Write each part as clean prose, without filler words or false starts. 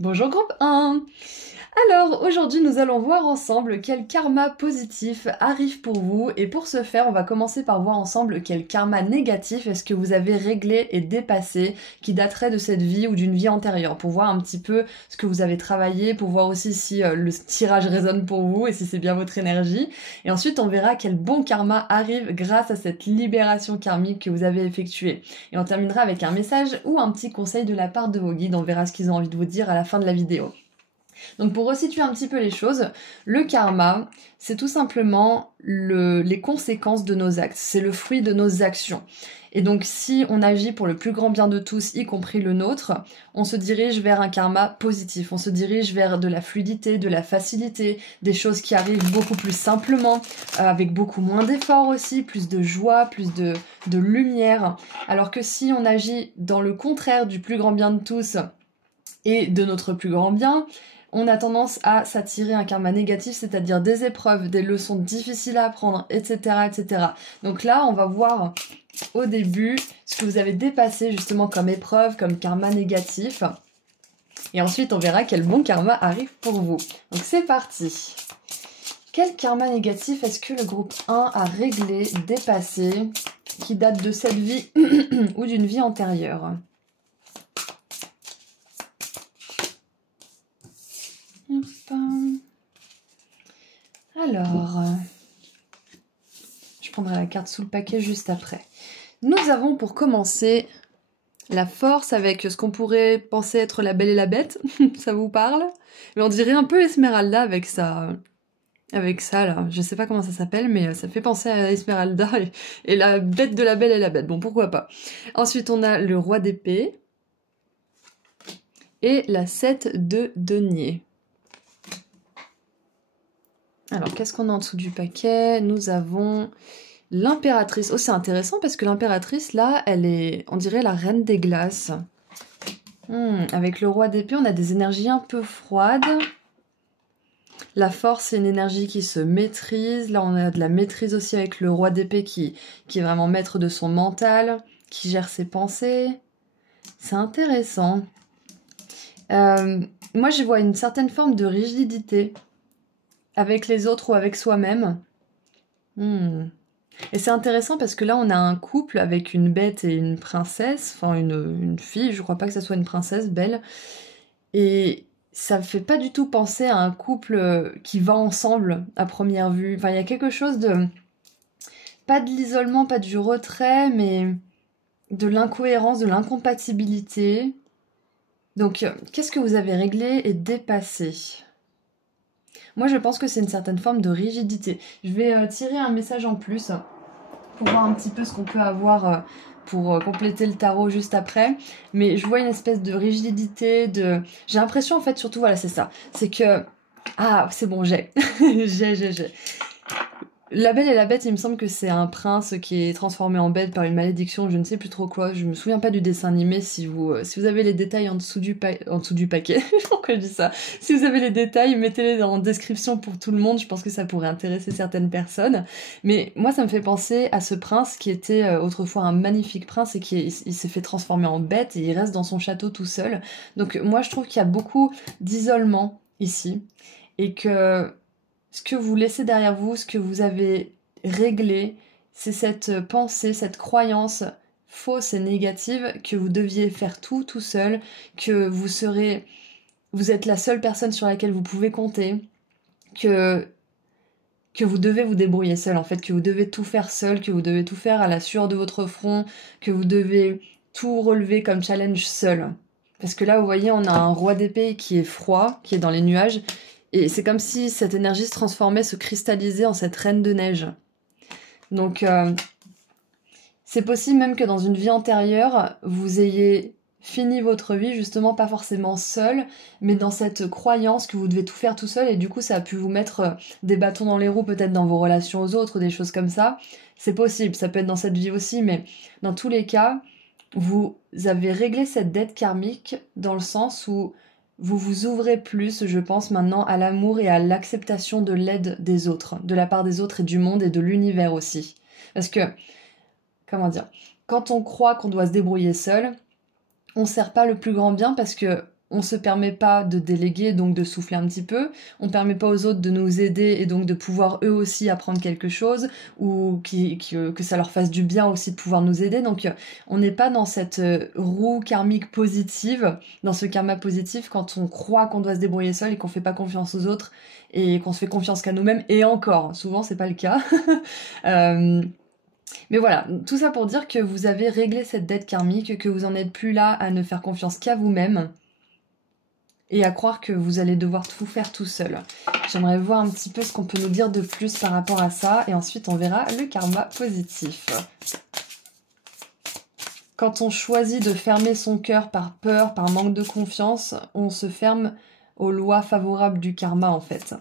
Bonjour groupe 1. Alors aujourd'hui nous allons voir ensemble quel karma positif arrive pour vous et pour ce faire on va commencer par voir ensemble quel karma négatif est-ce que vous avez réglé et dépassé qui daterait de cette vie ou d'une vie antérieure pour voir un petit peu ce que vous avez travaillé, pour voir aussi si le tirage résonne pour vous et si c'est bien votre énergie. Et ensuite on verra quel bon karma arrive grâce à cette libération karmique que vous avez effectuée. Et on terminera avec un message ou un petit conseil de la part de vos guides, on verra ce qu'ils ont envie de vous dire à la fin de la vidéo. Donc pour resituer un petit peu les choses, le karma, c'est tout simplement les conséquences de nos actes, c'est le fruit de nos actions. Et donc si on agit pour le plus grand bien de tous, y compris le nôtre, on se dirige vers un karma positif, on se dirige vers de la fluidité, de la facilité, des choses qui arrivent beaucoup plus simplement, avec beaucoup moins d'efforts aussi, plus de joie, plus de lumière. Alors que si on agit dans le contraire du plus grand bien de tous et de notre plus grand bien, on a tendance à s'attirer un karma négatif, c'est-à-dire des épreuves, des leçons difficiles à apprendre, etc., etc. Donc là, on va voir au début ce que vous avez dépassé justement comme épreuve, comme karma négatif. Et ensuite, on verra quel bon karma arrive pour vous. Donc c'est parti. Quel karma négatif est-ce que le groupe 1 a réglé, dépassé, qui date de cette vie ou d'une vie antérieure ? Alors, je prendrai la carte sous le paquet juste après. Nous avons pour commencer la force avec ce qu'on pourrait penser être la Belle et la Bête. Ça vous parle? Mais on dirait un peu Esmeralda avec ça. Avec ça là, je sais pas comment ça s'appelle, mais ça fait penser à Esmeralda et la bête de la Belle et la Bête. Bon, pourquoi pas. Ensuite, on a le roi d'épée et la 7 de denier. Alors, qu'est-ce qu'on a en dessous du paquet? Nous avons l'impératrice. Oh, c'est intéressant parce que l'impératrice, là, elle est, on dirait, la reine des glaces. Avec le roi d'épée, on a des énergies un peu froides. La force, c'est une énergie qui se maîtrise. Là, on a de la maîtrise aussi avec le roi d'épée qui est vraiment maître de son mental, qui gère ses pensées. C'est intéressant. Moi, je vois une certaine forme de rigidité avec les autres ou avec soi-même. Et c'est intéressant parce que là, on a un couple avec une bête et une princesse, enfin une fille, je crois pas que ça soit une princesse, belle. Et ça me fait pas du tout penser à un couple qui va ensemble à première vue. Enfin, il y a quelque chose de... Pas de l'isolement, pas du retrait, mais de l'incohérence, de l'incompatibilité. Donc, qu'est-ce que vous avez réglé et dépassé ? Moi, je pense que c'est une certaine forme de rigidité. Je vais tirer un message en plus pour voir un petit peu ce qu'on peut avoir pour compléter le tarot juste après. Mais je vois une espèce de rigidité, de... J'ai l'impression, en fait, surtout, voilà, c'est ça. C'est que... Ah, c'est bon, j'ai. j'ai. La Belle et la Bête, il me semble que c'est un prince qui est transformé en bête par une malédiction, je ne sais plus trop quoi, je me souviens pas du dessin animé, si vous avez les détails en dessous du paquet, pourquoi je dis ça? Si vous avez les détails, mettez-les en description pour tout le monde, je pense que ça pourrait intéresser certaines personnes. Mais moi, ça me fait penser à ce prince qui était autrefois un magnifique prince et il s'est fait transformer en bête et il reste dans son château tout seul. Donc moi, je trouve qu'il y a beaucoup d'isolement ici et que... Ce que vous laissez derrière vous, ce que vous avez réglé, c'est cette pensée, cette croyance fausse et négative que vous deviez faire tout seul, que vous êtes la seule personne sur laquelle vous pouvez compter, que vous devez vous débrouiller seul en fait, que vous devez tout faire seul, que vous devez tout faire à la sueur de votre front, que vous devez tout relever comme challenge seul. Parce que là, vous voyez, on a un roi d'épée qui est froid, qui est dans les nuages, et c'est comme si cette énergie se transformait, se cristallisait en cette reine de neige. Donc, c'est possible même que dans une vie antérieure, vous ayez fini votre vie, justement pas forcément seul, mais dans cette croyance que vous devez tout faire tout seul, et du coup ça a pu vous mettre des bâtons dans les roues, peut-être dans vos relations aux autres, des choses comme ça. C'est possible, ça peut être dans cette vie aussi, mais dans tous les cas, vous avez réglé cette dette karmique dans le sens où vous vous ouvrez plus, je pense, maintenant à l'amour et à l'acceptation de l'aide des autres, de la part des autres et du monde et de l'univers aussi. Parce que, comment dire, quand on croit qu'on doit se débrouiller seul, on sert pas le plus grand bien parce que on se permet pas de déléguer, donc de souffler un petit peu, on permet pas aux autres de nous aider et donc de pouvoir eux aussi apprendre quelque chose, ou que ça leur fasse du bien aussi de pouvoir nous aider. Donc on n'est pas dans cette roue karmique positive, dans ce karma positif, quand on croit qu'on doit se débrouiller seul et qu'on fait pas confiance aux autres et qu'on se fait confiance qu'à nous-mêmes, et encore, souvent c'est pas le cas. Mais voilà, tout ça pour dire que vous avez réglé cette dette karmique, que vous en êtes plus là à ne faire confiance qu'à vous-même, et à croire que vous allez devoir tout faire tout seul. J'aimerais voir un petit peu ce qu'on peut nous dire de plus par rapport à ça, et ensuite on verra le karma positif. Quand on choisit de fermer son cœur par peur, par manque de confiance, on se ferme aux lois favorables du karma en fait.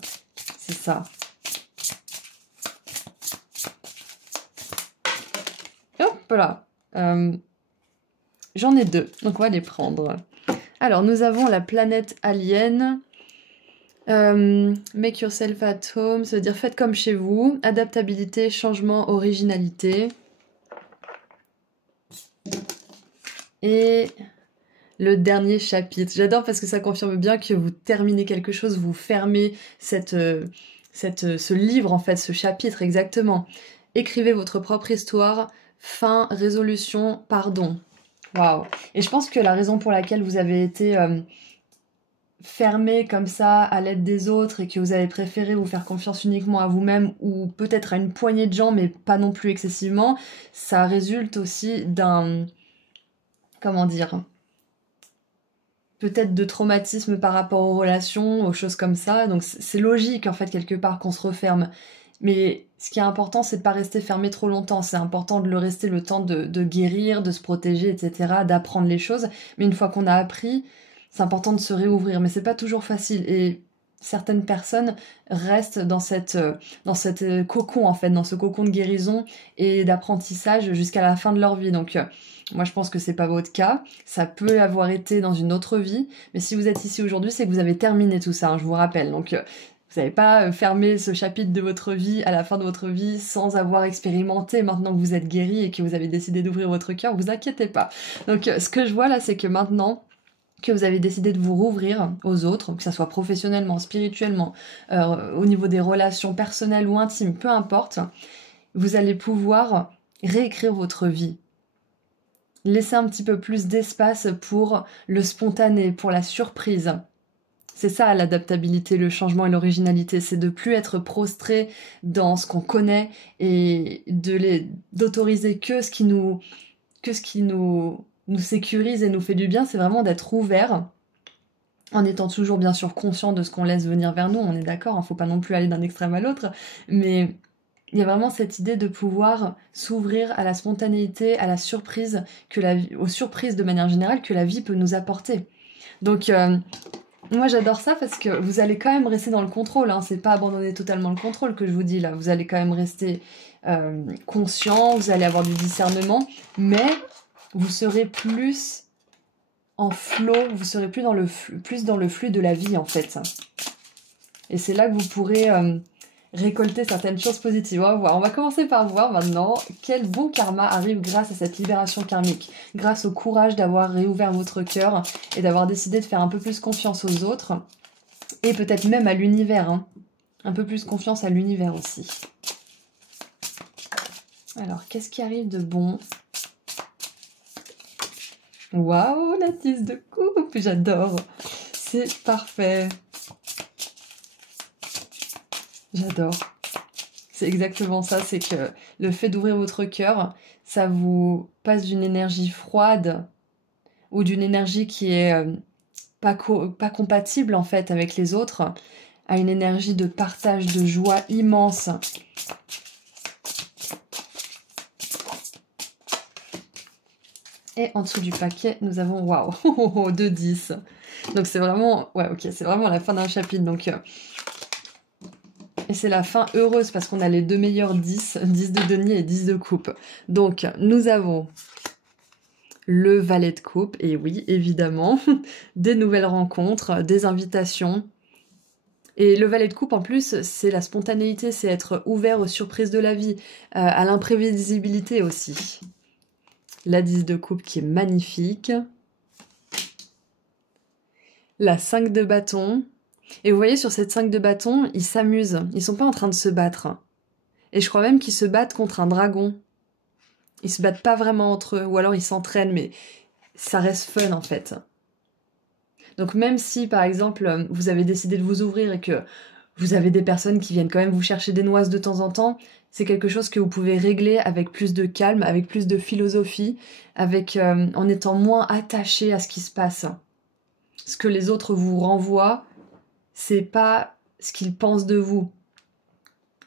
C'est ça. Hop là. J'en ai deux, donc on va les prendre. Alors, nous avons la planète alien. Make yourself at home, ça veut dire faites comme chez vous. Adaptabilité, changement, originalité. Et le dernier chapitre. J'adore parce que ça confirme bien que vous terminez quelque chose, vous fermez ce livre, en fait, ce chapitre, exactement. Écrivez votre propre histoire. Fin, résolution, pardon. Waouh. Et je pense que la raison pour laquelle vous avez été fermé comme ça à l'aide des autres et que vous avez préféré vous faire confiance uniquement à vous-même ou peut-être à une poignée de gens mais pas non plus excessivement, ça résulte aussi d'un... comment dire, peut-être de traumatisme par rapport aux relations, aux choses comme ça. Donc c'est logique en fait quelque part qu'on se referme. Mais ce qui est important, c'est de pas rester fermé trop longtemps. C'est important de le rester le temps de guérir, de se protéger, etc., d'apprendre les choses. Mais une fois qu'on a appris, c'est important de se réouvrir. Mais c'est pas toujours facile. Et certaines personnes restent dans cette cocon, en fait, dans ce cocon de guérison et d'apprentissage jusqu'à la fin de leur vie. Donc, moi, je pense que c'est pas votre cas. Ça peut avoir été dans une autre vie. Mais si vous êtes ici aujourd'hui, c'est que vous avez terminé tout ça, hein, je vous rappelle. Donc, vous n'avez pas fermé ce chapitre de votre vie à la fin de votre vie sans avoir expérimenté maintenant que vous êtes guéri et que vous avez décidé d'ouvrir votre cœur, vous inquiétez pas. Donc ce que je vois là, c'est que maintenant que vous avez décidé de vous rouvrir aux autres, que ça soit professionnellement, spirituellement, au niveau des relations personnelles ou intimes, peu importe, vous allez pouvoir réécrire votre vie. Laissez un petit peu plus d'espace pour le spontané, pour la surprise. C'est ça l'adaptabilité, le changement et l'originalité, c'est de plus être prostré dans ce qu'on connaît et d'autoriser que ce qui nous sécurise et nous fait du bien, c'est vraiment d'être ouvert, en étant toujours bien sûr conscient de ce qu'on laisse venir vers nous, on est d'accord, il ne faut pas non plus aller d'un extrême à l'autre, mais il y a vraiment cette idée de pouvoir s'ouvrir à la spontanéité, à la surprise, aux surprises de manière générale que la vie peut nous apporter. Donc moi j'adore ça parce que vous allez quand même rester dans le contrôle, hein. C'est pas abandonner totalement le contrôle que je vous dis là, vous allez quand même rester conscient, vous allez avoir du discernement, mais vous serez plus en flow, vous serez plus dans le flux de la vie en fait. Et c'est là que vous pourrez récolter certaines choses positives. On va voir. On va commencer par voir maintenant quel bon karma arrive grâce à cette libération karmique, grâce au courage d'avoir réouvert votre cœur et d'avoir décidé de faire un peu plus confiance aux autres et peut-être même à l'univers, hein. Un peu plus confiance à l'univers aussi. Alors, qu'est-ce qui arrive de bon? Waouh, la 10 de coupe, j'adore. C'est parfait. J'adore. C'est exactement ça, c'est que le fait d'ouvrir votre cœur, ça vous passe d'une énergie froide ou d'une énergie qui est pas compatible en fait avec les autres, à une énergie de partage, de joie immense. Et en dessous du paquet, nous avons, waouh, 2 10. Donc c'est vraiment, ouais, ok, c'est vraiment la fin d'un chapitre. Donc, et c'est la fin heureuse parce qu'on a les deux meilleurs 10, 10 de denier et 10 de coupe. Donc nous avons le valet de coupe, et oui, évidemment, des nouvelles rencontres, des invitations. Et le valet de coupe, en plus, c'est la spontanéité, c'est être ouvert aux surprises de la vie, à l'imprévisibilité aussi. La 10 de coupe qui est magnifique. la 5 de bâton. Et vous voyez, sur cette 5 de bâton, ils s'amusent. Ils sont pas en train de se battre. Et je crois même qu'ils se battent contre un dragon. Ils se battent pas vraiment entre eux. Ou alors ils s'entraînent, mais ça reste fun en fait. Donc même si, par exemple, vous avez décidé de vous ouvrir et que vous avez des personnes qui viennent quand même vous chercher des noises de temps en temps, c'est quelque chose que vous pouvez régler avec plus de calme, avec plus de philosophie, en étant moins attaché à ce qui se passe. Ce que les autres vous renvoient, c'est pas ce qu'ils pensent de vous.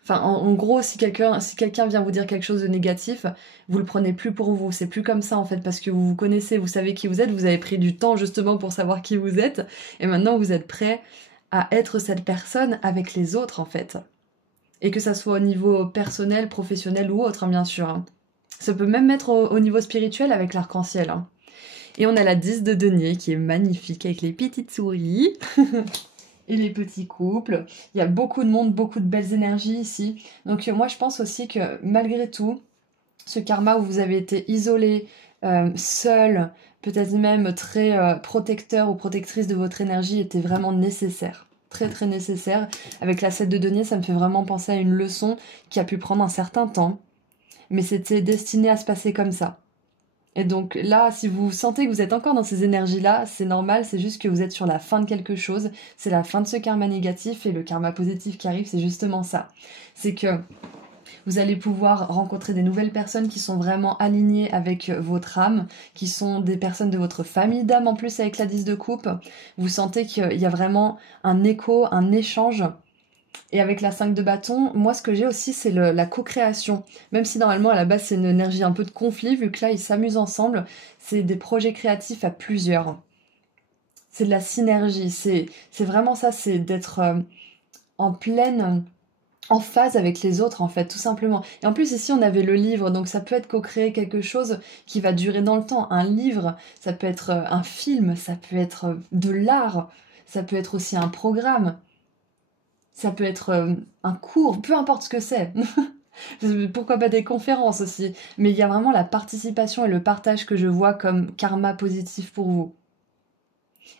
Enfin, en gros, si quelqu'un vient vous dire quelque chose de négatif, vous le prenez plus pour vous. C'est plus comme ça, en fait, parce que vous vous connaissez, vous savez qui vous êtes, vous avez pris du temps, justement, pour savoir qui vous êtes, et maintenant, vous êtes prêt à être cette personne avec les autres, en fait. Et que ça soit au niveau personnel, professionnel ou autre, hein, bien sûr. Hein. Ça peut même être au niveau spirituel avec l'arc-en-ciel. Hein. Et on a la 10 de denier, qui est magnifique, avec les petites souris. Et les petits couples. Il y a beaucoup de monde, beaucoup de belles énergies ici. Donc moi je pense aussi que malgré tout, ce karma où vous avez été isolé, seul, peut-être même très protecteur ou protectrice de votre énergie était vraiment nécessaire. Très très nécessaire. Avec la 7 de denier, ça me fait vraiment penser à une leçon qui a pu prendre un certain temps. Mais c'était destiné à se passer comme ça. Et donc là, si vous sentez que vous êtes encore dans ces énergies-là, c'est normal, c'est juste que vous êtes sur la fin de quelque chose, c'est la fin de ce karma négatif et le karma positif qui arrive, c'est justement ça. C'est que vous allez pouvoir rencontrer des nouvelles personnes qui sont vraiment alignées avec votre âme, qui sont des personnes de votre famille d'âme en plus avec la 10 de coupe. Vous sentez qu'il y a vraiment un écho, un échange. Et avec la 5 de bâton, moi ce que j'ai aussi c'est la co-création. Même si normalement à la base c'est une énergie un peu de conflit, vu que là ils s'amusent ensemble, c'est des projets créatifs à plusieurs. C'est de la synergie, c'est vraiment ça, c'est d'être en phase avec les autres en fait, tout simplement. Et en plus ici on avait le livre, donc ça peut être co-créer quelque chose qui va durer dans le temps. Un livre, ça peut être un film, ça peut être de l'art, ça peut être aussi un programme. Ça peut être un cours, peu importe ce que c'est. Pourquoi pas des conférences aussi. Mais il y a vraiment la participation et le partage que je vois comme karma positif pour vous.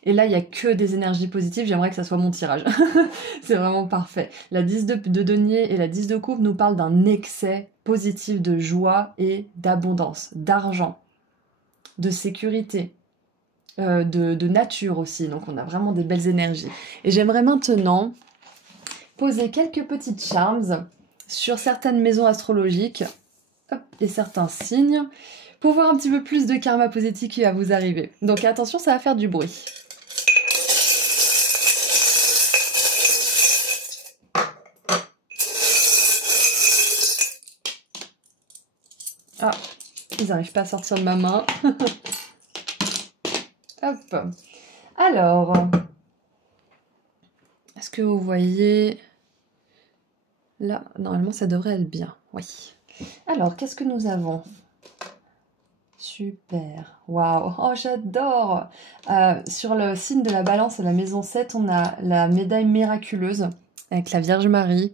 Et là, il n'y a que des énergies positives. J'aimerais que ça soit mon tirage. C'est vraiment parfait. La 10 de denier et la 10 de coupe nous parlent d'un excès positif de joie et d'abondance, d'argent, de sécurité. De nature aussi. Donc on a vraiment des belles énergies. Et j'aimerais maintenant poser quelques petites charms sur certaines maisons astrologiques et certains signes pour voir un petit peu plus de karma positif qui va vous arriver. Donc attention, ça va faire du bruit. Ah, ils n'arrivent pas à sortir de ma main. Hop. Alors, est-ce que vous voyez... Là, normalement, ça devrait être bien. Oui. Alors, qu'est-ce que nous avons? Super. Waouh. Oh, j'adore. Sur le signe de la balance à la maison 7, on a la médaille miraculeuse avec la Vierge Marie.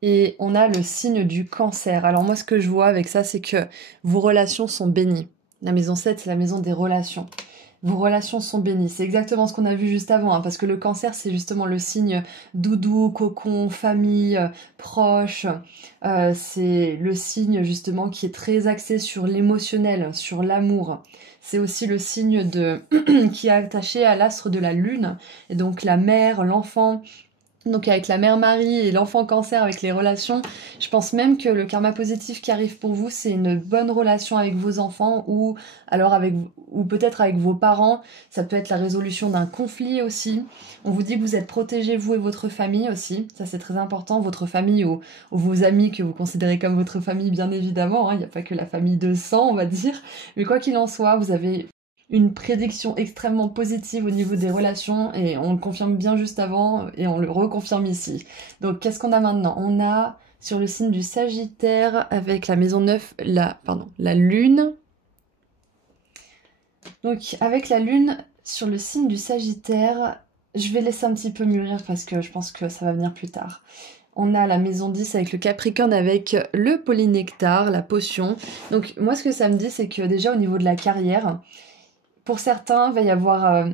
Et on a le signe du cancer. Alors moi, ce que je vois avec ça, c'est que vos relations sont bénies. La maison 7, c'est la maison des relations. Vos relations sont bénies. C'est exactement ce qu'on a vu juste avant, hein, parce que le cancer, c'est justement le signe doudou, cocon, famille, proche. C'est le signe justement qui est très axé sur l'émotionnel, sur l'amour. C'est aussi le signe qui est attaché à l'astre de la lune, et donc la mère, l'enfant. Donc avec la mère Marie et l'enfant cancer, avec les relations, je pense même que le karma positif qui arrive pour vous, c'est une bonne relation avec vos enfants ou peut-être avec vos parents. Ça peut être la résolution d'un conflit aussi. On vous dit que vous êtes protégés, vous et votre famille aussi. Ça c'est très important, votre famille ou vos amis que vous considérez comme votre famille bien évidemment. Il n'y a pas que la famille de sang, on va dire. Mais quoi qu'il en soit, vous avez une prédiction extrêmement positive au niveau des relations et on le confirme bien juste avant et on le reconfirme ici. Donc qu'est-ce qu'on a maintenant? On a sur le signe du Sagittaire avec la maison 9, la lune. Donc avec la lune sur le signe du Sagittaire, je vais laisser un petit peu mûrir parce que je pense que ça va venir plus tard. On a la maison 10 avec le Capricorne avec le polynectar, la potion. Donc moi ce que ça me dit c'est que déjà au niveau de la carrière, pour certains, il va y avoir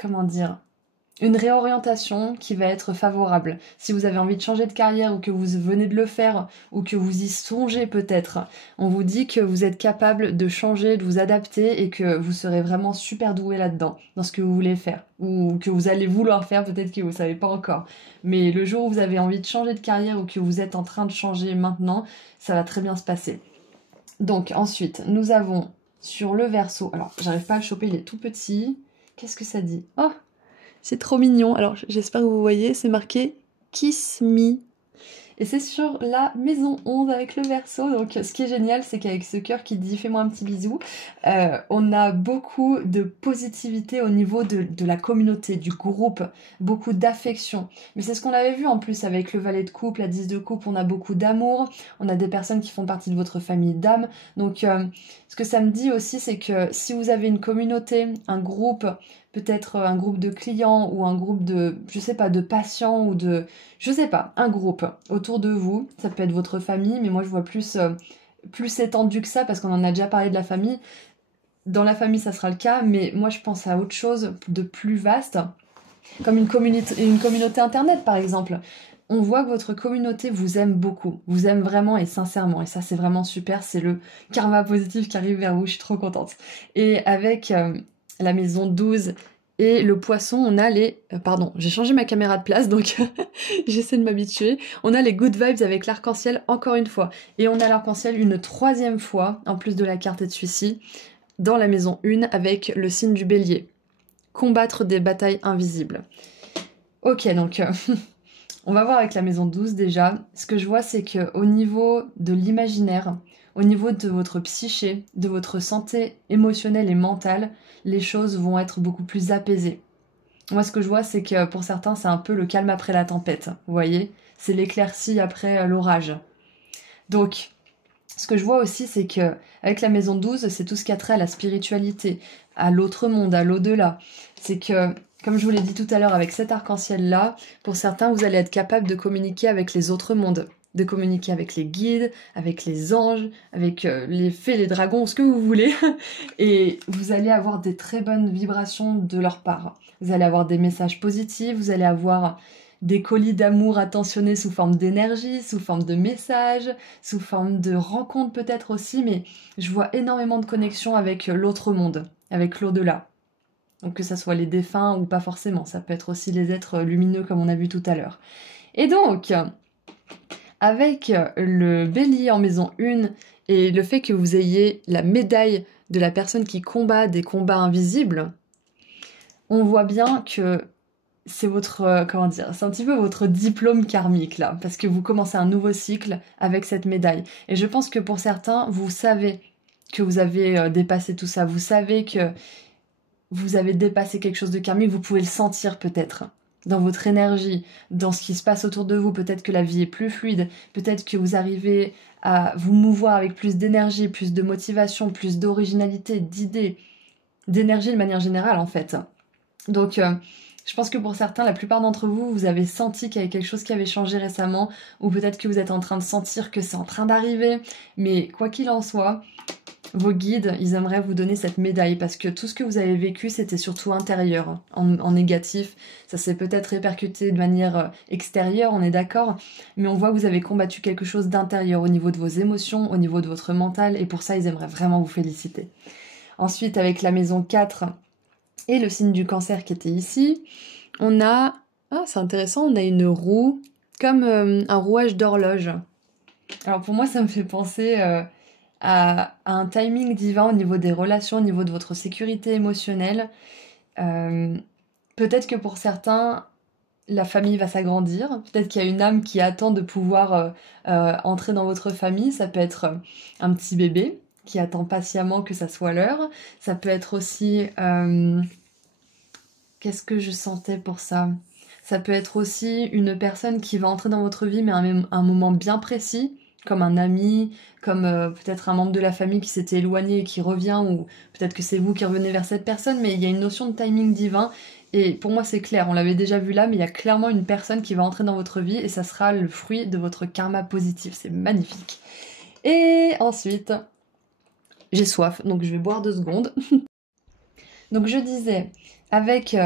comment dire, une réorientation qui va être favorable. Si vous avez envie de changer de carrière ou que vous venez de le faire ou que vous y songez peut-être, on vous dit que vous êtes capable de changer, de vous adapter et que vous serez vraiment super doué là-dedans, dans ce que vous voulez faire ou que vous allez vouloir faire, peut-être que vous savez pas encore. Mais le jour où vous avez envie de changer de carrière ou que vous êtes en train de changer maintenant, ça va très bien se passer. Donc ensuite, nous avons sur le Verseau, alors j'arrive pas à le choper, il est tout petit. Qu'est-ce que ça dit? Oh, c'est trop mignon. Alors j'espère que vous voyez, c'est marqué Kiss Me. Et c'est sur la maison 11 avec le Verseau. Donc ce qui est génial, c'est qu'avec ce cœur qui dit fais-moi un petit bisou, on a beaucoup de positivité au niveau de la communauté, du groupe, beaucoup d'affection. Mais c'est ce qu'on avait vu en plus avec le valet de coupe, la 10 de coupe, on a beaucoup d'amour, on a des personnes qui font partie de votre famille d'âme. Donc ce que ça me dit aussi, c'est que si vous avez une communauté, un groupe, peut-être un groupe de clients ou un groupe de, je sais pas, de patients ou de, je sais pas, un groupe autour de vous, ça peut être votre famille, mais moi je vois plus étendu que ça parce qu'on en a déjà parlé de la famille. Dans la famille ça sera le cas, mais moi je pense à autre chose de plus vaste, comme une communauté internet par exemple. On voit que votre communauté vous aime beaucoup, vous aime vraiment et sincèrement, et ça c'est vraiment super, c'est le karma positif qui arrive vers vous, je suis trop contente. Et avec la maison 12 et le poisson, on a les... pardon, j'ai changé ma caméra de place, donc j'essaie de m'habituer. On a les good vibes avec l'arc-en-ciel encore une fois. Et on a l'arc-en-ciel une troisième fois, en plus de la carte de celui-ci, dans la maison 1 avec le signe du bélier. Combattre des batailles invisibles. Ok, donc on va voir avec la maison 12 déjà. Ce que je vois, c'est qu'au niveau de l'imaginaire, au niveau de votre psyché, de votre santé émotionnelle et mentale, les choses vont être beaucoup plus apaisées. Moi, ce que je vois, c'est que pour certains, c'est un peu le calme après la tempête. Vous voyez? C'est l'éclaircie après l'orage. Donc, ce que je vois aussi, c'est que avec la maison 12, c'est tout ce qui a trait à la spiritualité, à l'autre monde, à l'au-delà. C'est que, comme je vous l'ai dit tout à l'heure, avec cet arc-en-ciel-là, pour certains, vous allez être capable de communiquer avec les autres mondes, de communiquer avec les guides, avec les anges, avec les fées, les dragons, ce que vous voulez. Et vous allez avoir des très bonnes vibrations de leur part. Vous allez avoir des messages positifs, vous allez avoir des colis d'amour attentionnés sous forme d'énergie, sous forme de messages, sous forme de rencontres peut-être aussi, mais je vois énormément de connexions avec l'autre monde, avec l'au-delà. Donc que ça soit les défunts ou pas forcément, ça peut être aussi les êtres lumineux comme on a vu tout à l'heure. Et donc, avec le bélier en maison 1 et le fait que vous ayez la médaille de la personne qui combat des combats invisibles, on voit bien que c'est votre, comment dire, c'est un petit peu votre diplôme karmique là, parce que vous commencez un nouveau cycle avec cette médaille. Et je pense que pour certains, vous savez que vous avez dépassé tout ça, vous savez que vous avez dépassé quelque chose de karmique, vous pouvez le sentir peut-être dans votre énergie, dans ce qui se passe autour de vous. Peut-être que la vie est plus fluide, peut-être que vous arrivez à vous mouvoir avec plus d'énergie, plus de motivation, plus d'originalité, d'idées, d'énergie de manière générale en fait. Donc je pense que pour certains, la plupart d'entre vous, vous avez senti qu'il y avait quelque chose qui avait changé récemment, ou peut-être que vous êtes en train de sentir que c'est en train d'arriver, mais quoi qu'il en soit, vos guides, ils aimeraient vous donner cette médaille, parce que tout ce que vous avez vécu, c'était surtout intérieur, en négatif. Ça s'est peut-être répercuté de manière extérieure, on est d'accord, mais on voit que vous avez combattu quelque chose d'intérieur au niveau de vos émotions, au niveau de votre mental, et pour ça, ils aimeraient vraiment vous féliciter. Ensuite, avec la maison 4... et le signe du cancer qui était ici, on a... Ah, c'est intéressant, on a une roue, comme un rouage d'horloge. Alors pour moi, ça me fait penser à un timing divin au niveau des relations, au niveau de votre sécurité émotionnelle. Peut-être que pour certains, la famille va s'agrandir. Peut-être qu'il y a une âme qui attend de pouvoir entrer dans votre famille. Ça peut être un petit bébé qui attend patiemment que ça soit l'heure. Ça peut être aussi... qu'est-ce que je sentais pour ça? Ça peut être aussi une personne qui va entrer dans votre vie, mais à un moment bien précis, comme un ami, comme peut-être un membre de la famille qui s'était éloigné et qui revient, ou peut-être que c'est vous qui revenez vers cette personne, mais il y a une notion de timing divin, et pour moi c'est clair, on l'avait déjà vu là, mais il y a clairement une personne qui va entrer dans votre vie, et ça sera le fruit de votre karma positif, c'est magnifique. Et ensuite, j'ai soif, donc je vais boire 2 secondes. Donc je disais, avec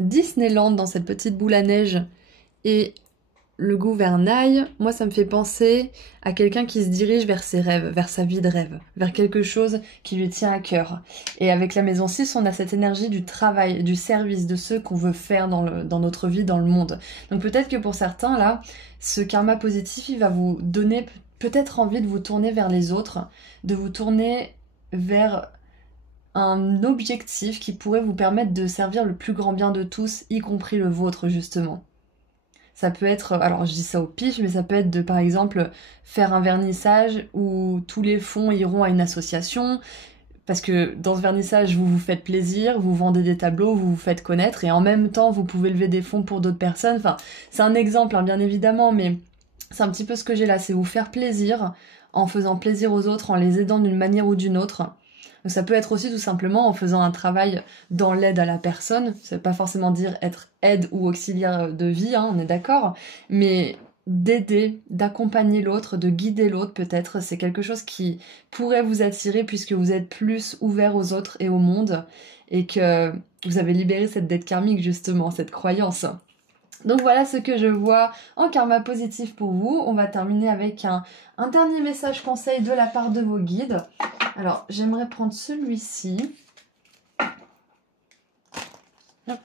Disneyland dans cette petite boule à neige et le gouvernail, moi ça me fait penser à quelqu'un qui se dirige vers ses rêves, vers sa vie de rêve, vers quelque chose qui lui tient à cœur. Et avec la maison 6, on a cette énergie du travail, du service, de ce qu'on veut faire dans notre vie, dans le monde. Donc peut-être que pour certains, là, ce karma positif, il va vous donner peut-être envie de vous tourner vers les autres, de vous tourner vers un objectif qui pourrait vous permettre de servir le plus grand bien de tous, y compris le vôtre justement. Ça peut être, alors je dis ça au pif, mais ça peut être de par exemple faire un vernissage où tous les fonds iront à une association, parce que dans ce vernissage vous vous faites plaisir, vous vendez des tableaux, vous vous faites connaître, et en même temps vous pouvez lever des fonds pour d'autres personnes. Enfin, c'est un exemple, hein, bien évidemment, mais c'est un petit peu ce que j'ai là, c'est vous faire plaisir en faisant plaisir aux autres, en les aidant d'une manière ou d'une autre. Donc ça peut être aussi tout simplement en faisant un travail dans l'aide à la personne. Ça veut pas forcément dire être aide ou auxiliaire de vie, hein, on est d'accord, mais d'aider, d'accompagner l'autre, de guider l'autre peut-être, c'est quelque chose qui pourrait vous attirer puisque vous êtes plus ouvert aux autres et au monde et que vous avez libéré cette dette karmique justement, cette croyance. Donc voilà ce que je vois en karma positif pour vous. On va terminer avec un dernier message conseil de la part de vos guides. Alors, j'aimerais prendre celui-ci. Hop.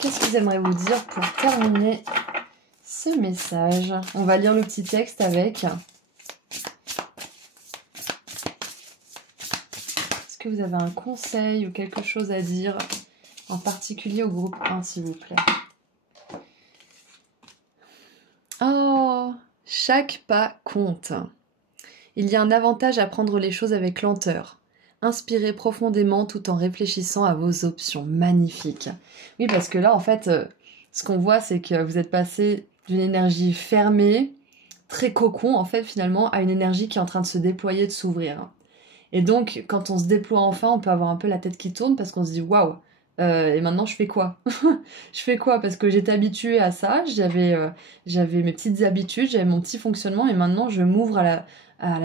Qu'est-ce qu'ils aimeraient vous dire pour terminer ce message? On va lire le petit texte avec. Est-ce que vous avez un conseil ou quelque chose à dire en particulier au groupe 1, s'il vous plaît? Oh, chaque pas compte. Il y a un avantage à prendre les choses avec lenteur. Inspirez profondément tout en réfléchissant à vos options. Magnifique. Oui, parce que là, en fait, ce qu'on voit, c'est que vous êtes passé d'une énergie fermée, très cocon, en fait, finalement, à une énergie qui est en train de se déployer, de s'ouvrir. Et donc, quand on se déploie enfin, on peut avoir un peu la tête qui tourne parce qu'on se dit waouh, et maintenant je fais quoi? Je fais quoi? Parce que j'étais habituée à ça, j'avais mes petites habitudes, j'avais mon petit fonctionnement, et maintenant je m'ouvre à la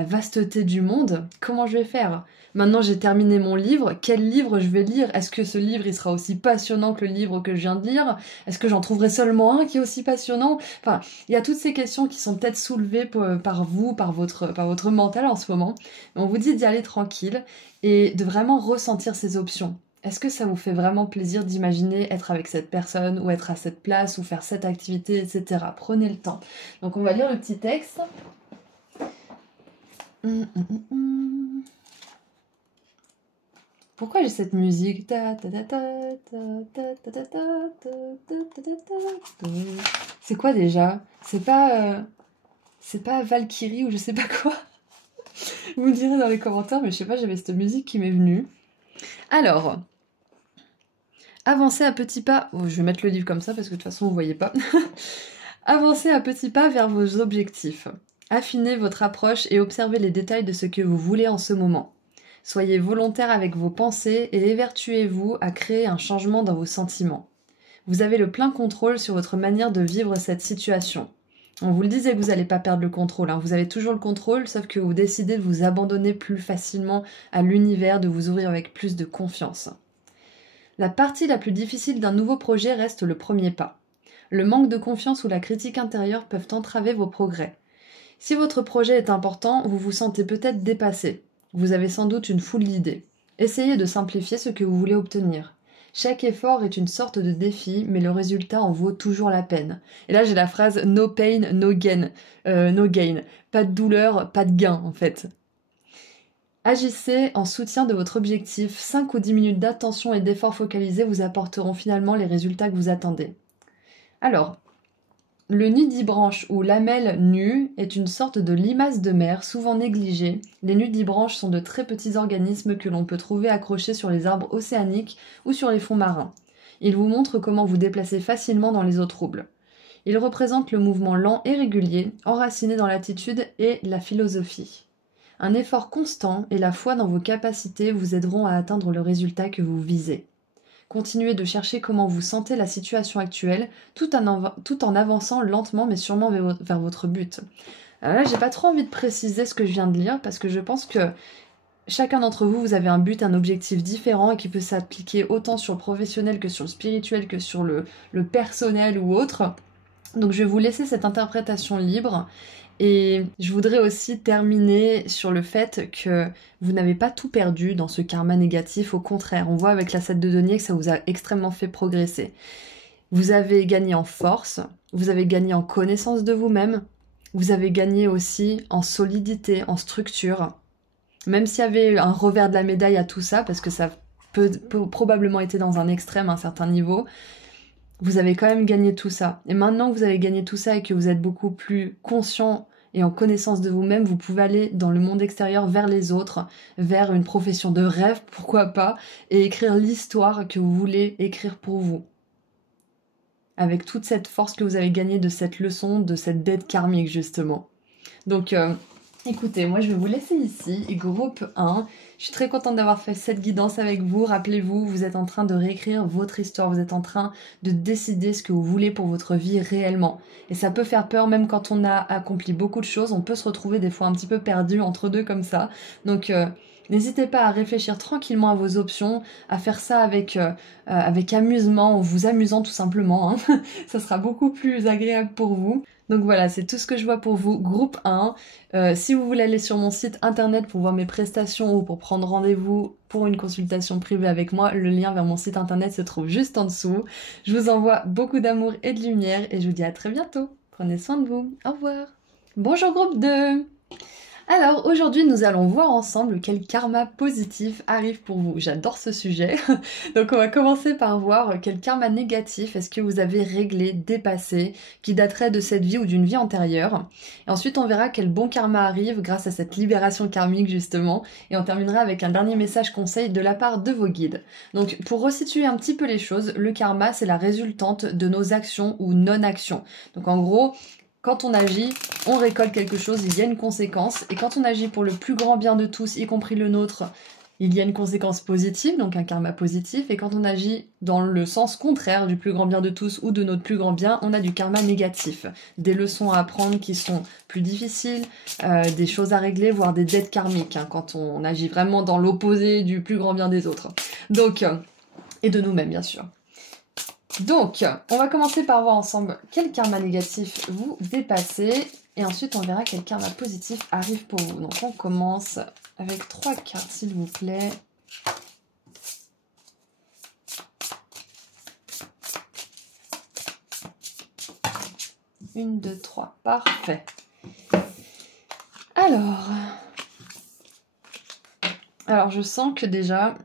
vasteté du monde. Comment je vais faire? Maintenant j'ai terminé mon livre, quel livre je vais lire? Est-ce que ce livre il sera aussi passionnant que le livre que je viens de lire? Est-ce que j'en trouverai seulement un qui est aussi passionnant? Enfin, il y a toutes ces questions qui sont peut-être soulevées par vous, par votre mental en ce moment. On vous dit d'y aller tranquille et de vraiment ressentir ces options. Est-ce que ça vous fait vraiment plaisir d'imaginer être avec cette personne ou être à cette place ou faire cette activité, etc. Prenez le temps. Donc on va lire le petit texte. Pourquoi j'ai cette musique? C'est quoi déjà? C'est pas Valkyrie ou je sais pas quoi. Vous me direz dans les commentaires, mais je sais pas, j'avais cette musique qui m'est venue. Alors, avancez à petits pas. Oh, je vais mettre le livre comme ça parce que de toute façon vous voyez pas. Avancez à petits pas vers vos objectifs. Affinez votre approche et observez les détails de ce que vous voulez en ce moment. Soyez volontaire avec vos pensées et évertuez-vous à créer un changement dans vos sentiments. Vous avez le plein contrôle sur votre manière de vivre cette situation. On vous le disait que vous n'allez pas perdre le contrôle, hein. Vous avez toujours le contrôle, sauf que vous décidez de vous abandonner plus facilement à l'univers, de vous ouvrir avec plus de confiance. La partie la plus difficile d'un nouveau projet reste le premier pas. Le manque de confiance ou la critique intérieure peuvent entraver vos progrès. Si votre projet est important, vous vous sentez peut-être dépassé. Vous avez sans doute une foule d'idées. Essayez de simplifier ce que vous voulez obtenir. Chaque effort est une sorte de défi, mais le résultat en vaut toujours la peine. Et là, j'ai la phrase « no pain, no gain ». No gain. Pas de douleur, pas de gain, en fait. Agissez en soutien de votre objectif. 5 ou 10 minutes d'attention et d'effort focalisé vous apporteront finalement les résultats que vous attendez. Alors, le nudibranche ou lamelle nue est une sorte de limace de mer souvent négligée. Les nudibranches sont de très petits organismes que l'on peut trouver accrochés sur les arbres océaniques ou sur les fonds marins. Ils vous montrent comment vous déplacer facilement dans les eaux troubles. Ils représentent le mouvement lent et régulier, enraciné dans l'attitude et la philosophie. Un effort constant et la foi dans vos capacités vous aideront à atteindre le résultat que vous visez. Continuez de chercher comment vous sentez la situation actuelle, tout en avançant lentement mais sûrement vers votre but. Alors là, j'ai pas trop envie de préciser ce que je viens de lire parce que je pense que chacun d'entre vous, vous avez un but, un objectif différent et qui peut s'appliquer autant sur le professionnel que sur le spirituel, que sur le personnel ou autre. Donc je vais vous laisser cette interprétation libre. Et je voudrais aussi terminer sur le fait que vous n'avez pas tout perdu dans ce karma négatif. Au contraire, on voit avec la 7 de denier que ça vous a extrêmement fait progresser. Vous avez gagné en force, vous avez gagné en connaissance de vous-même, vous avez gagné aussi en solidité, en structure. Même s'il y avait un revers de la médaille à tout ça, parce que ça peut probablement été dans un extrême à un certain niveau, vous avez quand même gagné tout ça. Et maintenant que vous avez gagné tout ça et que vous êtes beaucoup plus conscient et en connaissance de vous-même, vous pouvez aller dans le monde extérieur vers les autres, vers une profession de rêve, pourquoi pas, et écrire l'histoire que vous voulez écrire pour vous. Avec toute cette force que vous avez gagnée de cette leçon, de cette dette karmique justement. Donc écoutez, moi je vais vous laisser ici, groupe 1. Je suis très contente d'avoir fait cette guidance avec vous. Rappelez-vous, vous êtes en train de réécrire votre histoire, vous êtes en train de décider ce que vous voulez pour votre vie réellement. Et ça peut faire peur, même quand on a accompli beaucoup de choses, on peut se retrouver des fois un petit peu perdu entre deux comme ça. Donc n'hésitez pas à réfléchir tranquillement à vos options, à faire ça avec amusement, en vous amusant tout simplement. Hein. Ça sera beaucoup plus agréable pour vous. Donc voilà, c'est tout ce que je vois pour vous, groupe 1. Si vous voulez aller sur mon site internet pour voir mes prestations ou pour prendre rendez-vous pour une consultation privée avec moi, le lien vers mon site internet se trouve juste en dessous. Je vous envoie beaucoup d'amour et de lumière et je vous dis à très bientôt. Prenez soin de vous. Au revoir. Bonjour groupe 2. Alors aujourd'hui nous allons voir ensemble quel karma positif arrive pour vous. J'adore ce sujet. Donc on va commencer par voir quel karma négatif est-ce que vous avez réglé, dépassé, qui daterait de cette vie ou d'une vie antérieure. Et ensuite on verra quel bon karma arrive grâce à cette libération karmique justement. Et on terminera avec un dernier message conseil de la part de vos guides. Donc pour resituer un petit peu les choses, le karma c'est la résultante de nos actions ou non-actions. Donc en gros, quand on agit, on récolte quelque chose, il y a une conséquence. Et quand on agit pour le plus grand bien de tous, y compris le nôtre, il y a une conséquence positive, donc un karma positif. Et quand on agit dans le sens contraire du plus grand bien de tous ou de notre plus grand bien, on a du karma négatif. Des leçons à apprendre qui sont plus difficiles, des choses à régler, voire des dettes karmiques, hein, quand on agit vraiment dans l'opposé du plus grand bien des autres. Donc, et de nous-mêmes, bien sûr. Donc, on va commencer par voir ensemble quel karma négatif vous dépassez et ensuite on verra quel karma positif arrive pour vous. Donc on commence avec 3 cartes s'il vous plaît. Une, deux, trois, parfait. Alors je sens que déjà,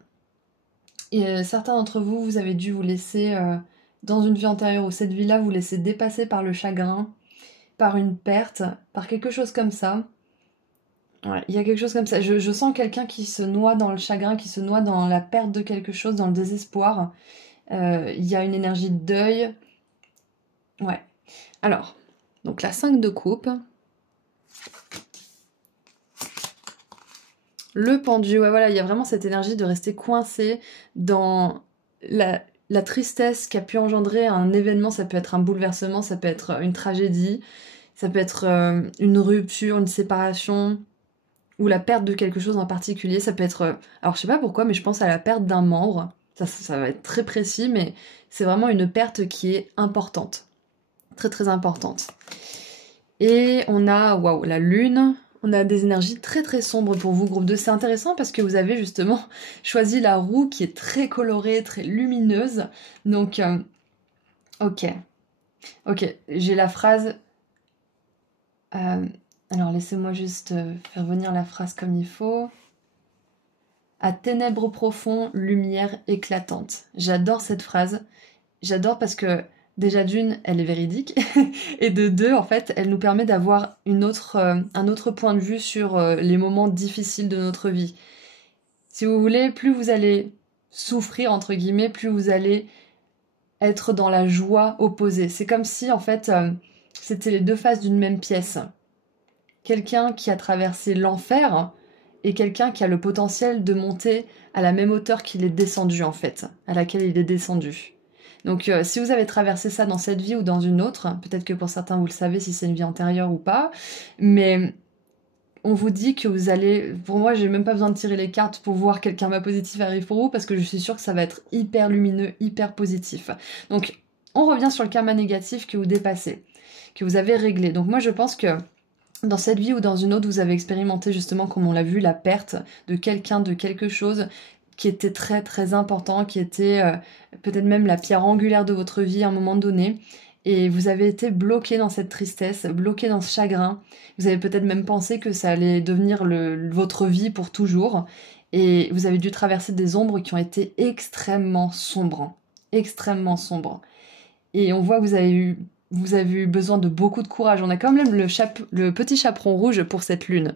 certains d'entre vous, vous avez dû vous laisser... dans une vie antérieure ou cette vie-là, vous laissez dépasser par le chagrin, par une perte, par quelque chose comme ça. Ouais, il y a quelque chose comme ça. Je sens quelqu'un qui se noie dans le chagrin, qui se noie dans la perte de quelque chose, dans le désespoir. Il y a une énergie de deuil. Ouais. Alors, donc la 5 de coupe. Le pendu. Ouais, voilà, il y a vraiment cette énergie de rester coincé dans la tristesse qu'a pu engendrer un événement. Ça peut être un bouleversement, ça peut être une tragédie, ça peut être une rupture, une séparation, ou la perte de quelque chose en particulier. Ça peut être... alors je sais pas pourquoi, mais je pense à la perte d'un membre. Ça va être très précis, mais c'est vraiment une perte qui est importante. Très très importante. Et on a, waouh, la lune. On a des énergies très très sombres pour vous, groupe 2. C'est intéressant parce que vous avez justement choisi la roue qui est très colorée, très lumineuse. Donc, ok, j'ai la phrase... alors laissez-moi juste faire venir la phrase comme il faut. À ténèbres profonds, lumière éclatante. J'adore cette phrase. J'adore parce que déjà d'une, elle est véridique, et de deux, en fait, elle nous permet d'avoir un autre point de vue sur les moments difficiles de notre vie. Si vous voulez, plus vous allez souffrir, entre guillemets, plus vous allez être dans la joie opposée. C'est comme si, en fait, c'était les deux faces d'une même pièce. Quelqu'un qui a traversé l'enfer et quelqu'un qui a le potentiel de monter à la même hauteur qu'il est descendu, en fait, à laquelle il est descendu. Donc si vous avez traversé ça dans cette vie ou dans une autre, peut-être que pour certains vous le savez si c'est une vie antérieure ou pas, mais on vous dit que vous allez... Pour moi, j'ai même pas besoin de tirer les cartes pour voir quel karma positif arrive pour vous, parce que je suis sûre que ça va être hyper lumineux, hyper positif. Donc, on revient sur le karma négatif que vous dépassez, que vous avez réglé. Donc moi, je pense que dans cette vie ou dans une autre, vous avez expérimenté justement, comme on l'a vu, la perte de quelqu'un, de quelque chose qui était très très important, qui était peut-être même la pierre angulaire de votre vie à un moment donné. Et vous avez été bloqué dans cette tristesse, bloqué dans ce chagrin. Vous avez peut-être même pensé que ça allait devenir votre vie pour toujours. Et vous avez dû traverser des ombres qui ont été extrêmement sombres. Extrêmement sombres. Et on voit que vous avez eu besoin de beaucoup de courage. On a quand même le petit chaperon rouge pour cette lune.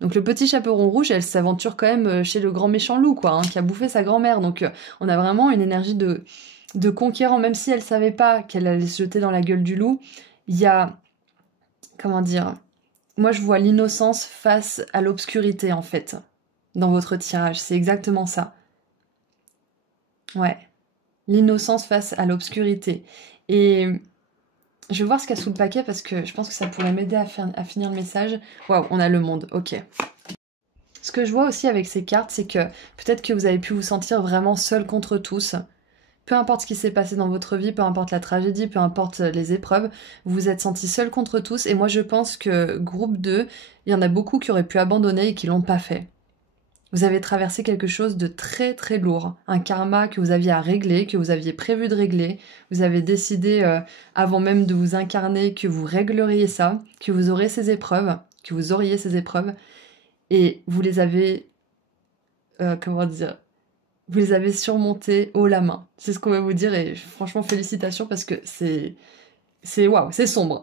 Donc le petit chaperon rouge, elle s'aventure quand même chez le grand méchant loup, quoi, hein, qui a bouffé sa grand-mère. Donc on a vraiment une énergie de conquérant, même si elle savait pas qu'elle allait se jeter dans la gueule du loup. Il y a, comment dire, moi je vois l'innocence face à l'obscurité, en fait, dans votre tirage. C'est exactement ça. Ouais. L'innocence face à l'obscurité. Et je vais voir ce qu'il y a sous le paquet parce que je pense que ça pourrait m'aider à finir le message. Waouh, on a le monde, ok. Ce que je vois aussi avec ces cartes, c'est que peut-être que vous avez pu vous sentir vraiment seul contre tous. Peu importe ce qui s'est passé dans votre vie, peu importe la tragédie, peu importe les épreuves, vous vous êtes senti seul contre tous. Et moi, je pense que groupe 2, il y en a beaucoup qui auraient pu abandonner et qui l'ont pas fait. Vous avez traversé quelque chose de très très lourd, un karma que vous aviez à régler, que vous aviez prévu de régler. Vous avez décidé, avant même de vous incarner, que vous régleriez ça, que vous auriez ces épreuves, et vous les avez, comment dire, vous les avez surmontées haut la main. C'est ce qu'on va vous dire, et franchement félicitations parce que waouh, c'est sombre.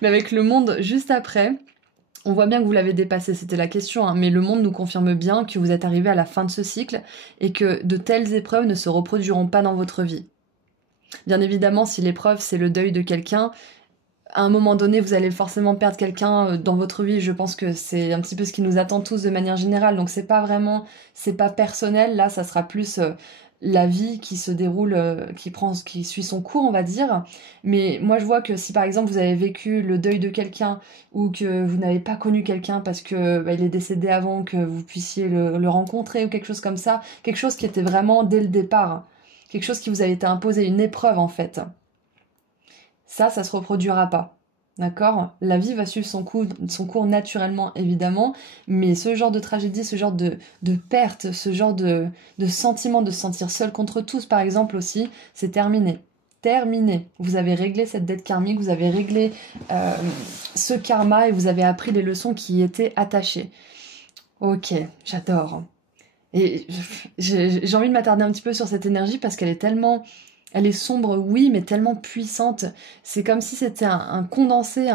Mais avec le monde juste après, on voit bien que vous l'avez dépassé, c'était la question, hein, mais le monde nous confirme bien que vous êtes arrivé à la fin de ce cycle et que de telles épreuves ne se reproduiront pas dans votre vie. Bien évidemment, si l'épreuve c'est le deuil de quelqu'un, à un moment donné vous allez forcément perdre quelqu'un dans votre vie. Je pense que c'est un petit peu ce qui nous attend tous de manière générale, donc c'est pas personnel, là ça sera plus la vie qui se déroule, qui suit son cours, on va dire. Mais moi, je vois que si par exemple vous avez vécu le deuil de quelqu'un ou que vous n'avez pas connu quelqu'un parce que il est décédé avant que vous puissiez le rencontrer ou quelque chose comme ça, quelque chose qui était vraiment dès le départ, quelque chose qui vous a été imposé, une épreuve en fait. Ça se reproduira pas. D'accord? La vie va suivre son cours naturellement, évidemment, mais ce genre de tragédie, ce genre de perte, ce genre de sentiment de se sentir seul contre tous, par exemple, aussi, c'est terminé. Terminé. Vous avez réglé cette dette karmique, vous avez réglé ce karma et vous avez appris les leçons qui y étaient attachées. Ok, j'adore. Et j'ai envie de m'attarder un petit peu sur cette énergie parce qu'elle est tellement... Elle est sombre, oui, mais tellement puissante. C'est comme si c'était un condensé,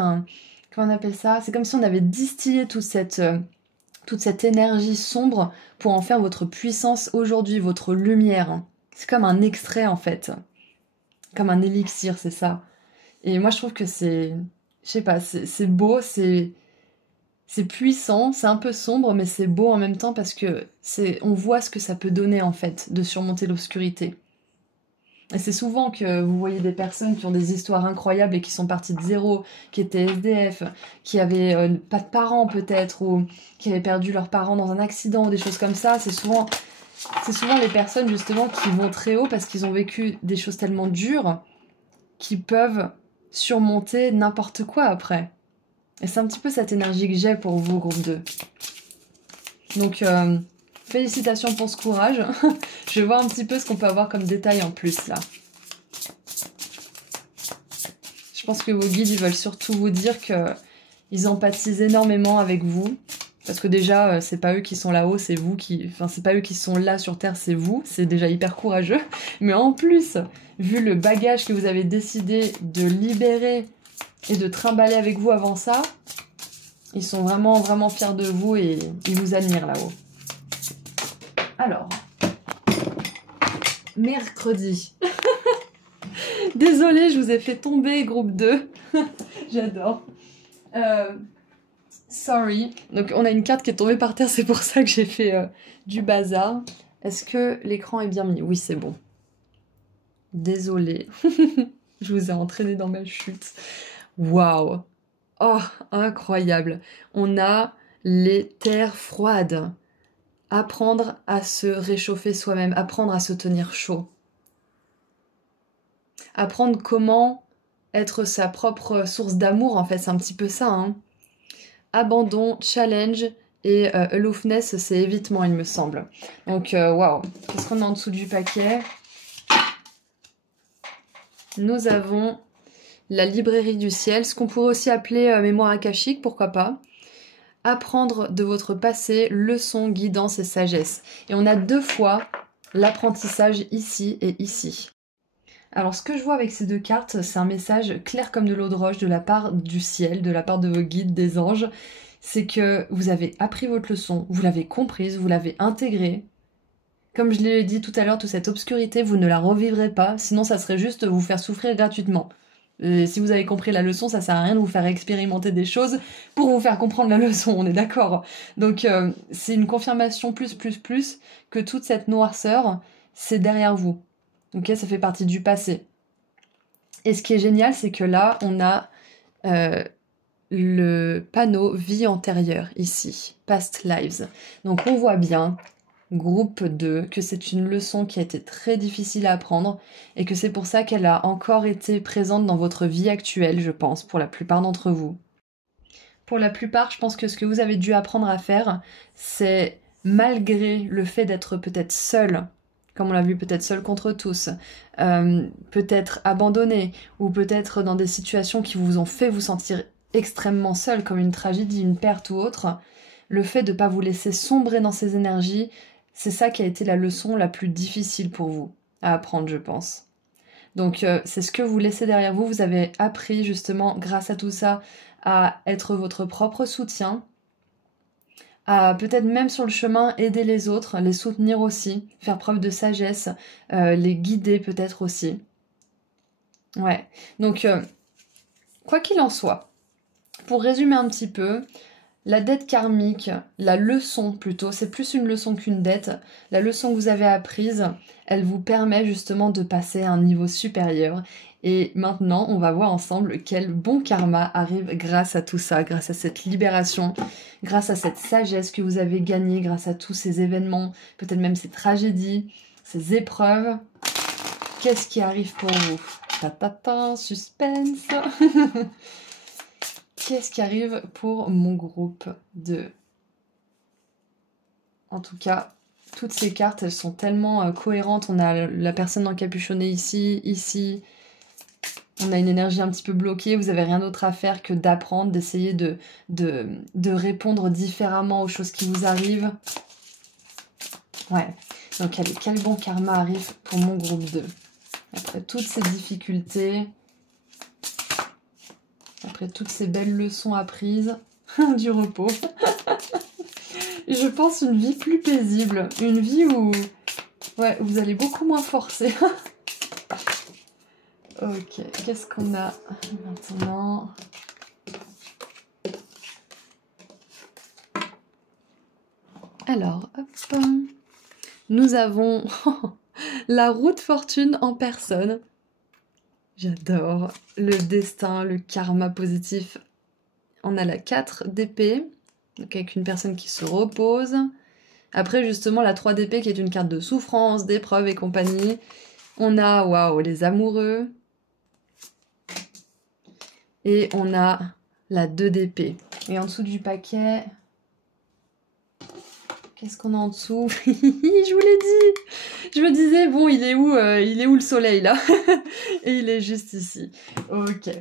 comment on appelle ça? C'est comme si on avait distillé toute cette énergie sombre pour en faire votre puissance aujourd'hui, votre lumière. C'est comme un extrait, en fait. Comme un élixir, c'est ça. Et moi, je trouve que je sais pas, c'est beau, c'est puissant, c'est un peu sombre, mais c'est beau en même temps parce que on voit ce que ça peut donner, en fait, de surmonter l'obscurité. Et c'est souvent que vous voyez des personnes qui ont des histoires incroyables et qui sont parties de zéro, qui étaient SDF, qui avaient pas de parents peut-être, ou qui avaient perdu leurs parents dans un accident ou des choses comme ça. C'est souvent les personnes justement qui vont très haut parce qu'ils ont vécu des choses tellement dures qui peuvent surmonter n'importe quoi après. Et c'est un petit peu cette énergie que j'ai pour vous, groupe 2. Donc... félicitations pour ce courage. Je vais voir un petit peu ce qu'on peut avoir comme détail en plus là. Je pense que vos guides ils veulent surtout vous dire qu'ils empathisent énormément avec vous. Parce que déjà, c'est pas eux qui sont là-haut, c'est vous qui... Enfin, c'est pas eux qui sont là sur Terre, c'est vous. C'est déjà hyper courageux. Mais en plus, vu le bagage que vous avez décidé de libérer et de trimballer avec vous avant ça, ils sont vraiment, vraiment fiers de vous et ils vous admirent là-haut. Alors, mercredi. Désolée, je vous ai fait tomber, groupe 2. J'adore. Sorry. Donc, on a une carte qui est tombée par terre, c'est pour ça que j'ai fait du bazar. Est-ce que l'écran est bien mis? Oui, c'est bon. Désolée. Je vous ai entraîné dans ma chute. Waouh. Oh, incroyable. On a les terres froides. Apprendre à se réchauffer soi-même, apprendre à se tenir chaud. Apprendre comment être sa propre source d'amour, en fait, c'est un petit peu ça. Hein. Abandon, challenge et aloofness, c'est évitement, il me semble. Donc, waouh, qu'est-ce qu'on a en dessous du paquet? Nous avons la librairie du ciel, ce qu'on pourrait aussi appeler mémoire akashique, pourquoi pas. Apprendre de votre passé, leçons, guidance et sagesse. Et on a 2 fois l'apprentissage ici et ici. Alors ce que je vois avec ces 2 cartes, c'est un message clair comme de l'eau de roche de la part du ciel, de la part de vos guides, des anges. C'est que vous avez appris votre leçon, vous l'avez comprise, vous l'avez intégrée. Comme je l'ai dit tout à l'heure, toute cette obscurité, vous ne la revivrez pas, sinon ça serait juste vous faire souffrir gratuitement. Et si vous avez compris la leçon, ça sert à rien de vous faire expérimenter des choses pour vous faire comprendre la leçon, on est d'accord. Donc c'est une confirmation plus que toute cette noirceur, c'est derrière vous. Ok, ça fait partie du passé. Et ce qui est génial, c'est que là, on a le panneau vie antérieure ici, past lives. Donc on voit bien groupe 2, que c'est une leçon qui a été très difficile à apprendre et que c'est pour ça qu'elle a encore été présente dans votre vie actuelle, je pense, pour la plupart d'entre vous. Pour la plupart, je pense que ce que vous avez dû apprendre à faire, c'est malgré le fait d'être peut-être seul, comme on l'a vu, peut-être seul contre tous, peut-être abandonné, ou peut-être dans des situations qui vous ont fait vous sentir extrêmement seul, comme une tragédie, une perte ou autre, le fait de ne pas vous laisser sombrer dans ces énergies, c'est ça qui a été la leçon la plus difficile pour vous à apprendre, je pense. Donc c'est ce que vous laissez derrière vous. Vous avez appris justement, grâce à tout ça, à être votre propre soutien, à peut-être même sur le chemin aider les autres, les soutenir aussi, faire preuve de sagesse, les guider peut-être aussi. Ouais, donc quoi qu'il en soit, pour résumer un petit peu, la dette karmique, la leçon plutôt, c'est plus une leçon qu'une dette. La leçon que vous avez apprise, elle vous permet justement de passer à un niveau supérieur. Et maintenant, on va voir ensemble quel bon karma arrive grâce à tout ça, grâce à cette libération, grâce à cette sagesse que vous avez gagnée, grâce à tous ces événements, peut-être même ces tragédies, ces épreuves. Qu'est-ce qui arrive pour vous? Ta, suspense. Qu'est-ce qui arrive pour mon groupe 2? En tout cas, toutes ces cartes, elles sont tellement cohérentes. On a la personne encapuchonnée ici, ici. On a une énergie un petit peu bloquée. Vous n'avez rien d'autre à faire que d'apprendre, d'essayer de répondre différemment aux choses qui vous arrivent. Ouais. Donc, allez, quel bon karma arrive pour mon groupe 2? Après toutes ces difficultés... Après toutes ces belles leçons apprises, du repos. Je pense une vie plus paisible, une vie où ouais, vous allez beaucoup moins forcer. Ok, qu'est-ce qu'on a maintenant? Alors, hop. Nous avons la roue de fortune en personne. J'adore le destin, le karma positif. On a la 4 d'épée, donc avec une personne qui se repose. Après, justement, la 3 d'épée qui est une carte de souffrance, d'épreuve et compagnie. On a, waouh, les amoureux. Et on a la 2 d'épée. Et en dessous du paquet... Qu'est-ce qu'on a en dessous? Je vous l'ai dit. Je me disais, bon, il est où le soleil, là? Et il est juste ici. Ok.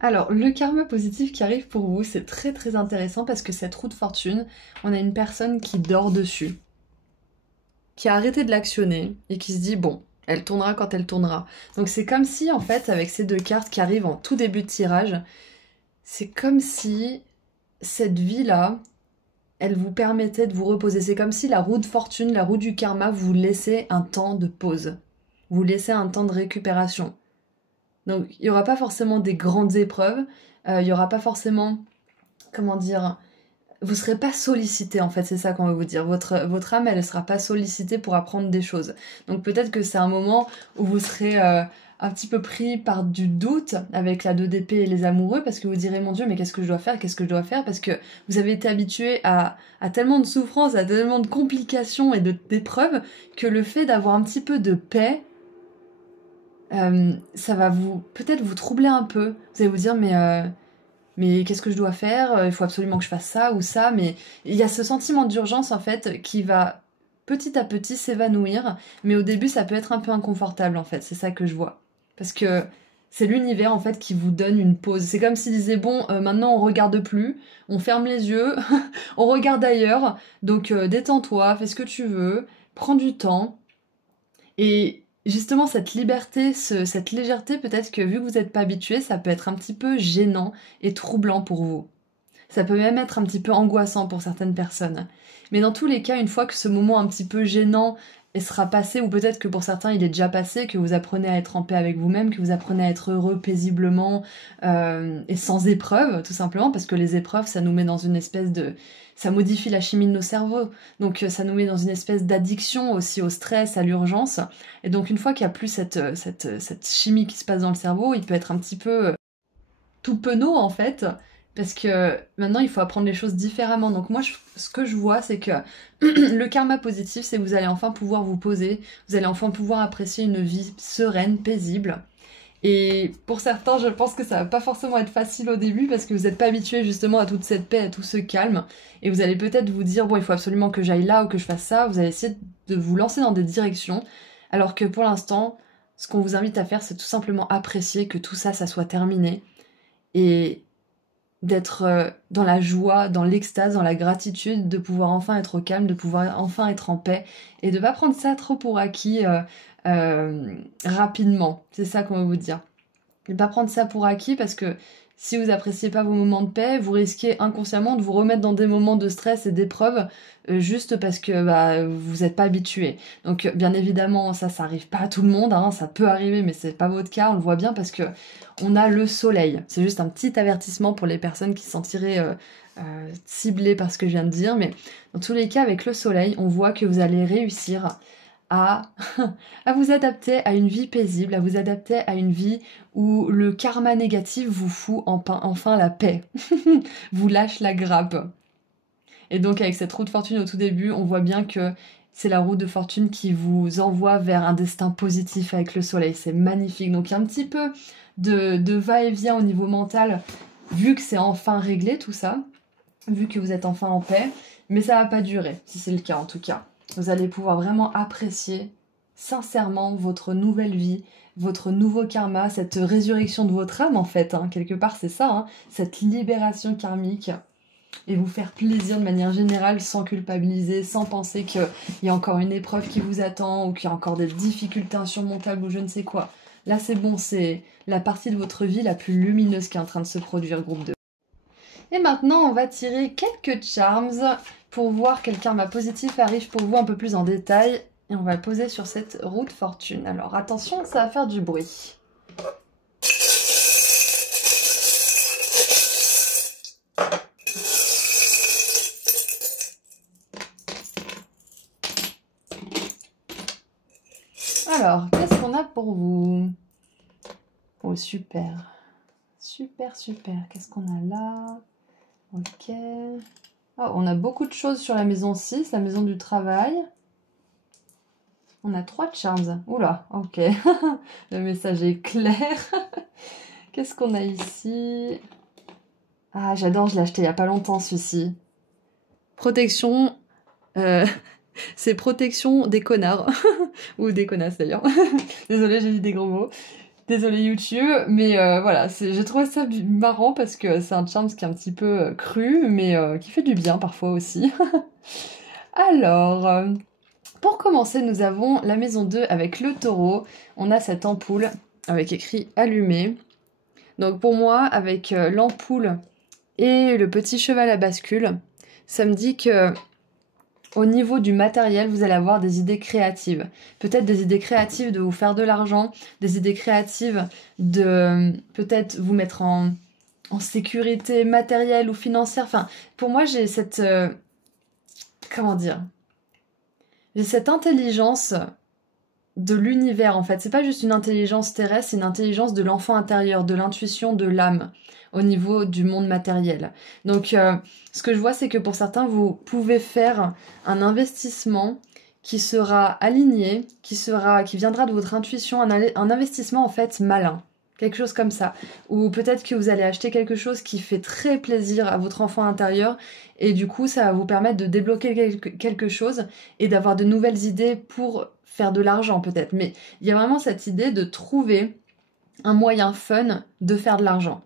Alors, le karma positif qui arrive pour vous, c'est très très intéressant parce que cette roue de fortune, on a une personne qui dort dessus, qui a arrêté de l'actionner et qui se dit, bon, elle tournera quand elle tournera. Donc c'est comme si, en fait, avec ces 2 cartes qui arrivent en tout début de tirage, c'est comme si cette vie-là, elle vous permettait de vous reposer. C'est comme si la roue de fortune, la roue du karma, vous laissait un temps de pause. Vous laissez un temps de récupération. Donc, il n'y aura pas forcément des grandes épreuves. Il n'y aura pas forcément, comment dire, vous serez pas sollicité en fait, c'est ça qu'on veut vous dire. Votre âme, elle sera pas sollicitée pour apprendre des choses. Donc peut-être que c'est un moment où vous serez un petit peu pris par du doute avec la 2 d'épée et les amoureux, parce que vous direz mon Dieu, mais qu'est-ce que je dois faire? Qu'est-ce que je dois faire? Parce que vous avez été habitué à tellement de souffrances, à tellement de complications et d'épreuves, que le fait d'avoir un petit peu de paix, ça va peut-être vous troubler un peu. Vous allez vous dire mais qu'est-ce que je dois faire? Il faut absolument que je fasse ça ou ça, mais il y a ce sentiment d'urgence en fait qui va petit à petit s'évanouir, mais au début ça peut être un peu inconfortable en fait, c'est ça que je vois. Parce que c'est l'univers en fait qui vous donne une pause. C'est comme s'il disait bon, maintenant on regarde plus, on ferme les yeux, on regarde ailleurs, donc détends-toi, fais ce que tu veux, prends du temps. Et justement, cette liberté, cette légèreté, peut-être que vu que vous n'êtes pas habitué, ça peut être un petit peu gênant et troublant pour vous. Ça peut même être un petit peu angoissant pour certaines personnes. Mais dans tous les cas, une fois que ce moment un petit peu gênant sera passé, ou peut-être que pour certains il est déjà passé, que vous apprenez à être en paix avec vous-même, que vous apprenez à être heureux paisiblement et sans épreuves, tout simplement, parce que les épreuves, ça nous met dans une espèce de... ça modifie la chimie de nos cerveaux, donc ça nous met dans une espèce d'addiction aussi au stress, à l'urgence, et donc une fois qu'il n'y a plus cette chimie qui se passe dans le cerveau, il peut être un petit peu tout penaud en fait, parce que maintenant il faut apprendre les choses différemment. Donc moi ce que je vois c'est que le karma positif c'est que vous allez enfin pouvoir vous poser, vous allez enfin pouvoir apprécier une vie sereine, paisible. Et pour certains je pense que ça va pas forcément être facile au début parce que vous n'êtes pas habitué justement à toute cette paix, à tout ce calme. Et vous allez peut-être vous dire bon il faut absolument que j'aille là ou que je fasse ça, vous allez essayer de vous lancer dans des directions. Alors que pour l'instant, ce qu'on vous invite à faire c'est tout simplement apprécier que tout ça, ça soit terminé. Et d'être dans la joie, dans l'extase, dans la gratitude, de pouvoir enfin être au calme, de pouvoir enfin être en paix, et de pas prendre ça trop pour acquis rapidement. C'est ça qu'on veut vous dire. Ne pas prendre ça pour acquis parce que si vous appréciez pas vos moments de paix, vous risquez inconsciemment de vous remettre dans des moments de stress et d'épreuve juste parce que vous n'êtes pas habitué. Donc bien évidemment ça arrive pas à tout le monde, hein, ça peut arriver mais c'est pas votre cas, on le voit bien parce que on a le soleil. C'est juste un petit avertissement pour les personnes qui se sentiraient ciblées par ce que je viens de dire, mais dans tous les cas avec le soleil, on voit que vous allez réussir à, à vous adapter à une vie paisible, à vous adapter à une vie où le karma négatif vous fout enfin la paix, vous lâche la grappe. Et donc avec cette roue de fortune au tout début, on voit bien que c'est la roue de fortune qui vous envoie vers un destin positif avec le soleil, c'est magnifique. Donc il y a un petit peu de va-et-vient au niveau mental, vu que c'est enfin réglé tout ça, vu que vous êtes enfin en paix, mais ça va pas durer, si c'est le cas en tout cas. Vous allez pouvoir vraiment apprécier sincèrement votre nouvelle vie, votre nouveau karma, cette résurrection de votre âme en fait, hein. Quelque part c'est ça, hein, cette libération karmique, et vous faire plaisir de manière générale sans culpabiliser, sans penser qu'il y a encore une épreuve qui vous attend ou qu'il y a encore des difficultés insurmontables ou je ne sais quoi. Là c'est bon, c'est la partie de votre vie la plus lumineuse qui est en train de se produire, groupe 2. Et maintenant, on va tirer quelques charms pour voir quel karma positif arrive pour vous un peu plus en détail. Et on va le poser sur cette roue de fortune. Alors attention, ça va faire du bruit. Alors, qu'est-ce qu'on a pour vous? Oh, super. Super, super. Qu'est-ce qu'on a là? Ok. Oh, on a beaucoup de choses sur la maison 6, la maison du travail. On a 3 charms. Oula, ok. Le message est clair. Qu'est-ce qu'on a ici? Ah, j'adore, je l'ai acheté il n'y a pas longtemps, celui-ci. Protection... c'est protection des connards. Ou des connasses, d'ailleurs. Désolée, j'ai dit des gros mots. Désolée YouTube, mais voilà, j'ai trouvé ça marrant parce que c'est un charm qui est un petit peu cru, mais qui fait du bien parfois aussi. Alors, pour commencer, nous avons la maison 2 avec le taureau. On a cette ampoule avec écrit allumé. Donc pour moi, avec l'ampoule et le petit cheval à bascule, ça me dit que au niveau du matériel, vous allez avoir des idées créatives. Peut-être des idées créatives de vous faire de l'argent, des idées créatives de peut-être vous mettre en en sécurité matérielle ou financière. Enfin, pour moi, j'ai cette... comment dire? J'ai cette intelligence de l'univers, en fait. C'est pas juste une intelligence terrestre, c'est une intelligence de l'enfant intérieur, de l'intuition, de l'âme, au niveau du monde matériel. Donc, ce que je vois, c'est que pour certains, vous pouvez faire un investissement qui sera aligné, qui viendra de votre intuition, un investissement, en fait, malin. Quelque chose comme ça. Ou peut-être que vous allez acheter quelque chose qui fait très plaisir à votre enfant intérieur, et du coup, ça va vous permettre de débloquer quelque chose et d'avoir de nouvelles idées pour faire de l'argent peut-être. Mais il y a vraiment cette idée de trouver un moyen fun de faire de l'argent.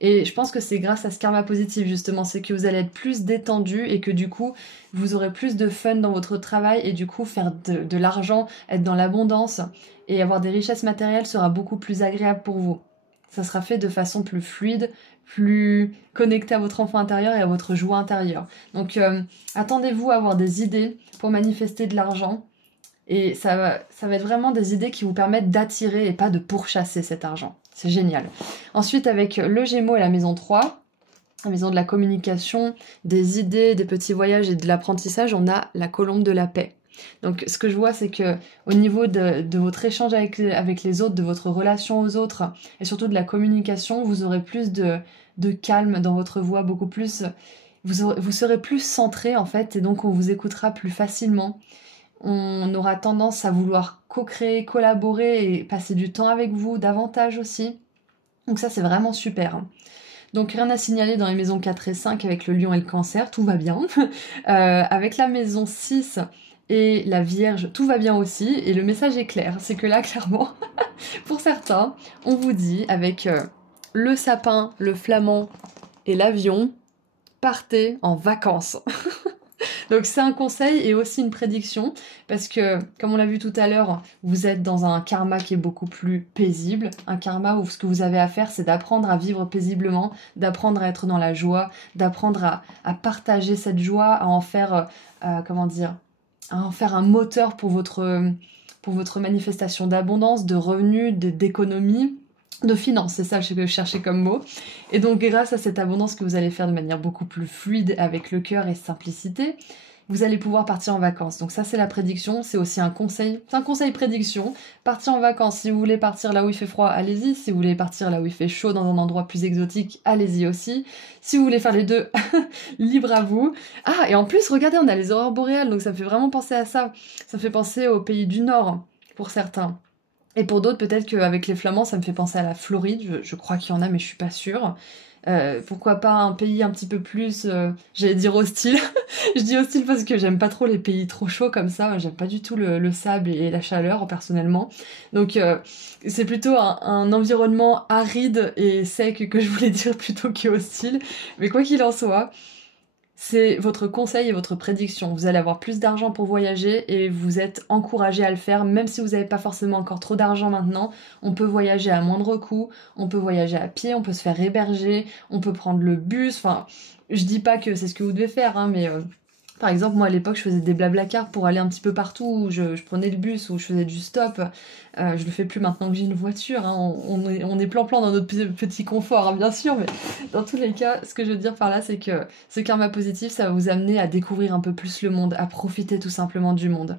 Et je pense que c'est grâce à ce karma positif justement, c'est que vous allez être plus détendu et que du coup, vous aurez plus de fun dans votre travail et du coup, faire de l'argent, être dans l'abondance et avoir des richesses matérielles sera beaucoup plus agréable pour vous. Ça sera fait de façon plus fluide, plus connectée à votre enfant intérieur et à votre joie intérieure. Donc, attendez-vous à avoir des idées pour manifester de l'argent. Et ça va être vraiment des idées qui vous permettent d'attirer et pas de pourchasser cet argent. C'est génial. Ensuite, avec le Gémeaux et la maison 3, la maison de la communication, des idées, des petits voyages et de l'apprentissage, on a la colombe de la paix. Donc ce que je vois, c'est que au niveau de votre échange avec les autres, de votre relation aux autres, et surtout de la communication, vous aurez plus de calme dans votre voix, beaucoup plus... Vous serez plus centré en fait, et donc on vous écoutera plus facilement. On aura tendance à vouloir co-créer, collaborer et passer du temps avec vous davantage aussi. Donc ça, c'est vraiment super. Donc rien à signaler dans les maisons 4 et 5 avec le lion et le cancer, tout va bien. Avec la maison 6 et la vierge, tout va bien aussi. Et le message est clair, c'est que là, clairement, pour certains, on vous dit avec le sapin, le flamand et l'avion, partez en vacances. Donc c'est un conseil et aussi une prédiction, parce que, comme on l'a vu tout à l'heure, vous êtes dans un karma qui est beaucoup plus paisible, un karma où ce que vous avez à faire, c'est d'apprendre à vivre paisiblement, d'apprendre à être dans la joie, d'apprendre à partager cette joie, à en faire, comment dire, à en faire un moteur pour votre manifestation d'abondance, de revenus, d'économie, de finances, c'est ça que je cherchais comme mot. Et donc grâce à cette abondance que vous allez faire de manière beaucoup plus fluide avec le cœur et simplicité, vous allez pouvoir partir en vacances. Donc ça c'est la prédiction, c'est aussi un conseil, c'est un conseil prédiction. Partir en vacances, si vous voulez partir là où il fait froid, allez-y. Si vous voulez partir là où il fait chaud dans un endroit plus exotique, allez-y aussi. Si vous voulez faire les deux, libre à vous. Ah, et en plus, regardez, on a les aurores boréales, donc ça me fait vraiment penser à ça. Ça me fait penser aux pays du Nord, pour certains. Et pour d'autres, peut-être qu'avec les Flamands, ça me fait penser à la Floride. Je crois qu'il y en a, mais je suis pas sûre. Pourquoi pas un pays un petit peu plus, j'allais dire hostile. Je dis hostile parce que j'aime pas trop les pays trop chauds comme ça. J'aime pas du tout le sable et la chaleur personnellement. Donc c'est plutôt un environnement aride et sec que je voulais dire plutôt que hostile. Mais quoi qu'il en soit, c'est votre conseil et votre prédiction. Vous allez avoir plus d'argent pour voyager et vous êtes encouragé à le faire, même si vous n'avez pas forcément encore trop d'argent maintenant. On peut voyager à moindre coût, on peut voyager à pied, on peut se faire héberger, on peut prendre le bus. Enfin, je dis pas que c'est ce que vous devez faire, hein, mais par exemple, moi à l'époque, je faisais des blablacar pour aller un petit peu partout. Je prenais le bus ou je faisais du stop. Je le fais plus maintenant que j'ai une voiture. Hein. On est plan-plan dans notre petit confort, hein, bien sûr, mais dans tous les cas, ce que je veux dire par là, c'est que ce karma positif, ça va vous amener à découvrir un peu plus le monde, à profiter tout simplement du monde.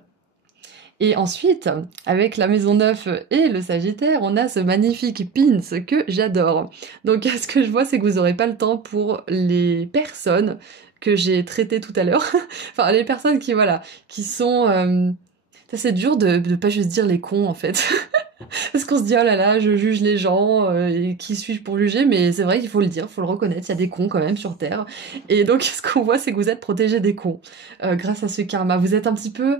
Et ensuite, avec la maison 9 et le Sagittaire, on a ce magnifique pins que j'adore. Donc ce que je vois, c'est que vous n'aurez pas le temps pour les personnes que j'ai traitées tout à l'heure. Enfin, les personnes qui, voilà, qui sont... Ça, c'est dur de pas juste dire les cons, en fait. Parce qu'on se dit, oh là là, je juge les gens, et qui suis-je pour juger? Mais c'est vrai qu'il faut le dire, faut le reconnaître, il y a des cons quand même sur Terre. Et donc, ce qu'on voit, c'est que vous êtes protégé des cons, grâce à ce karma. Vous êtes un petit peu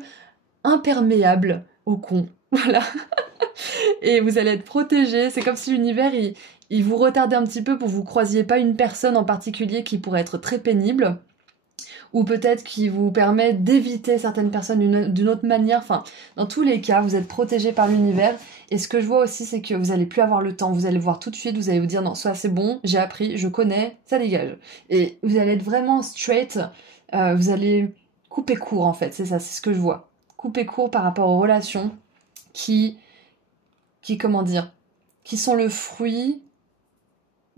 imperméable aux cons. Voilà. Et vous allez être protégé. C'est comme si l'univers, il vous retardait un petit peu pour que vous croisiez pas une personne en particulier qui pourrait être très pénible. Ou peut-être qui vous permet d'éviter certaines personnes d'une autre manière. Enfin, dans tous les cas, vous êtes protégé par l'univers. Et ce que je vois aussi, c'est que vous allez plus avoir le temps. Vous allez voir tout de suite, vous allez vous dire non, soit c'est bon, j'ai appris, je connais, ça dégage. Et vous allez être vraiment straight. Vous allez couper court en fait, c'est ça, c'est ce que je vois. Couper court par rapport aux relations qui comment dire, qui sont le fruit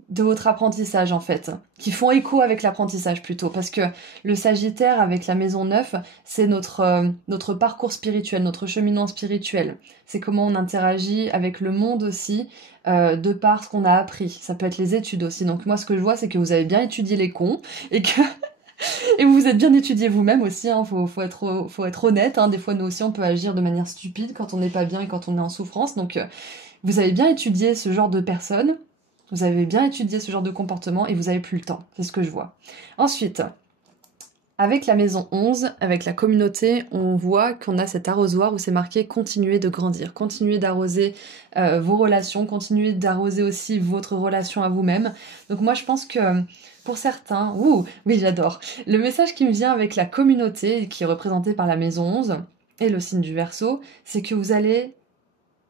de votre apprentissage en fait, qui font écho avec l'apprentissage plutôt, parce que le Sagittaire avec la maison 9, c'est notre parcours spirituel, notre cheminement spirituel. C'est comment on interagit avec le monde aussi, de par ce qu'on a appris. Ça peut être les études aussi. Donc moi ce que je vois c'est que vous avez bien étudié les cons, et que et vous vous êtes bien étudié vous-même aussi, hein. Faut être honnête, hein. Des fois nous aussi on peut agir de manière stupide quand on n'est pas bien et quand on est en souffrance, donc vous avez bien étudié ce genre de personnes. Vous avez bien étudié ce genre de comportement et vous avez plus le temps, c'est ce que je vois. Ensuite, avec la maison 11, avec la communauté, on voit qu'on a cet arrosoir où c'est marqué « Continuez de grandir », continuez d'arroser vos relations, continuez d'arroser aussi votre relation à vous-même. Donc moi je pense que pour certains, oui j'adore, le message qui me vient avec la communauté, qui est représentée par la maison 11 et le signe du Verseau, c'est que vous allez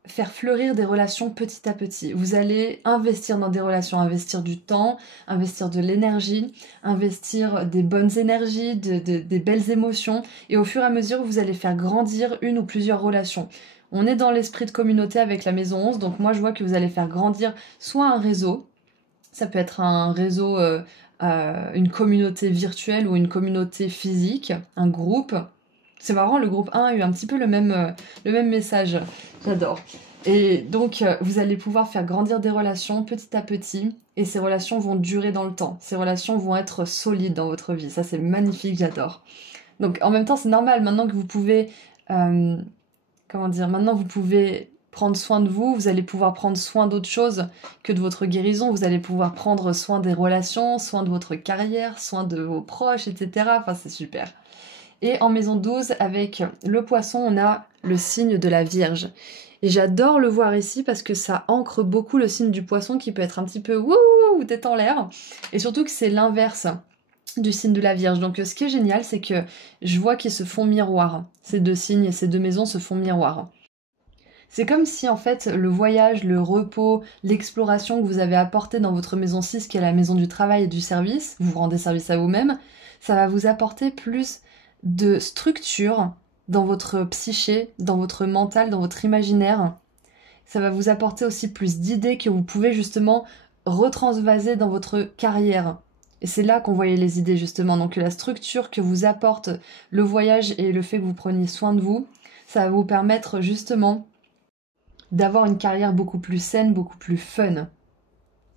faire fleurir des relations petit à petit. Vous allez investir dans des relations, investir du temps, investir de l'énergie, investir des bonnes énergies, des belles émotions, et au fur et à mesure, vous allez faire grandir une ou plusieurs relations. On est dans l'esprit de communauté avec la maison 11, donc moi je vois que vous allez faire grandir soit un réseau, ça peut être un réseau, une communauté virtuelle ou une communauté physique, un groupe. C'est marrant, le groupe 1 a eu un petit peu le même message. J'adore. Et donc, vous allez pouvoir faire grandir des relations petit à petit, et ces relations vont durer dans le temps. Ces relations vont être solides dans votre vie. Ça, c'est magnifique, j'adore. Donc, en même temps, c'est normal, maintenant que vous pouvez... maintenant vous pouvez prendre soin de vous, vous allez pouvoir prendre soin d'autre chose que de votre guérison. Vous allez pouvoir prendre soin des relations, soin de votre carrière, soin de vos proches, etc. Enfin, c'est super. Et en maison 12, avec le poisson, on a le signe de la Vierge. Et j'adore le voir ici parce que ça ancre beaucoup le signe du poisson qui peut être un petit peu wouh, tête en l'air. Et surtout que c'est l'inverse du signe de la Vierge. Donc ce qui est génial, c'est que je vois qu'ils se font miroir. Ces deux signes et ces deux maisons se font miroir. C'est comme si en fait le voyage, le repos, l'exploration que vous avez apporté dans votre maison 6, qui est la maison du travail et du service, vous rendez service à vous-même, ça va vous apporter plus de structure dans votre psyché, dans votre mental, dans votre imaginaire. Ça va vous apporter aussi plus d'idées que vous pouvez justement retransvaser dans votre carrière. Et c'est là qu'on voyait les idées justement. Donc la structure que vous apporte le voyage et le fait que vous preniez soin de vous, ça va vous permettre justement d'avoir une carrière beaucoup plus saine, beaucoup plus fun.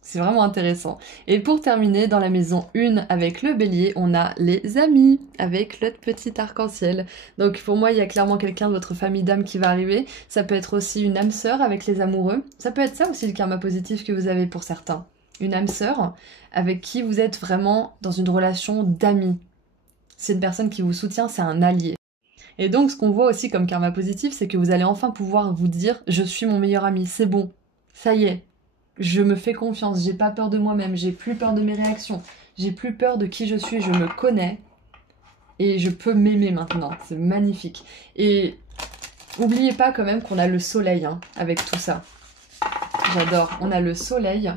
C'est vraiment intéressant. Et pour terminer, dans la maison 1 avec le bélier, on a les amis avec l'autre petit arc-en-ciel. Donc pour moi, il y a clairement quelqu'un de votre famille d'âme qui va arriver. Ça peut être aussi une âme sœur avec les amoureux. Ça peut être ça aussi le karma positif que vous avez pour certains. Une âme sœur avec qui vous êtes vraiment dans une relation d'amis. C'est une personne qui vous soutient, c'est un allié. Et donc ce qu'on voit aussi comme karma positif, c'est que vous allez enfin pouvoir vous dire « Je suis mon meilleur ami, c'est bon, ça y est. » Je me fais confiance, j'ai pas peur de moi-même, j'ai plus peur de mes réactions, j'ai plus peur de qui je suis, je me connais et je peux m'aimer maintenant, c'est magnifique. Et n'oubliez pas quand même qu'on a le soleil avec tout ça. J'adore, on a le soleil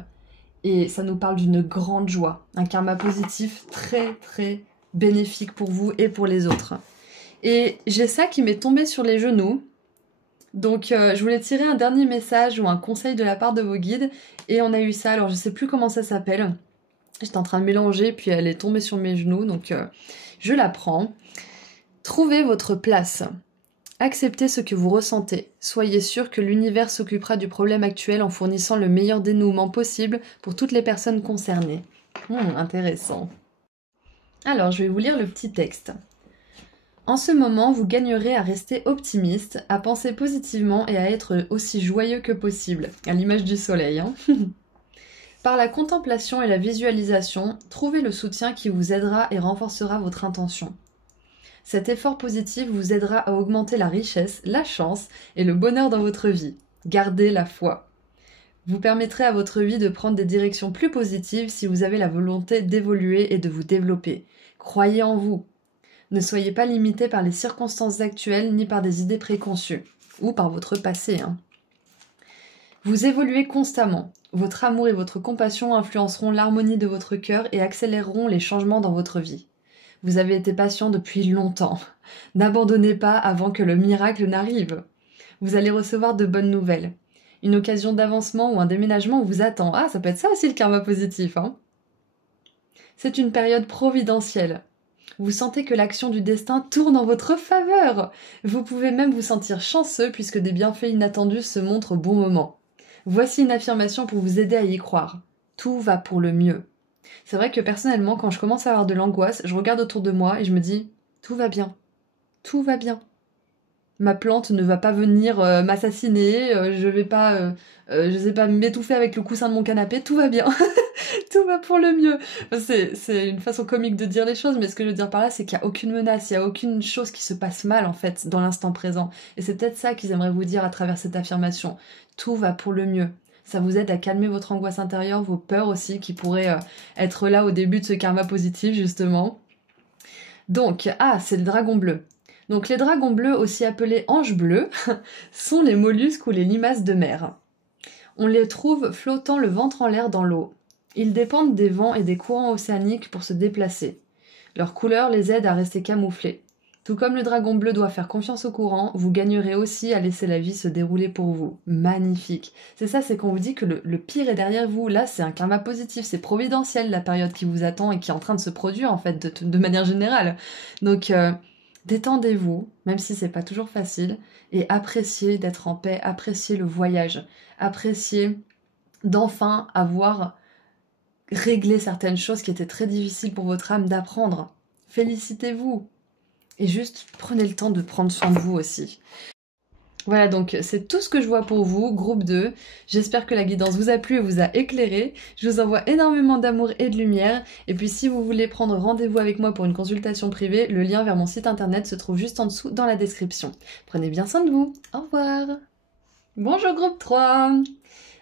et ça nous parle d'une grande joie, un karma positif très très bénéfique pour vous et pour les autres. Et j'ai ça qui m'est tombé sur les genoux. Donc je voulais tirer un dernier message ou un conseil de la part de vos guides et on a eu ça, alors je sais plus comment ça s'appelle, j'étais en train de mélanger puis elle est tombée sur mes genoux donc je la prends. Trouvez votre place, acceptez ce que vous ressentez, soyez sûr que l'univers s'occupera du problème actuel en fournissant le meilleur dénouement possible pour toutes les personnes concernées. Intéressant. Alors je vais vous lire le petit texte. En ce moment, vous gagnerez à rester optimiste, à penser positivement et à être aussi joyeux que possible, à l'image du soleil. Par la contemplation et la visualisation, trouvez le soutien qui vous aidera et renforcera votre intention. Cet effort positif vous aidera à augmenter la richesse, la chance et le bonheur dans votre vie. Gardez la foi. Vous permettrez à votre vie de prendre des directions plus positives si vous avez la volonté d'évoluer et de vous développer. Croyez en vous. Ne soyez pas limité par les circonstances actuelles ni par des idées préconçues, ou par votre passé. Vous évoluez constamment. Votre amour et votre compassion influenceront l'harmonie de votre cœur et accéléreront les changements dans votre vie. Vous avez été patient depuis longtemps. N'abandonnez pas avant que le miracle n'arrive. Vous allez recevoir de bonnes nouvelles. une occasion d'avancement ou un déménagement vous attend. Ah, ça peut être ça aussi le karma positif, hein. C'est une période providentielle. Vous sentez que l'action du destin tourne en votre faveur. Vous pouvez même vous sentir chanceux puisque des bienfaits inattendus se montrent au bon moment. Voici une affirmation pour vous aider à y croire. Tout va pour le mieux. C'est vrai que personnellement, quand je commence à avoir de l'angoisse, je regarde autour de moi et je me dis « Tout va bien. Tout va bien. » Ma plante ne va pas venir m'assassiner, je vais pas, je sais pas, m'étouffer avec le coussin de mon canapé, tout va bien. Tout va pour le mieux. C'est une façon comique de dire les choses, mais ce que je veux dire par là, c'est qu'il n'y a aucune menace, il n'y a aucune chose qui se passe mal, en fait, dans l'instant présent. Et c'est peut-être ça qu'ils aimeraient vous dire à travers cette affirmation. Tout va pour le mieux. Ça vous aide à calmer votre angoisse intérieure, vos peurs aussi, qui pourraient être là au début de ce karma positif, justement. Donc, c'est le dragon bleu. Donc les dragons bleus, aussi appelés anges bleus, sont les mollusques ou les limaces de mer. On les trouve flottant le ventre en l'air dans l'eau. Ils dépendent des vents et des courants océaniques pour se déplacer. Leur couleur les aide à rester camouflés. Tout comme le dragon bleu doit faire confiance au courant, vous gagnerez aussi à laisser la vie se dérouler pour vous. Magnifique. C'est ça, c'est qu'on vous dit que le pire est derrière vous. Là, c'est un karma positif, c'est providentiel la période qui vous attend et qui est en train de se produire en fait de manière générale. Donc détendez-vous, même si c'est pas toujours facile, et appréciez d'être en paix, appréciez le voyage, appréciez d'enfin avoir réglé certaines choses qui étaient très difficiles pour votre âme d'apprendre. Félicitez-vous. Et juste prenez le temps de prendre soin de vous aussi. Voilà, donc c'est tout ce que je vois pour vous, groupe 2. J'espère que la guidance vous a plu et vous a éclairé. Je vous envoie énormément d'amour et de lumière. Et puis si vous voulez prendre rendez-vous avec moi pour une consultation privée, le lien vers mon site internet se trouve juste en dessous dans la description. Prenez bien soin de vous. Au revoir. Bonjour groupe 3.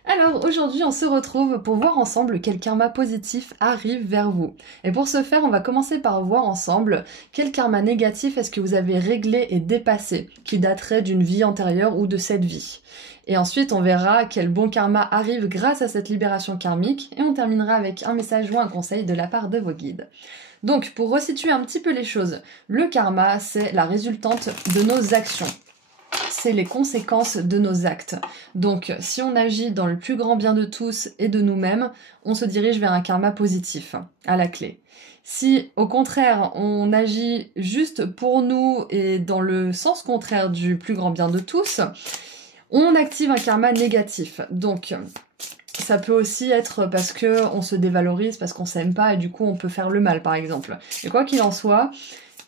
Alors aujourd'hui on se retrouve pour voir ensemble quel karma positif arrive vers vous. Et pour ce faire on va commencer par voir ensemble quel karma négatif est-ce que vous avez réglé et dépassé, qui daterait d'une vie antérieure ou de cette vie. Et ensuite on verra quel bon karma arrive grâce à cette libération karmique et on terminera avec un message ou un conseil de la part de vos guides. Donc pour resituer un petit peu les choses, le karma c'est la résultante de nos actions. C'est les conséquences de nos actes. Donc, si on agit dans le plus grand bien de tous et de nous-mêmes, on se dirige vers un karma positif, à la clé. Si, au contraire, on agit juste pour nous et dans le sens contraire du plus grand bien de tous, on active un karma négatif. Donc, ça peut aussi être parce qu'on se dévalorise, parce qu'on s'aime pas et du coup on peut faire le mal, par exemple. Et quoi qu'il en soit,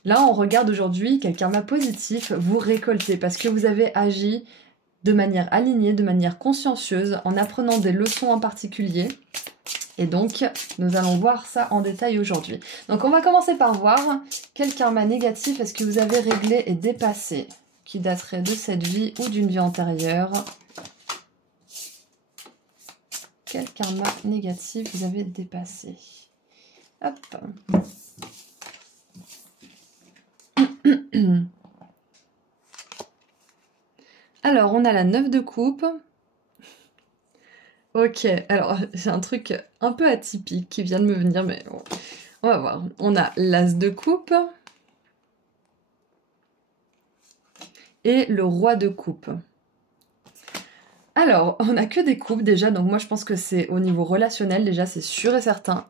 là, on regarde aujourd'hui quel karma positif vous récoltez parce que vous avez agi de manière alignée, de manière consciencieuse, en apprenant des leçons en particulier. Et donc, nous allons voir ça en détail aujourd'hui. Donc, on va commencer par voir quel karma négatif est-ce que vous avez réglé et dépassé, qui daterait de cette vie ou d'une vie antérieure. Quel karma négatif vous avez dépassé? Hop. Alors, on a la 9 de coupe. Ok, alors, c'est un truc un peu atypique qui vient de me venir, mais bon, on va voir. On a l'as de coupe et le roi de coupe. Alors, on n'a que des coupes déjà, donc moi je pense que c'est au niveau relationnel déjà, c'est sûr et certain.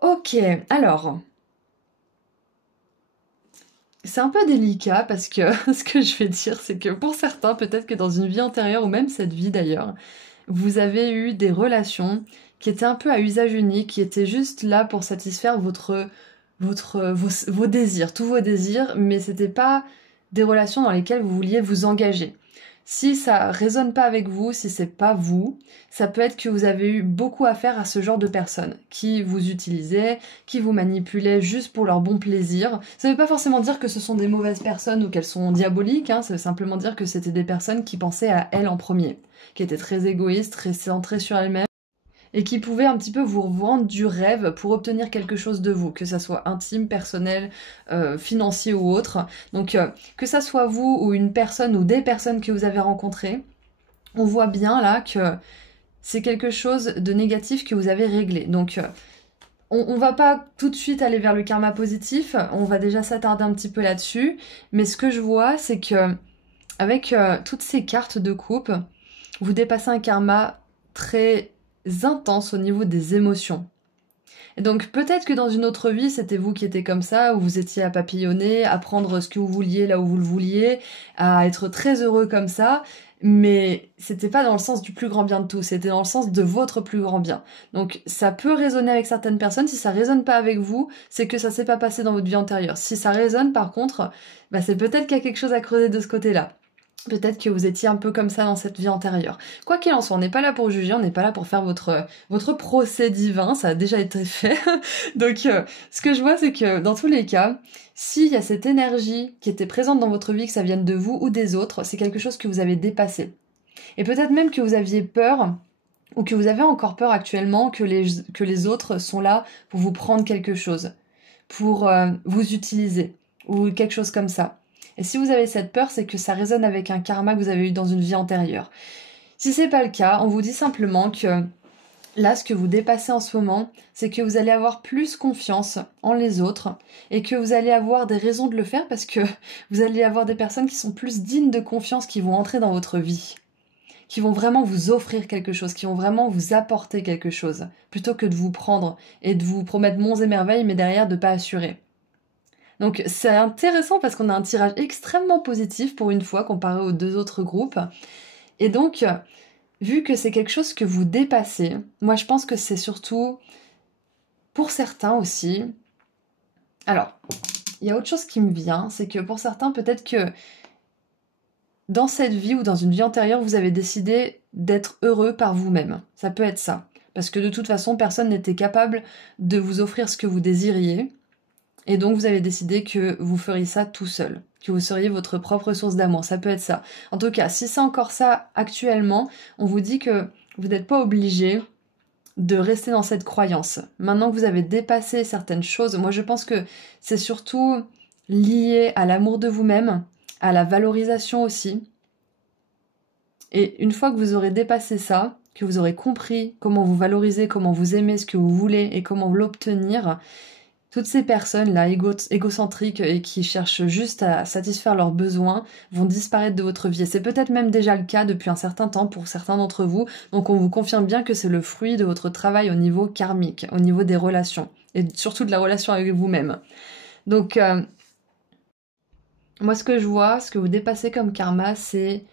Ok, alors... C'est un peu délicat parce que ce que je vais dire, c'est que pour certains, peut-être que dans une vie antérieure, ou même cette vie d'ailleurs, vous avez eu des relations qui étaient un peu à usage unique, qui étaient juste là pour satisfaire vos désirs, tous vos désirs, mais c'était pas des relations dans lesquelles vous vouliez vous engager. Si ça résonne pas avec vous, si c'est pas vous, ça peut être que vous avez eu beaucoup à faire à ce genre de personnes qui vous utilisaient, qui vous manipulaient juste pour leur bon plaisir. Ça veut pas forcément dire que ce sont des mauvaises personnes ou qu'elles sont diaboliques, hein, ça veut simplement dire que c'était des personnes qui pensaient à elles en premier, qui étaient très égoïstes, très centrées sur elles-mêmes, et qui pouvaient un petit peu vous vendre du rêve pour obtenir quelque chose de vous, que ça soit intime, personnel, financier ou autre. Donc que ça soit vous ou une personne ou des personnes que vous avez rencontrées, on voit bien là que c'est quelque chose de négatif que vous avez réglé. Donc on va pas tout de suite aller vers le karma positif, on va déjà s'attarder un petit peu là-dessus, mais ce que je vois c'est que avec toutes ces cartes de coupe, vous dépassez un karma très intense au niveau des émotions. Et donc peut-être que dans une autre vie, c'était vous qui étiez comme ça, où vous étiez à papillonner, à prendre ce que vous vouliez là où vous le vouliez, à être très heureux comme ça, mais c'était pas dans le sens du plus grand bien de tous, c'était dans le sens de votre plus grand bien. Donc ça peut résonner avec certaines personnes, si ça résonne pas avec vous, c'est que ça s'est pas passé dans votre vie antérieure. Si ça résonne par contre, bah c'est peut-être qu'il y a quelque chose à creuser de ce côté-là. Peut-être que vous étiez un peu comme ça dans cette vie antérieure. Quoi qu'il en soit, on n'est pas là pour juger, on n'est pas là pour faire votre procès divin, ça a déjà été fait. Donc ce que je vois, c'est que dans tous les cas, s'il y a cette énergie qui était présente dans votre vie, que ça vienne de vous ou des autres, c'est quelque chose que vous avez dépassé. Et peut-être même que vous aviez peur, ou que vous avez encore peur actuellement, que les autres sont là pour vous prendre quelque chose, pour vous utiliser, ou quelque chose comme ça. Et si vous avez cette peur, c'est que ça résonne avec un karma que vous avez eu dans une vie antérieure. Si c'est pas le cas, on vous dit simplement que là, ce que vous dépassez en ce moment, c'est que vous allez avoir plus confiance en les autres et que vous allez avoir des raisons de le faire parce que vous allez avoir des personnes qui sont plus dignes de confiance qui vont entrer dans votre vie, qui vont vraiment vous offrir quelque chose, qui vont vraiment vous apporter quelque chose, plutôt que de vous prendre et de vous promettre monts et merveilles, mais derrière de pas assurer. Donc c'est intéressant parce qu'on a un tirage extrêmement positif pour une fois comparé aux deux autres groupes. Et donc, vu que c'est quelque chose que vous dépassez, moi je pense que c'est surtout pour certains aussi. Alors, il y a autre chose qui me vient, c'est que pour certains, peut-être que dans cette vie ou dans une vie antérieure, vous avez décidé d'être heureux par vous-même. Ça peut être ça. Parce que de toute façon, personne n'était capable de vous offrir ce que vous désiriez. Et donc vous avez décidé que vous feriez ça tout seul, que vous seriez votre propre source d'amour, ça peut être ça. En tout cas, si c'est encore ça actuellement, on vous dit que vous n'êtes pas obligé de rester dans cette croyance. Maintenant que vous avez dépassé certaines choses, moi je pense que c'est surtout lié à l'amour de vous-même, à la valorisation aussi. Et une fois que vous aurez dépassé ça, que vous aurez compris comment vous valoriser, comment vous aimez ce que vous voulez et comment l'obtenir, toutes ces personnes-là, égocentriques et qui cherchent juste à satisfaire leurs besoins, vont disparaître de votre vie. Et c'est peut-être même déjà le cas depuis un certain temps pour certains d'entre vous. Donc on vous confirme bien que c'est le fruit de votre travail au niveau karmique, au niveau des relations. Et surtout de la relation avec vous-même. Donc, moi ce que je vois, ce que vous dépassez comme karma, c'est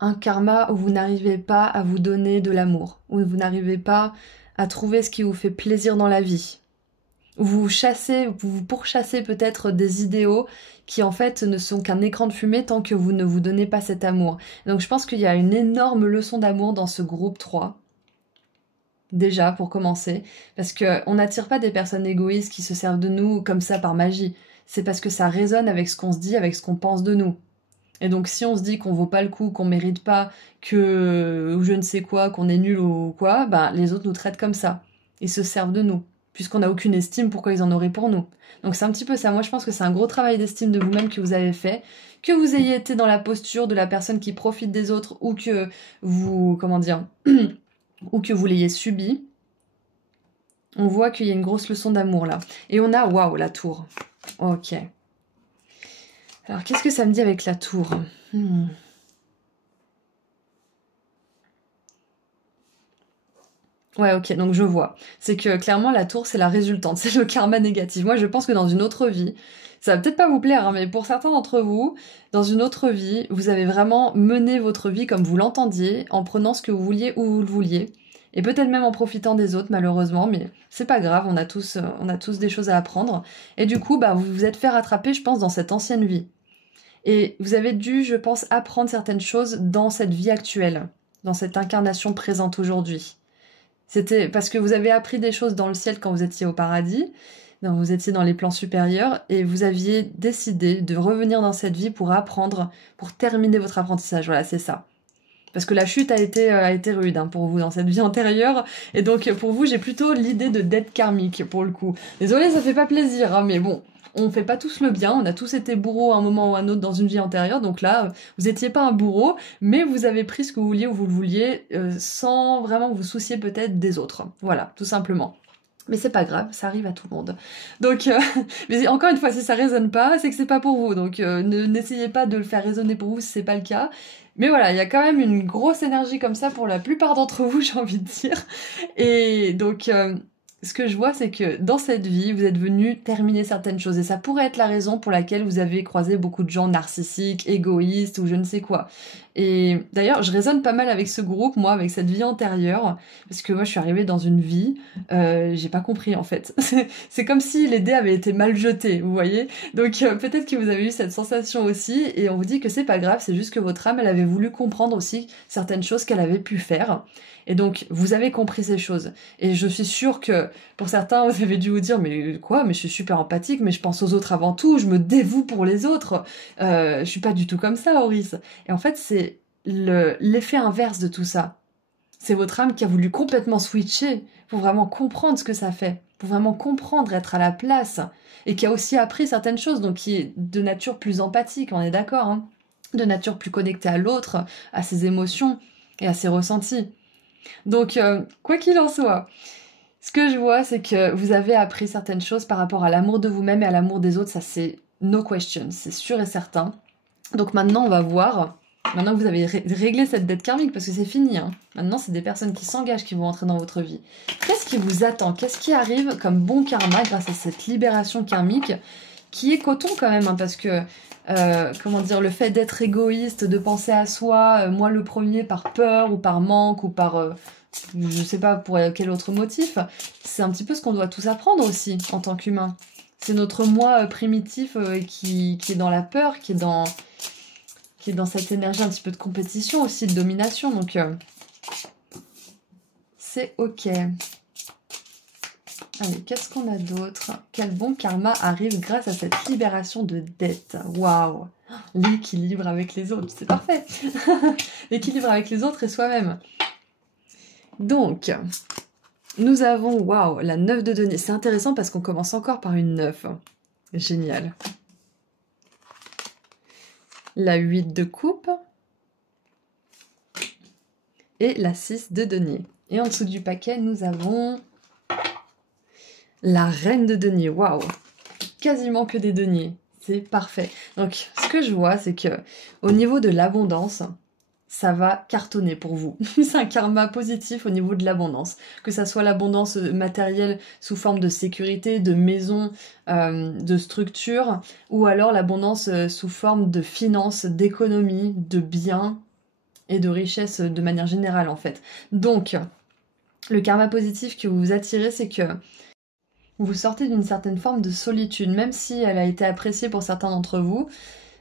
un karma où vous n'arrivez pas à vous donner de l'amour. Où vous n'arrivez pas à trouver ce qui vous fait plaisir dans la vie. Vous pourchassez peut-être des idéaux qui en fait ne sont qu'un écran de fumée tant que vous ne vous donnez pas cet amour. Donc je pense qu'il y a une énorme leçon d'amour dans ce groupe 3. Déjà, pour commencer. Parce qu'on n'attire pas des personnes égoïstes qui se servent de nous comme ça par magie. C'est parce que ça résonne avec ce qu'on se dit, avec ce qu'on pense de nous. Et donc si on se dit qu'on vaut pas le coup, qu'on mérite pas, ou je ne sais quoi, qu'on est nul ou quoi, ben les autres nous traitent comme ça. Ils se servent de nous. Puisqu'on n'a aucune estime, pourquoi ils en auraient pour nous? Donc c'est un petit peu ça. Moi, je pense que c'est un gros travail d'estime de vous-même que vous avez fait, que vous ayez été dans la posture de la personne qui profite des autres ou que vous, comment dire, ou que vous l'ayez subi. On voit qu'il y a une grosse leçon d'amour là. Et on a, waouh, la tour. Ok. Alors, qu'est-ce que ça me dit avec la tour? Ouais, ok, donc je vois. C'est que clairement, la tour, c'est la résultante, c'est le karma négatif. Moi, je pense que dans une autre vie, ça va peut-être pas vous plaire, hein, mais pour certains d'entre vous, dans une autre vie, vous avez vraiment mené votre vie comme vous l'entendiez, en prenant ce que vous vouliez où vous le vouliez. Et peut-être même en profitant des autres, malheureusement, mais c'est pas grave, on a tous des choses à apprendre. Et du coup, bah, vous vous êtes fait rattraper, je pense, dans cette ancienne vie. Et vous avez dû, je pense, apprendre certaines choses dans cette vie actuelle, dans cette incarnation présente aujourd'hui. C'était parce que vous avez appris des choses dans le ciel quand vous étiez au paradis, vous étiez dans les plans supérieurs, et vous aviez décidé de revenir dans cette vie pour apprendre, pour terminer votre apprentissage. Voilà, c'est ça. Parce que la chute a été rude hein, pour vous dans cette vie antérieure, et donc pour vous, j'ai plutôt l'idée de dette karmique, pour le coup. Désolée, ça fait pas plaisir, hein, mais bon, on fait pas tous le bien, on a tous été bourreaux à un moment ou à un autre dans une vie antérieure, donc là, vous étiez pas un bourreau, mais vous avez pris ce que vous vouliez où vous le vouliez, sans vraiment vous soucier peut-être des autres. Voilà, tout simplement. Mais c'est pas grave, ça arrive à tout le monde. Donc, mais encore une fois, si ça résonne pas, c'est que c'est pas pour vous. Donc, n'essayez pas de le faire résonner pour vous si c'est pas le cas. Mais voilà, il y a quand même une grosse énergie comme ça pour la plupart d'entre vous, j'ai envie de dire. Et donc, ce que je vois, c'est que dans cette vie, vous êtes venu terminer certaines choses. Et ça pourrait être la raison pour laquelle vous avez croisé beaucoup de gens narcissiques, égoïstes ou je ne sais quoi. Et d'ailleurs, je résonne pas mal avec ce groupe, moi, avec cette vie antérieure. Parce que moi, je suis arrivée dans une vie, j'ai pas compris en fait. C'est comme si les dés avaient été mal jetés, vous voyez. Donc peut-être que vous avez eu cette sensation aussi. Et on vous dit que c'est pas grave, c'est juste que votre âme, elle avait voulu comprendre aussi certaines choses qu'elle avait pu faire. Et donc, vous avez compris ces choses. Et je suis sûre que pour certains, vous avez dû vous dire, mais quoi, mais je suis super empathique, mais je pense aux autres avant tout, je me dévoue pour les autres. Je suis pas du tout comme ça, Auris. Et en fait, c'est l'effet inverse de tout ça. C'est votre âme qui a voulu complètement switcher pour vraiment comprendre ce que ça fait, pour vraiment comprendre, être à la place, et qui a aussi appris certaines choses, donc qui est de nature plus empathique, on est d'accord, hein, de nature plus connectée à l'autre, à ses émotions et à ses ressentis. Donc, quoi qu'il en soit, ce que je vois, c'est que vous avez appris certaines choses par rapport à l'amour de vous-même et à l'amour des autres, ça c'est no question, c'est sûr et certain. Donc maintenant, on va voir, maintenant que vous avez réglé cette dette karmique, parce que c'est fini, hein. Maintenant, c'est des personnes qui s'engagent qui vont entrer dans votre vie. Qu'est-ce qui vous attend? Qu'est-ce qui arrive comme bon karma grâce à cette libération karmique, qui est coton quand même, hein, parce que comment dire, le fait d'être égoïste, de penser à soi, moi le premier par peur ou par manque ou par je sais pas pour quel autre motif, c'est un petit peu ce qu'on doit tous apprendre aussi en tant qu'humain. C'est notre moi primitif qui est dans la peur, qui est dans cette énergie un petit peu de compétition aussi, de domination, donc c'est ok. Allez, qu'est-ce qu'on a d'autre? Quel bon karma arrive grâce à cette libération de dette? Waouh! L'équilibre avec les autres, c'est parfait! L'équilibre avec les autres et soi-même. Donc, nous avons, waouh, la 9 de denier. C'est intéressant parce qu'on commence encore par une 9. Génial. La 8 de coupe. Et la 6 de denier. Et en dessous du paquet, nous avons la reine de denier. Waouh! Quasiment que des deniers. C'est parfait. Donc, ce que je vois, c'est que au niveau de l'abondance, ça va cartonner pour vous. C'est un karma positif au niveau de l'abondance. Que ça soit l'abondance matérielle sous forme de sécurité, de maison, de structure, ou alors l'abondance sous forme de finances, d'économie, de biens et de richesse de manière générale en fait. Donc, le karma positif que vous attirez, c'est que vous sortez d'une certaine forme de solitude, même si elle a été appréciée pour certains d'entre vous.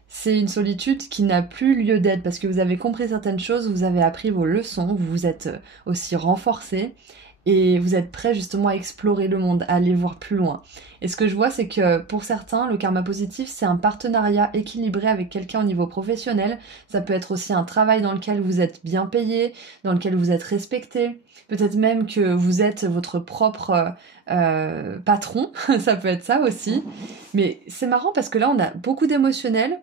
C'est une solitude qui n'a plus lieu d'être parce que vous avez compris certaines choses, vous avez appris vos leçons, vous vous êtes aussi renforcé et vous êtes prêt justement à explorer le monde, à aller voir plus loin. Et ce que je vois, c'est que pour certains, le karma positif, c'est un partenariat équilibré avec quelqu'un au niveau professionnel. Ça peut être aussi un travail dans lequel vous êtes bien payé, dans lequel vous êtes respecté. Peut-être même que vous êtes votre propre patron, ça peut être ça aussi. Mais c'est marrant parce que là, on a beaucoup d'émotionnel.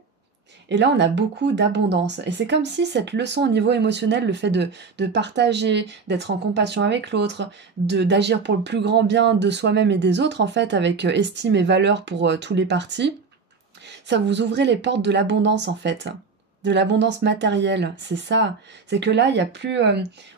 Et là, on a beaucoup d'abondance. Et c'est comme si cette leçon au niveau émotionnel, le fait de partager, d'être en compassion avec l'autre, d'agir pour le plus grand bien de soi-même et des autres, en fait, avec estime et valeur pour tous les partis, ça vous ouvrait les portes de l'abondance, en fait. De l'abondance matérielle, c'est ça. C'est que là, il n'y a plus...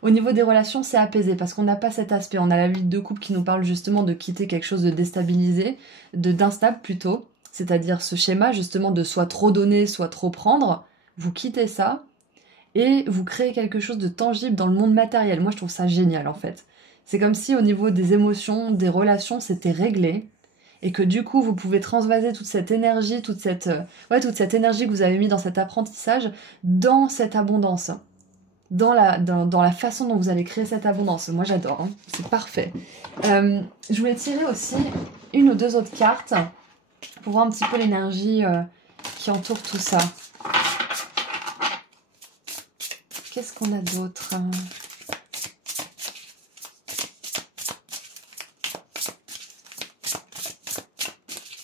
au niveau des relations, c'est apaisé, parce qu'on n'a pas cet aspect. On a la vie de couple qui nous parle justement de quitter quelque chose de déstabilisé, d'instable plutôt. C'est-à-dire ce schéma justement de soit trop donner, soit trop prendre, vous quittez ça et vous créez quelque chose de tangible dans le monde matériel. Moi, je trouve ça génial en fait. C'est comme si au niveau des émotions, des relations, c'était réglé et que du coup, vous pouvez transvaser toute cette énergie, toute cette énergie que vous avez mis dans cet apprentissage, dans cette abondance. Dans la façon dont vous allez créer cette abondance. Moi, j'adore, hein. C'est parfait. Je voulais tirer aussi une ou deux autres cartes pour voir un petit peu l'énergie qui entoure tout ça. Qu'est-ce qu'on a d'autre?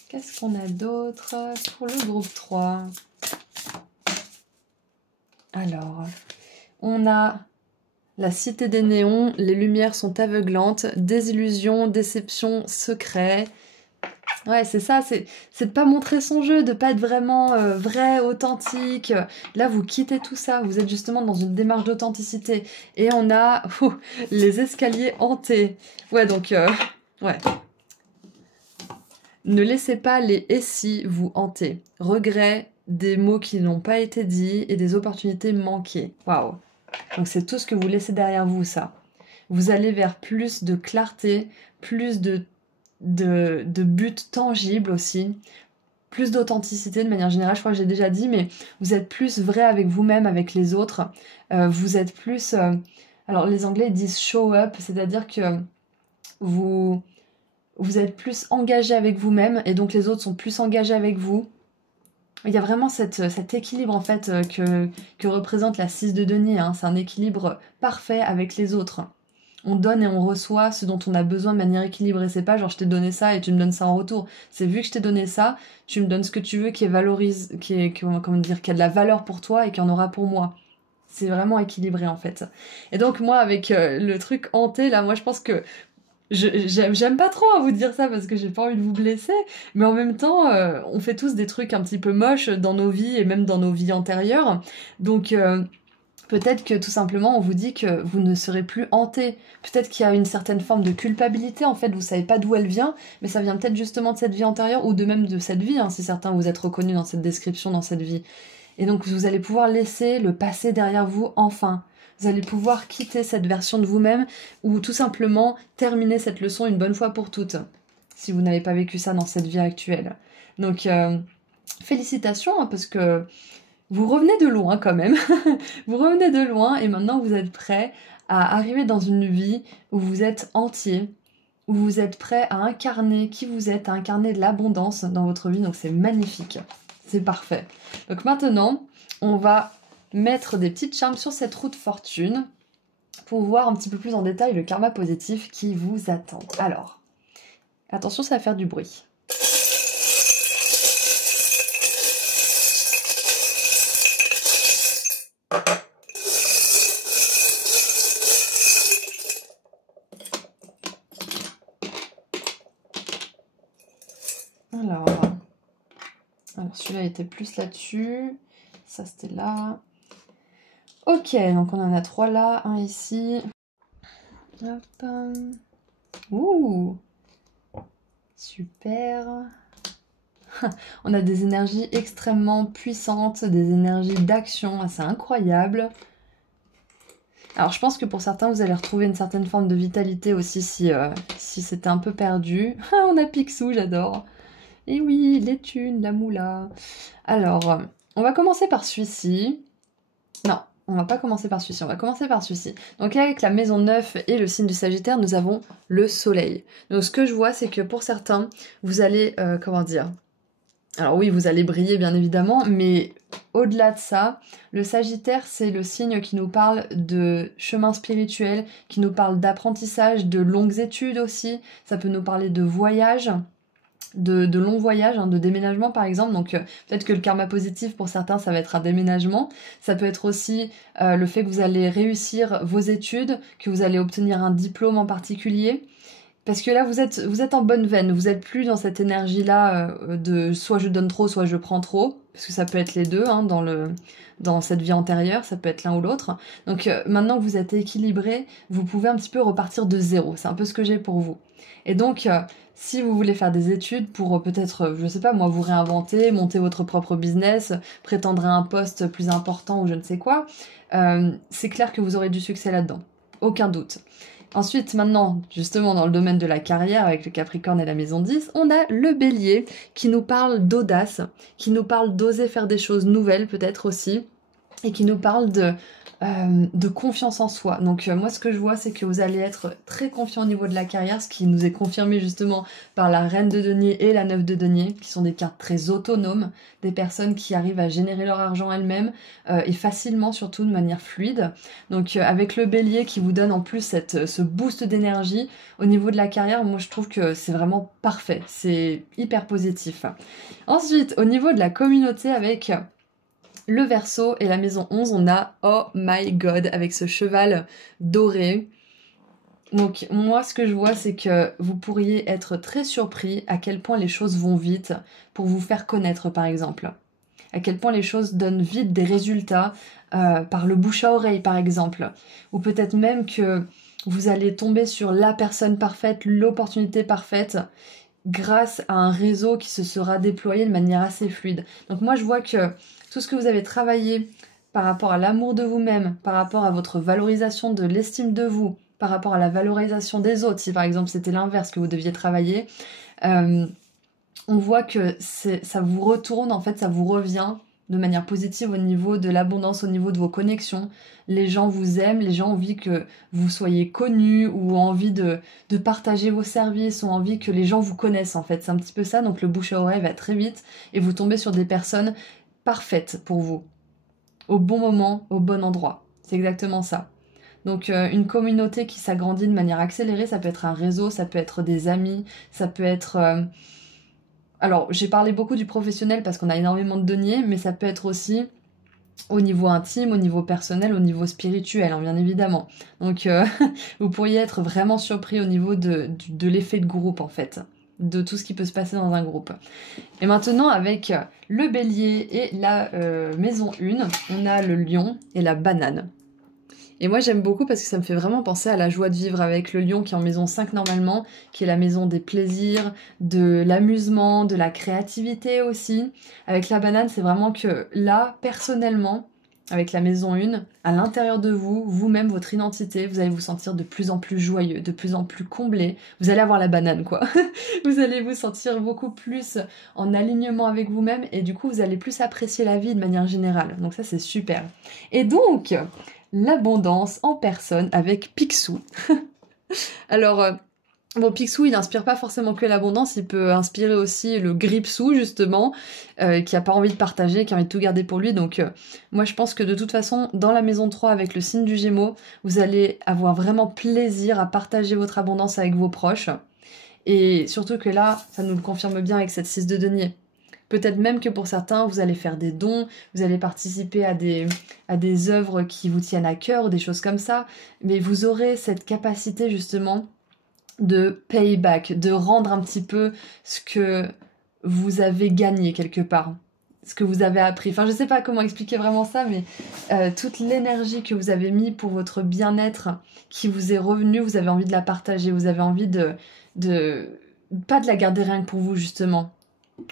Qu'est-ce qu'on a d'autre pour le groupe 3? Alors, on a la cité des néons, les lumières sont aveuglantes, désillusion, déception, secret. Ouais, c'est ça, c'est de pas montrer son jeu, de pas être vraiment vrai, authentique. Là, vous quittez tout ça, vous êtes justement dans une démarche d'authenticité. Et on a les escaliers hantés. Ouais, donc, ouais. Ne laissez pas les « et si » vous hanter. Regrets, des mots qui n'ont pas été dits et des opportunités manquées. Waouh. Donc c'est tout ce que vous laissez derrière vous, ça. Vous allez vers plus de clarté, plus de buts tangibles aussi, plus d'authenticité de manière générale, je crois que j'ai déjà dit, mais vous êtes plus vrai avec vous-même, avec les autres. Vous êtes plus... alors les Anglais disent show up, c'est-à-dire que vous, vous êtes plus engagé avec vous-même et donc les autres sont plus engagés avec vous. Il y a vraiment cet équilibre en fait que représente la 6 de denier, hein. C'est un équilibre parfait avec les autres. On donne et on reçoit ce dont on a besoin de manière équilibrée. C'est pas genre je t'ai donné ça et tu me donnes ça en retour. C'est vu que je t'ai donné ça, tu me donnes ce que tu veux qui est comment dire, qui a de la valeur pour toi et qui en aura pour moi. C'est vraiment équilibré en fait. Et donc moi avec le truc hanté là, moi je pense que j'aime pas trop vous dire ça parce que j'ai pas envie de vous blesser, mais en même temps, on fait tous des trucs un petit peu moches dans nos vies et même dans nos vies antérieures. Donc peut-être que tout simplement on vous dit que vous ne serez plus hanté. Peut-être qu'il y a une certaine forme de culpabilité, en fait, vous savez pas d'où elle vient, mais ça vient peut-être justement de cette vie antérieure ou de même de cette vie, hein, si certains vous êtes reconnus dans cette description, dans cette vie. Et donc vous allez pouvoir laisser le passé derrière vous enfin. Vous allez pouvoir quitter cette version de vous-même ou tout simplement terminer cette leçon une bonne fois pour toutes, si vous n'avez pas vécu ça dans cette vie actuelle. Donc félicitations, hein, parce que vous revenez de loin quand même. Vous revenez de loin et maintenant vous êtes prêt à arriver dans une vie où vous êtes entier, où vous êtes prêt à incarner qui vous êtes, à incarner de l'abondance dans votre vie. Donc c'est magnifique. C'est parfait. Donc maintenant, on va mettre des petites charmes sur cette roue de fortune pour voir un petit peu plus en détail le karma positif qui vous attend. Alors, attention, ça va faire du bruit. Alors celui-là était plus là-dessus, ça c'était là. Ok, donc on en a 3 là, un ici. Hop. Ouh, super. On a des énergies extrêmement puissantes, des énergies d'action assez incroyables. Alors je pense que pour certains, vous allez retrouver une certaine forme de vitalité aussi si c'était un peu perdu. On a Picsou, j'adore. Et oui, les thunes, la moula. Alors, on va commencer par celui-ci. Non, on va pas commencer par celui-ci, on va commencer par celui-ci. Donc avec la maison 9 et le signe du Sagittaire, nous avons le soleil. Donc ce que je vois, c'est que pour certains, vous allez, comment dire... Alors oui, vous allez briller bien évidemment, mais au-delà de ça, le Sagittaire, c'est le signe qui nous parle de chemin spirituel, qui nous parle d'apprentissage, de longues études aussi. Ça peut nous parler de voyage, de longs voyages, hein, de déménagement par exemple. Donc peut-être que le karma positif pour certains, ça va être un déménagement. Ça peut être aussi le fait que vous allez réussir vos études, que vous allez obtenir un diplôme en particulier. Parce que là, vous êtes en bonne veine, vous êtes plus dans cette énergie-là de soit je donne trop, soit je prends trop, parce que ça peut être les deux, hein, dans cette vie antérieure, ça peut être l'un ou l'autre. Donc maintenant que vous êtes équilibré, vous pouvez un petit peu repartir de zéro, c'est un peu ce que j'ai pour vous. Et donc, si vous voulez faire des études pour peut-être, je sais pas moi, vous réinventer, monter votre propre business, prétendre à un poste plus important ou je ne sais quoi, c'est clair que vous aurez du succès là-dedans, aucun doute. Ensuite, maintenant, justement, dans le domaine de la carrière, avec le Capricorne et la maison 10, on a le Bélier qui nous parle d'audace, qui nous parle d'oser faire des choses nouvelles peut-être aussi, et qui nous parle de confiance en soi. Donc moi, ce que je vois, c'est que vous allez être très confiant au niveau de la carrière, ce qui nous est confirmé justement par la Reine de Denier et la 9 de Denier, qui sont des cartes très autonomes, des personnes qui arrivent à générer leur argent elles-mêmes, et facilement, surtout de manière fluide. Donc avec le Bélier qui vous donne en plus ce boost d'énergie, au niveau de la carrière, moi je trouve que c'est vraiment parfait, c'est hyper positif. Ensuite, au niveau de la communauté avec... le Verseau et la maison 11, on a Oh my God avec ce cheval doré. Donc moi ce que je vois c'est que vous pourriez être très surpris à quel point les choses vont vite pour vous faire connaître par exemple. À quel point les choses donnent vite des résultats par le bouche à oreille par exemple. Ou peut-être même que vous allez tomber sur la personne parfaite, l'opportunité parfaite grâce à un réseau qui se sera déployé de manière assez fluide. Donc moi je vois que tout ce que vous avez travaillé par rapport à l'amour de vous-même, par rapport à votre valorisation de l'estime de vous, par rapport à la valorisation des autres, si par exemple c'était l'inverse que vous deviez travailler, euh, on voit que ça vous retourne, en fait ça vous revient de manière positive au niveau de l'abondance, au niveau de vos connexions. Les gens vous aiment, les gens ont envie que vous soyez connus ou ont envie de partager vos services, ont envie que les gens vous connaissent en fait. C'est un petit peu ça, donc le bouche à oreille va très vite et vous tombez sur des personnes parfaites pour vous, au bon moment, au bon endroit. C'est exactement ça. Donc une communauté qui s'agrandit de manière accélérée, ça peut être un réseau, ça peut être des amis, ça peut être... Alors j'ai parlé beaucoup du professionnel parce qu'on a énormément de deniers, mais ça peut être aussi au niveau intime, au niveau personnel, au niveau spirituel, hein, bien évidemment. Donc vous pourriez être vraiment surpris au niveau de l'effet de groupe en fait, de tout ce qui peut se passer dans un groupe. Et maintenant avec le bélier et la maison 1, on a le lion et la banane. Et moi j'aime beaucoup parce que ça me fait vraiment penser à la joie de vivre avec le lion qui est en maison 5 normalement, qui est la maison des plaisirs, de l'amusement, de la créativité aussi. Avec la banane, c'est vraiment que là, personnellement, avec la maison 1, à l'intérieur de vous, vous-même, votre identité, vous allez vous sentir de plus en plus joyeux, de plus en plus comblé. Vous allez avoir la banane, quoi. Vous allez vous sentir beaucoup plus en alignement avec vous-même et du coup, vous allez plus apprécier la vie de manière générale. Donc ça, c'est super. Et donc, l'abondance en personne avec Picsou. Alors, bon, Picsou, il n'inspire pas forcément que l'abondance, il peut inspirer aussi le Gripsou, justement, qui a pas envie de partager, qui a envie de tout garder pour lui. Donc, moi, je pense que de toute façon, dans la maison 3, avec le signe du Gémeaux, vous allez avoir vraiment plaisir à partager votre abondance avec vos proches. Et surtout que là, ça nous le confirme bien avec cette 6 de denier. Peut-être même que pour certains, vous allez faire des dons, vous allez participer à des œuvres qui vous tiennent à cœur ou des choses comme ça, mais vous aurez cette capacité justement de payback, de rendre un petit peu ce que vous avez gagné quelque part, ce que vous avez appris. Enfin, je sais pas comment expliquer vraiment ça, mais toute l'énergie que vous avez mis pour votre bien-être qui vous est revenue, vous avez envie de la partager, vous avez envie pas de la garder rien que pour vous justement.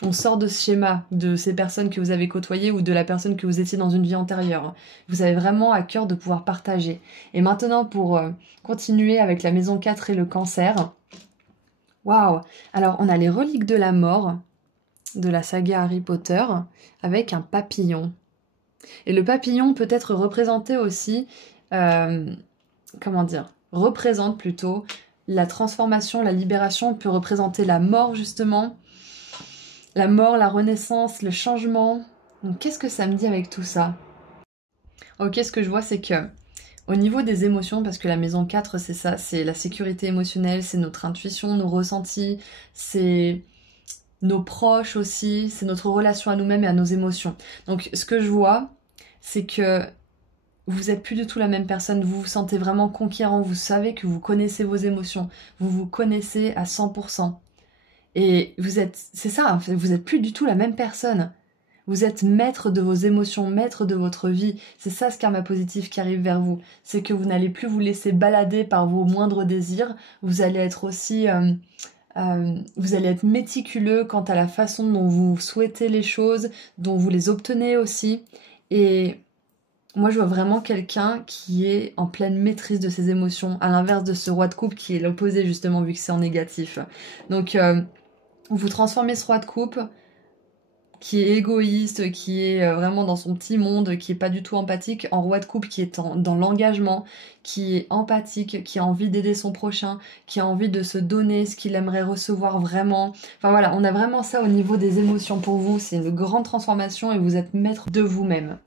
On sort de ce schéma, de ces personnes que vous avez côtoyées ou de la personne que vous étiez dans une vie antérieure. Vous avez vraiment à cœur de pouvoir partager. Et maintenant, pour continuer avec la maison 4 et le cancer. Waouh! Alors, on a les reliques de la mort de la saga Harry Potter avec un papillon. Et le papillon peut être représenté aussi, représente plutôt la transformation, la libération, peut représenter la mort justement. La mort, la renaissance, le changement. Donc qu'est-ce que ça me dit avec tout ça? Ok, ce que je vois c'est que au niveau des émotions, parce que la maison 4 c'est ça, c'est la sécurité émotionnelle, c'est notre intuition, nos ressentis, c'est nos proches aussi, c'est notre relation à nous-mêmes et à nos émotions. Donc ce que je vois, c'est que vous êtes plus du tout la même personne, vous vous sentez vraiment conquérant, vous savez que vous connaissez vos émotions, vous vous connaissez à 100%. Et c'est ça, en fait, vous êtes plus du tout la même personne. Vous êtes maître de vos émotions, maître de votre vie. C'est ça ce karma positif qui arrive vers vous. C'est que vous n'allez plus vous laisser balader par vos moindres désirs. Vous allez être aussi, vous allez être méticuleux quant à la façon dont vous souhaitez les choses, dont vous les obtenez aussi. Et moi, je vois vraiment quelqu'un qui est en pleine maîtrise de ses émotions, à l'inverse de ce roi de coupe qui est l'opposé justement vu que c'est en négatif. Donc vous transformez ce roi de coupe qui est égoïste, qui est vraiment dans son petit monde, qui est pas du tout empathique, en roi de coupe qui est dans l'engagement, qui est empathique, qui a envie d'aider son prochain, qui a envie de se donner ce qu'il aimerait recevoir vraiment. Enfin voilà, on a vraiment ça au niveau des émotions pour vous, c'est une grande transformation et vous êtes maître de vous-même.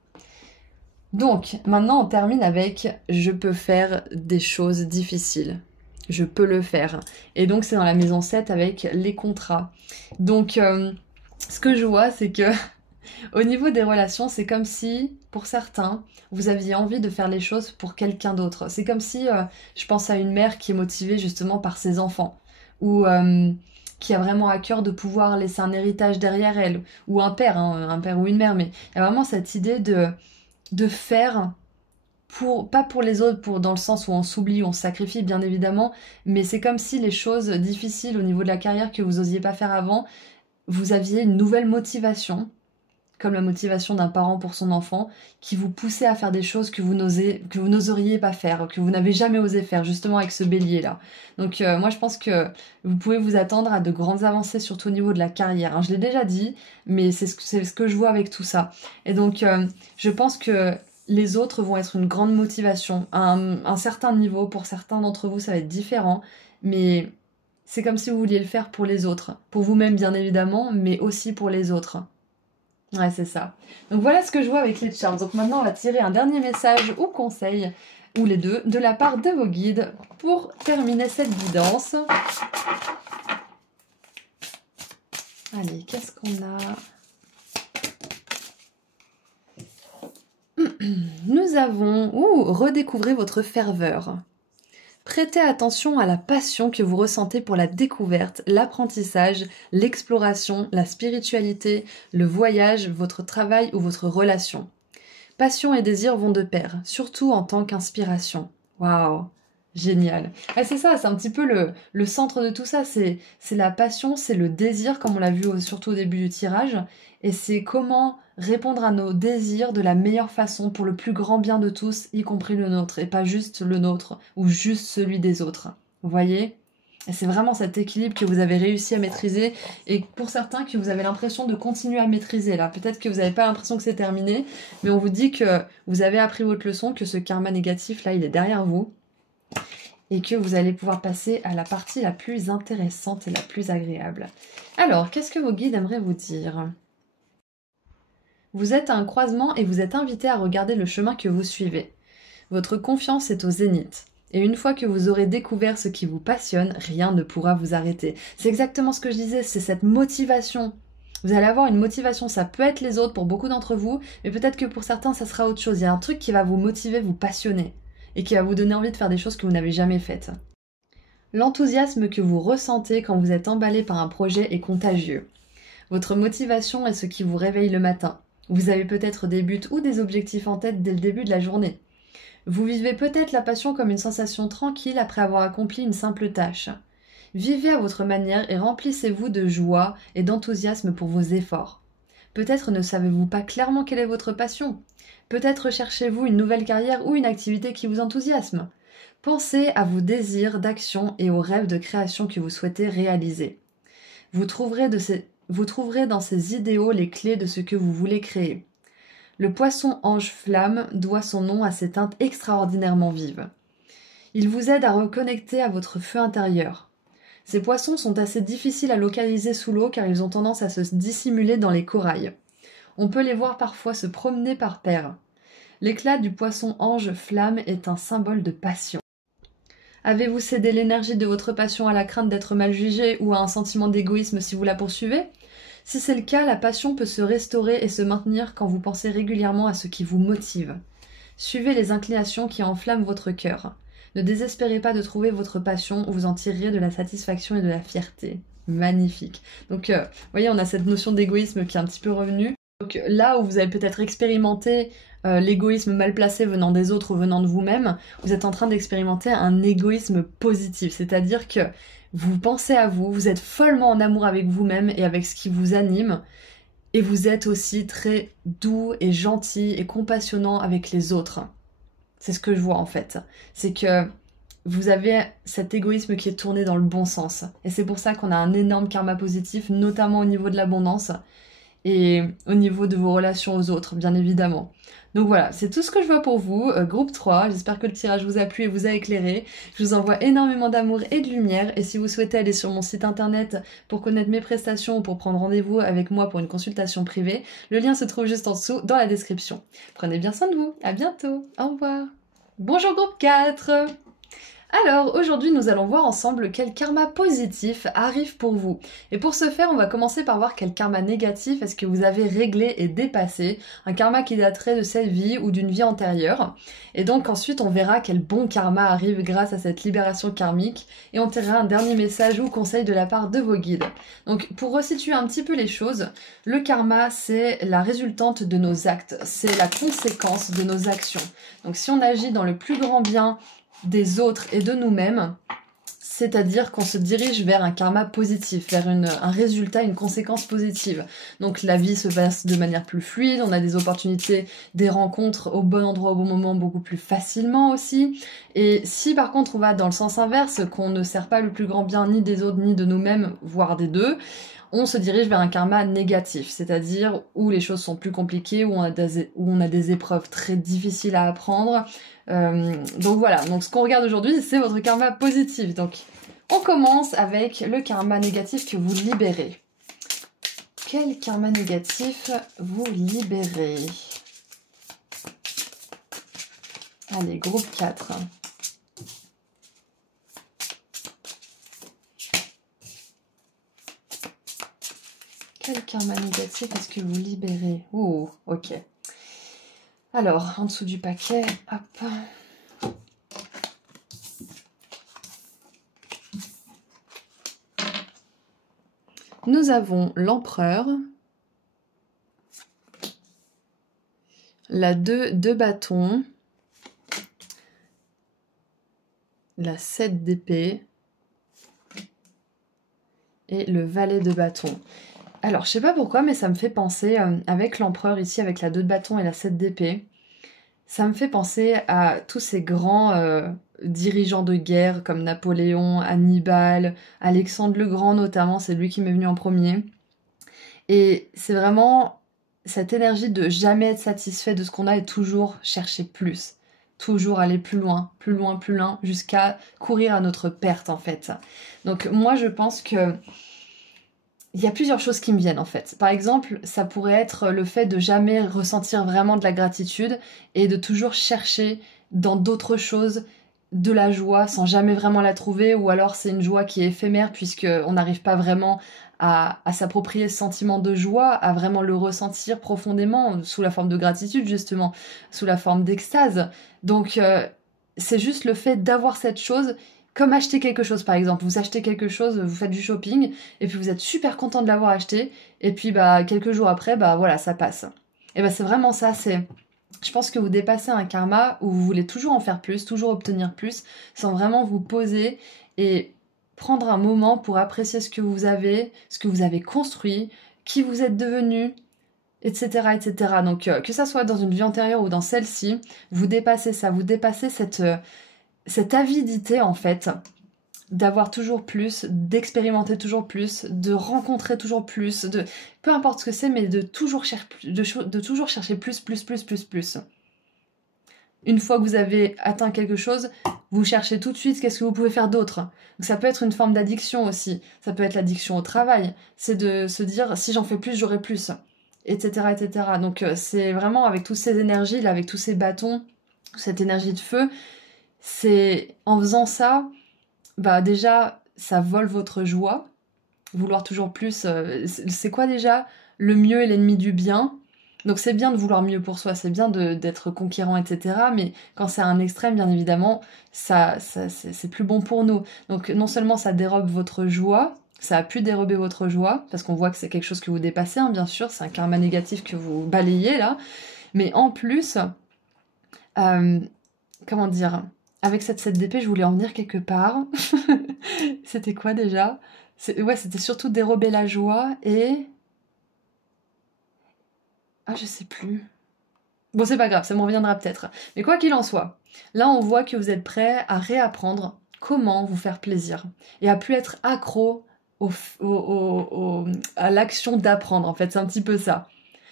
Donc, maintenant on termine avec « je peux faire des choses difficiles ». Je peux le faire. Et donc c'est dans la maison 7 avec les contrats. Donc ce que je vois c'est que Au niveau des relations, c'est comme si, pour certains, vous aviez envie de faire les choses pour quelqu'un d'autre. C'est comme si, je pense à une mère qui est motivée justement par ses enfants, ou qui a vraiment à cœur de pouvoir laisser un héritage derrière elle, ou un père, hein, un père ou une mère, mais il y a vraiment cette idée de faire pour, pas pour les autres, pour, dans le sens où on s'oublie, on se sacrifie bien évidemment, mais c'est comme si les choses difficiles au niveau de la carrière que vous osiez pas faire avant, vous aviez une nouvelle motivation comme la motivation d'un parent pour son enfant, qui vous poussait à faire des choses que vous n'oseriez pas faire, que vous n'avez jamais osé faire, justement avec ce bélier-là. Donc moi je pense que vous pouvez vous attendre à de grandes avancées, surtout au niveau de la carrière, hein. Je l'ai déjà dit, mais c'est ce que je vois avec tout ça. Et donc je pense que les autres vont être une grande motivation. À un certain niveau, pour certains d'entre vous, ça va être différent, mais c'est comme si vous vouliez le faire pour les autres. Pour vous-même, bien évidemment, mais aussi pour les autres. Ouais, c'est ça. Donc voilà ce que je vois avec les charms. Donc maintenant, on va tirer un dernier message ou conseil, ou les deux, de la part de vos guides pour terminer cette guidance. Allez, qu'est-ce qu'on a? Nous avons... redécouvrez votre ferveur. Prêtez attention à la passion que vous ressentez pour la découverte, l'apprentissage, l'exploration, la spiritualité, le voyage, votre travail ou votre relation. Passion et désir vont de pair, surtout en tant qu'inspiration. Waouh, génial. Ah, c'est ça, c'est un petit peu le centre de tout ça, c'est la passion, c'est le désir, comme on l'a vu surtout au début du tirage, et c'est comment répondre à nos désirs de la meilleure façon pour le plus grand bien de tous, y compris le nôtre, et pas juste le nôtre, ou juste celui des autres. Vous voyez ? Et c'est vraiment cet équilibre que vous avez réussi à maîtriser, et pour certains que vous avez l'impression de continuer à maîtriser là. Peut-être que vous n'avez pas l'impression que c'est terminé, mais on vous dit que vous avez appris votre leçon, que ce karma négatif là, il est derrière vous, et que vous allez pouvoir passer à la partie la plus intéressante et la plus agréable. Alors, qu'est-ce que vos guides aimeraient vous dire ? Vous êtes à un croisement et vous êtes invité à regarder le chemin que vous suivez. Votre confiance est au zénith. Et une fois que vous aurez découvert ce qui vous passionne, rien ne pourra vous arrêter. C'est exactement ce que je disais, c'est cette motivation. Vous allez avoir une motivation, ça peut être les autres pour beaucoup d'entre vous, mais peut-être que pour certains, ça sera autre chose. Il y a un truc qui va vous motiver, vous passionner, et qui va vous donner envie de faire des choses que vous n'avez jamais faites. L'enthousiasme que vous ressentez quand vous êtes emballé par un projet est contagieux. Votre motivation est ce qui vous réveille le matin. Vous avez peut-être des buts ou des objectifs en tête dès le début de la journée. Vous vivez peut-être la passion comme une sensation tranquille après avoir accompli une simple tâche. Vivez à votre manière et remplissez-vous de joie et d'enthousiasme pour vos efforts. Peut-être ne savez-vous pas clairement quelle est votre passion. Peut-être recherchez-vous une nouvelle carrière ou une activité qui vous enthousiasme. Pensez à vos désirs d'action et aux rêves de création que vous souhaitez réaliser. Vous trouverez dans ces idéaux les clés de ce que vous voulez créer. Le poisson ange flamme doit son nom à ses teintes extraordinairement vives. Il vous aide à reconnecter à votre feu intérieur. Ces poissons sont assez difficiles à localiser sous l'eau car ils ont tendance à se dissimuler dans les corails. On peut les voir parfois se promener par paires. L'éclat du poisson ange flamme est un symbole de passion. Avez-vous cédé l'énergie de votre passion à la crainte d'être mal jugé ou à un sentiment d'égoïsme si vous la poursuivez ? Si c'est le cas, la passion peut se restaurer et se maintenir quand vous pensez régulièrement à ce qui vous motive. Suivez les inclinations qui enflamment votre cœur. Ne désespérez pas de trouver votre passion, vous en tirerez de la satisfaction et de la fierté. Magnifique. Donc, vous voyez, on a cette notion d'égoïsme qui est un petit peu revenue. Donc là où vous avez peut-être expérimenté l'égoïsme mal placé venant des autres ou venant de vous-même, vous êtes en train d'expérimenter un égoïsme positif, c'est-à-dire que vous pensez à vous, vous êtes follement en amour avec vous-même et avec ce qui vous anime, et vous êtes aussi très doux et gentil et compassionnant avec les autres. C'est ce que je vois en fait. C'est que vous avez cet égoïsme qui est tourné dans le bon sens. Et c'est pour ça qu'on a un énorme karma positif, notamment au niveau de l'abondance et au niveau de vos relations aux autres, bien évidemment. Donc voilà, c'est tout ce que je vois pour vous, groupe 3, j'espère que le tirage vous a plu et vous a éclairé. Je vous envoie énormément d'amour et de lumière, et si vous souhaitez aller sur mon site internet pour connaître mes prestations ou pour prendre rendez-vous avec moi pour une consultation privée, le lien se trouve juste en dessous dans la description. Prenez bien soin de vous, à bientôt, au revoir. Bonjour groupe 4. Alors, aujourd'hui, nous allons voir ensemble quel karma positif arrive pour vous. Et pour ce faire, on va commencer par voir quel karma négatif est-ce que vous avez réglé et dépassé, un karma qui daterait de cette vie ou d'une vie antérieure. Et donc ensuite, on verra quel bon karma arrive grâce à cette libération karmique, et on tirera un dernier message ou conseil de la part de vos guides. Donc, pour resituer un petit peu les choses, le karma, c'est la résultante de nos actes, c'est la conséquence de nos actions. Donc, si on agit dans le plus grand bien des autres et de nous-mêmes, c'est-à-dire qu'on se dirige vers un karma positif, vers un résultat, une conséquence positive. Donc la vie se passe de manière plus fluide, on a des opportunités, des rencontres au bon endroit, au bon moment, beaucoup plus facilement aussi. Et si par contre on va dans le sens inverse, qu'on ne sert pas le plus grand bien ni des autres ni de nous-mêmes, voire des deux, on se dirige vers un karma négatif, c'est-à-dire où les choses sont plus compliquées, où on a des épreuves très difficiles à apprendre. Donc voilà, donc ce qu'on regarde aujourd'hui, c'est votre karma positif. Donc on commence avec le karma négatif que vous libérez. Quel karma négatif vous libérez? Allez, groupe 4. Quel karma négatif est-ce que vous libérez? Oh, ok. Alors, en dessous du paquet, hop. Nous avons l'empereur, la 2 de bâton, la 7 d'épée et le valet de bâton. Alors, je sais pas pourquoi, mais ça me fait penser, avec l'empereur ici, avec la 2 de bâton et la 7 d'épée, ça me fait penser à tous ces grands dirigeants de guerre comme Napoléon, Hannibal, Alexandre le Grand notamment, c'est lui qui m'est venu en premier. Et c'est vraiment cette énergie de jamais être satisfait de ce qu'on a et toujours chercher plus. Toujours aller plus loin, plus loin, plus loin, jusqu'à courir à notre perte en fait. Donc moi je pense que il y a plusieurs choses qui me viennent en fait. Par exemple, ça pourrait être le fait de jamais ressentir vraiment de la gratitude et de toujours chercher dans d'autres choses de la joie sans jamais vraiment la trouver, ou alors c'est une joie qui est éphémère puisqu'on n'arrive pas vraiment à s'approprier ce sentiment de joie, à vraiment le ressentir profondément sous la forme de gratitude justement, sous la forme d'extase. Donc c'est juste le fait d'avoir cette chose. Comme acheter quelque chose par exemple, vous achetez quelque chose, vous faites du shopping, et puis vous êtes super content de l'avoir acheté, et puis bah quelques jours après, bah voilà, ça passe. Et bah c'est vraiment ça, je pense que vous dépassez un karma où vous voulez toujours en faire plus, toujours obtenir plus, sans vraiment vous poser et prendre un moment pour apprécier ce que vous avez construit, qui vous êtes devenu, etc., etc. Donc que ça soit dans une vie antérieure ou dans celle-ci, vous dépassez ça, vous dépassez cette avidité en fait d'avoir toujours plus, d'expérimenter toujours plus, de rencontrer toujours plus, de peu importe ce que c'est, mais de toujours chercher plus, plus, plus, plus, plus. Une fois que vous avez atteint quelque chose, vous cherchez tout de suite qu'est-ce que vous pouvez faire d'autre. Donc ça peut être une forme d'addiction aussi, ça peut être l'addiction au travail, c'est de se dire si j'en fais plus, j'aurai plus, etc., etc. Donc c'est vraiment avec toutes ces énergies là, avec tous ces bâtons, cette énergie de feu, c'est en faisant ça, bah déjà, ça vole votre joie. Vouloir toujours plus, c'est quoi déjà? Le mieux est l'ennemi du bien. Donc c'est bien de vouloir mieux pour soi, c'est bien d'être conquérant, etc. Mais quand c'est à un extrême, bien évidemment, c'est plus bon pour nous. Donc non seulement ça dérobe votre joie, ça a pu dérober votre joie, parce qu'on voit que c'est quelque chose que vous dépassez, hein, bien sûr, c'est un karma négatif que vous balayez là. Mais en plus, comment dire? Avec cette 7 d'épée, je voulais en venir quelque part. C'était quoi déjà? Ouais, c'était surtout dérober la joie et... Ah, je sais plus. Bon, c'est pas grave, ça me reviendra peut-être. Mais quoi qu'il en soit, là, on voit que vous êtes prêt à réapprendre comment vous faire plaisir et à plus être accro à l'action d'apprendre, en fait. C'est un petit peu ça.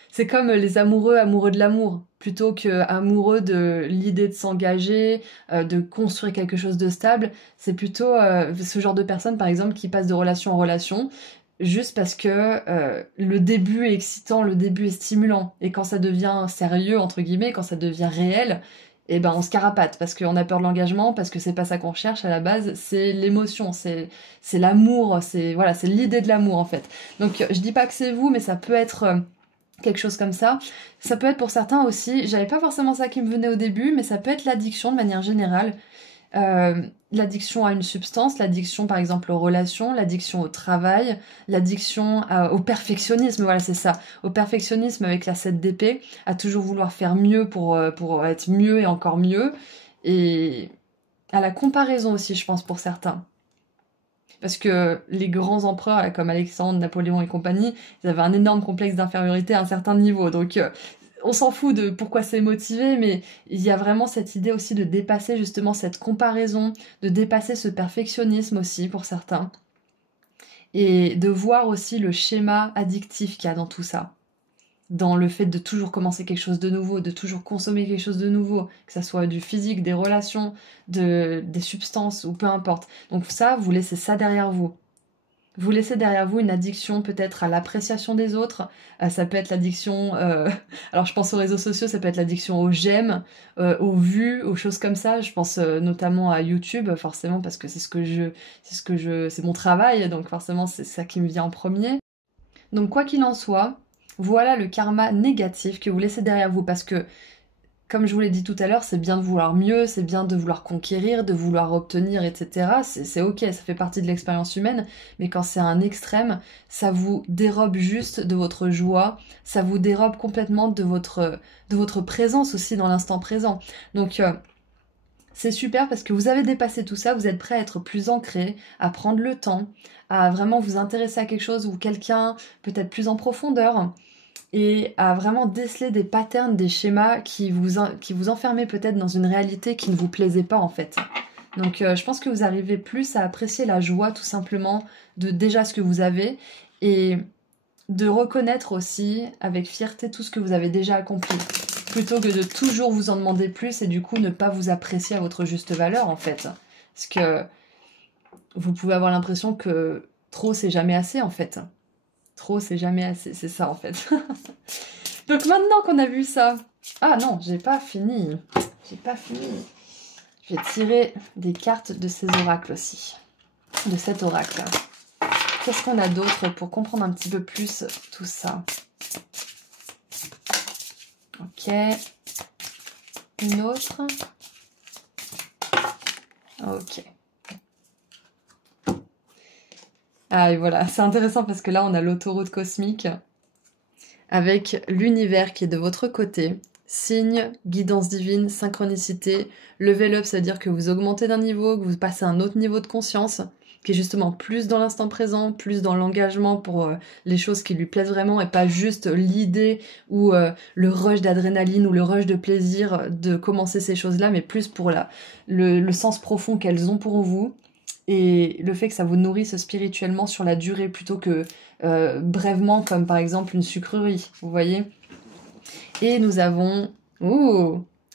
C'est comme les amoureux de l'amour, plutôt que amoureux de l'idée de s'engager, de construire quelque chose de stable. C'est plutôt ce genre de personnes, par exemple, qui passent de relation en relation, juste parce que le début est excitant, le début est stimulant. Et quand ça devient sérieux, entre guillemets, quand ça devient réel, et ben on se carapate parce qu'on a peur de l'engagement, parce que c'est pas ça qu'on cherche à la base, c'est l'émotion, c'est l'amour, c'est voilà, c'est l'idée de l'amour en fait. Donc je dis pas que c'est vous, mais ça peut être quelque chose comme ça. Ça peut être pour certains aussi, j'avais pas forcément ça qui me venait au début, mais ça peut être l'addiction de manière générale. L'addiction à une substance, l'addiction par exemple aux relations, l'addiction au travail, l'addiction au perfectionnisme, voilà c'est ça, au perfectionnisme avec la 7 d'épée, à toujours vouloir faire mieux pour être mieux et encore mieux, et à la comparaison aussi je pense pour certains. Parce que les grands empereurs, là, comme Alexandre, Napoléon et compagnie, ils avaient un énorme complexe d'infériorité à un certain niveau. Donc on s'en fout de pourquoi c'est motivé, mais il y a vraiment cette idée aussi de dépasser justement cette comparaison, de dépasser ce perfectionnisme aussi pour certains, et de voir aussi le schéma addictif qu'il y a dans tout ça. Dans le fait de toujours commencer quelque chose de nouveau, de toujours consommer quelque chose de nouveau, que ça soit du physique, des relations, des substances ou peu importe. Donc ça, vous laissez ça derrière vous. Vous laissez derrière vous une addiction peut-être à l'appréciation des autres. Ça peut être l'addiction, alors je pense aux réseaux sociaux, ça peut être l'addiction aux j'aime, aux vues, aux choses comme ça. Je pense notamment à YouTube, forcément parce que c'est mon travail, donc forcément c'est ça qui me vient en premier. Donc quoi qu'il en soit, voilà le karma négatif que vous laissez derrière vous parce que comme je vous l'ai dit tout à l'heure, c'est bien de vouloir mieux, c'est bien de vouloir conquérir, de vouloir obtenir, etc. C'est ok, ça fait partie de l'expérience humaine, mais quand c'est un extrême, ça vous dérobe juste de votre joie, ça vous dérobe complètement de votre présence aussi dans l'instant présent. Donc c'est super parce que vous avez dépassé tout ça, vous êtes prêt à être plus ancré, à prendre le temps, à vraiment vous intéresser à quelque chose ou quelqu'un peut-être plus en profondeur et à vraiment déceler des patterns, des schémas qui vous enfermaient peut-être dans une réalité qui ne vous plaisait pas en fait. Donc je pense que vous arrivez plus à apprécier la joie tout simplement de déjà ce que vous avez et de reconnaître aussi avec fierté tout ce que vous avez déjà accompli plutôt que de toujours vous en demander plus et du coup ne pas vous apprécier à votre juste valeur en fait. Parce que vous pouvez avoir l'impression que trop c'est jamais assez en fait. Trop, c'est jamais assez, c'est ça en fait. Donc maintenant qu'on a vu ça... Ah non, j'ai pas fini. J'ai pas fini. Je vais tirer des cartes de ces oracles aussi. De cet oracle. Qu'est-ce qu'on a d'autre pour comprendre un petit peu plus tout ça? Ok. Une autre. Ok. Ah et voilà, c'est intéressant parce que là on a l'autoroute cosmique avec l'univers qui est de votre côté. Signe, guidance divine, synchronicité, level up, ça veut dire que vous augmentez d'un niveau, que vous passez à un autre niveau de conscience, qui est justement plus dans l'instant présent, plus dans l'engagement pour les choses qui lui plaisent vraiment et pas juste l'idée ou le rush d'adrénaline ou le rush de plaisir de commencer ces choses-là, mais plus pour le sens profond qu'elles ont pour vous et le fait que ça vous nourrisse spirituellement sur la durée plutôt que brèvement comme par exemple une sucrerie, vous voyez. Et nous avons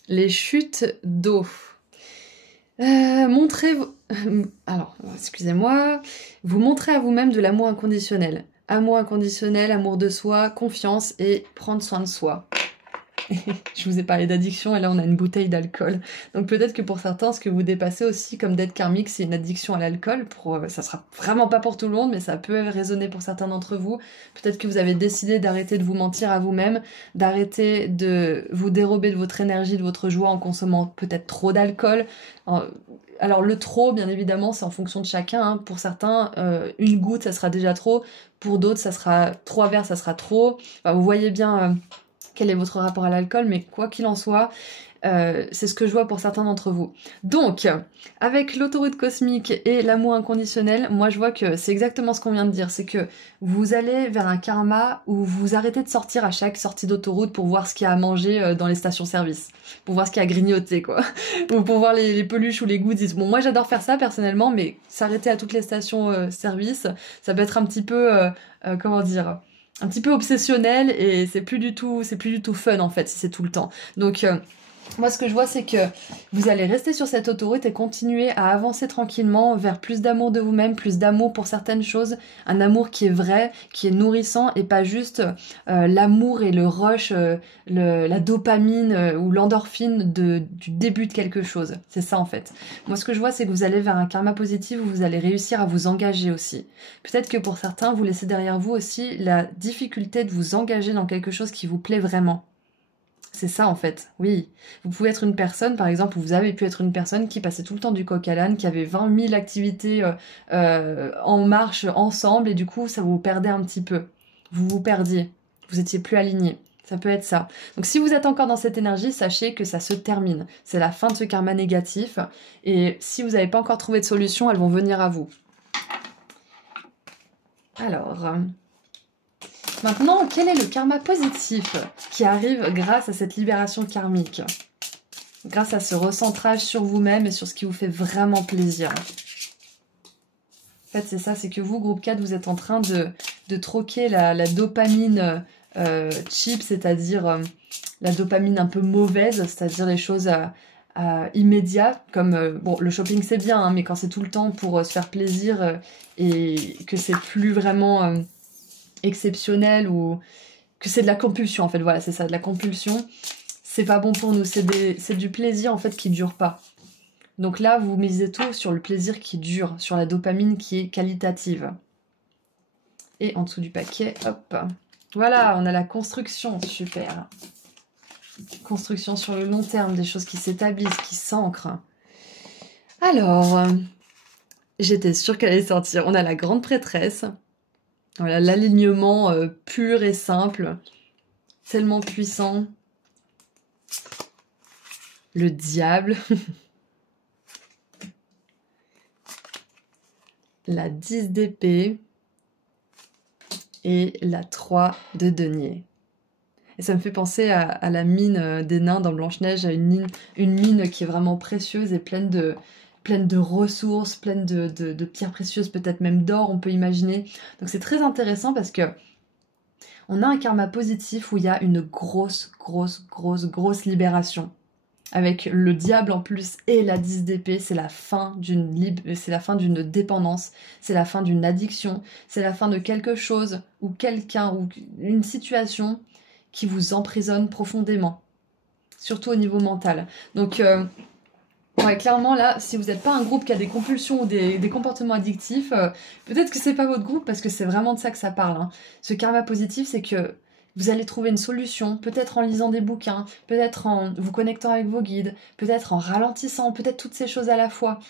les chutes d'eau. Montrez... Alors, excusez-moi. Vous montrez à vous-même de l'amour inconditionnel. Amour inconditionnel, amour de soi, confiance et prendre soin de soi. Je vous ai parlé d'addiction et là on a une bouteille d'alcool. Donc peut-être que pour certains, ce que vous dépassez aussi comme dette karmique, c'est une addiction à l'alcool. Ça sera vraiment pas pour tout le monde, mais ça peut résonner pour certains d'entre vous. Peut-être que vous avez décidé d'arrêter de vous mentir à vous-même, d'arrêter de vous dérober de votre énergie, de votre joie en consommant peut-être trop d'alcool. Alors le trop, bien évidemment, c'est en fonction de chacun. Hein. Pour certains, une goutte, ça sera déjà trop. Pour d'autres, ça sera 3 verres, ça sera trop. Enfin, vous voyez bien... quel est votre rapport à l'alcool, mais quoi qu'il en soit, c'est ce que je vois pour certains d'entre vous. Donc, avec l'autoroute cosmique et l'amour inconditionnel, moi je vois que c'est exactement ce qu'on vient de dire, c'est que vous allez vers un karma où vous arrêtez de sortir à chaque sortie d'autoroute pour voir ce qu'il y a à manger dans les stations-service, pour voir ce qu'il y a à grignoter, quoi, ou pour voir les peluches ou les goodies. Bon, moi j'adore faire ça personnellement, mais s'arrêter à toutes les stations-service, ça peut être un petit peu, comment dire... un petit peu obsessionnel et c'est plus du tout fun en fait si c'est tout le temps. Donc Moi, ce que je vois, c'est que vous allez rester sur cette autoroute et continuer à avancer tranquillement vers plus d'amour de vous-même, plus d'amour pour certaines choses, un amour qui est vrai, qui est nourrissant et pas juste l'amour et le rush, la dopamine ou l'endorphine du début de quelque chose. C'est ça en fait. Moi, ce que je vois, c'est que vous allez vers un karma positif où vous allez réussir à vous engager aussi. Peut-être que pour certains, vous laissez derrière vous aussi la difficulté de vous engager dans quelque chose qui vous plaît vraiment. C'est ça en fait, oui. Vous pouvez être une personne, par exemple, vous avez pu être une personne qui passait tout le temps du coq à l'âne, qui avait 20 000 activités en marche ensemble, et du coup, ça vous perdait un petit peu. Vous vous perdiez, vous étiez plus aligné. Ça peut être ça. Donc si vous êtes encore dans cette énergie, sachez que ça se termine. C'est la fin de ce karma négatif, et si vous n'avez pas encore trouvé de solution, elles vont venir à vous. Alors... Maintenant, quel est le karma positif qui arrive grâce à cette libération karmique? Grâce à ce recentrage sur vous-même et sur ce qui vous fait vraiment plaisir. En fait, c'est ça, c'est que vous, groupe 4, vous êtes en train de troquer la dopamine cheap, c'est-à-dire la dopamine un peu mauvaise, c'est-à-dire les choses immédiates, comme, bon, le shopping c'est bien, hein, mais quand c'est tout le temps pour se faire plaisir et que c'est plus vraiment... exceptionnel ou que c'est de la compulsion en fait, voilà, c'est ça, de la compulsion, c'est pas bon pour nous, c'est du plaisir en fait qui dure pas. Donc là, vous misez tout sur le plaisir qui dure, sur la dopamine qui est qualitative. Et en dessous du paquet, hop, voilà, on a la construction, super. Construction sur le long terme, des choses qui s'établissent, qui s'ancrent. Alors, j'étais sûre qu'elle allait sortir. On a la grande prêtresse. Voilà, l'alignement pur et simple, tellement puissant. Le diable. La 10 d'épée. Et la 3 de denier. Et ça me fait penser à la mine des nains dans Blanche-Neige, à une mine qui est vraiment précieuse et pleine de ressources, pleine de pierres précieuses, peut-être même d'or, on peut imaginer. Donc c'est très intéressant parce que on a un karma positif où il y a une grosse libération. Avec le diable en plus et la 10 d'épée, c'est la fin d'une dépendance, c'est la fin d'une addiction, c'est la fin de quelque chose ou quelqu'un ou une situation qui vous emprisonne profondément, surtout au niveau mental. Donc ouais, clairement là, si vous n'êtes pas un groupe qui a des compulsions ou des comportements addictifs, peut-être que c'est pas votre groupe parce que c'est vraiment de ça que ça parle. Hein. Ce karma positif, c'est que vous allez trouver une solution, peut-être en lisant des bouquins, peut-être en vous connectant avec vos guides, peut-être en ralentissant, peut-être toutes ces choses à la fois.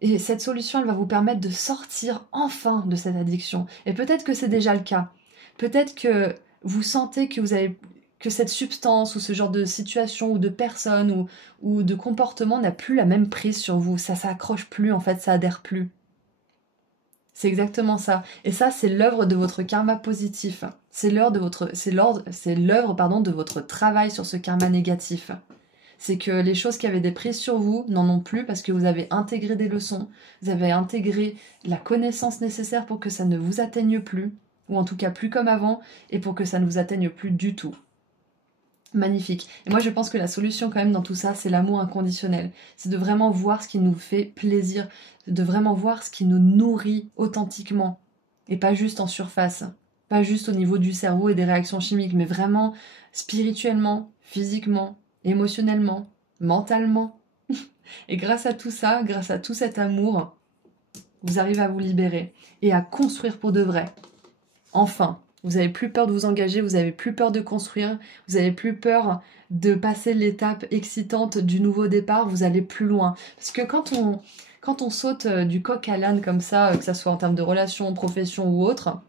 Et cette solution, elle va vous permettre de sortir enfin de cette addiction. Et peut-être que c'est déjà le cas. Peut-être que vous sentez que cette substance ou ce genre de situation ou de personne ou de comportement n'a plus la même prise sur vous. Ça s'accroche plus, en fait, ça adhère plus. C'est exactement ça. Et ça, c'est l'œuvre de votre karma positif. C'est l'œuvre de votre travail sur ce karma négatif. C'est que les choses qui avaient des prises sur vous n'en ont plus parce que vous avez intégré des leçons, vous avez intégré la connaissance nécessaire pour que ça ne vous atteigne plus, ou en tout cas plus comme avant, et pour que ça ne vous atteigne plus du tout. Magnifique. Et moi, je pense que la solution quand même dans tout ça, c'est l'amour inconditionnel. C'est de vraiment voir ce qui nous fait plaisir, de vraiment voir ce qui nous nourrit authentiquement, et pas juste en surface, pas juste au niveau du cerveau et des réactions chimiques, mais vraiment spirituellement, physiquement, émotionnellement, mentalement. Et grâce à tout ça, grâce à tout cet amour, vous arrivez à vous libérer et à construire pour de vrai. Enfin. Vous n'avez plus peur de vous engager, vous n'avez plus peur de construire, vous n'avez plus peur de passer l'étape excitante du nouveau départ, vous allez plus loin. Parce que quand on saute du coq à l'âne comme ça, que ça soit en termes de relations, profession ou autre,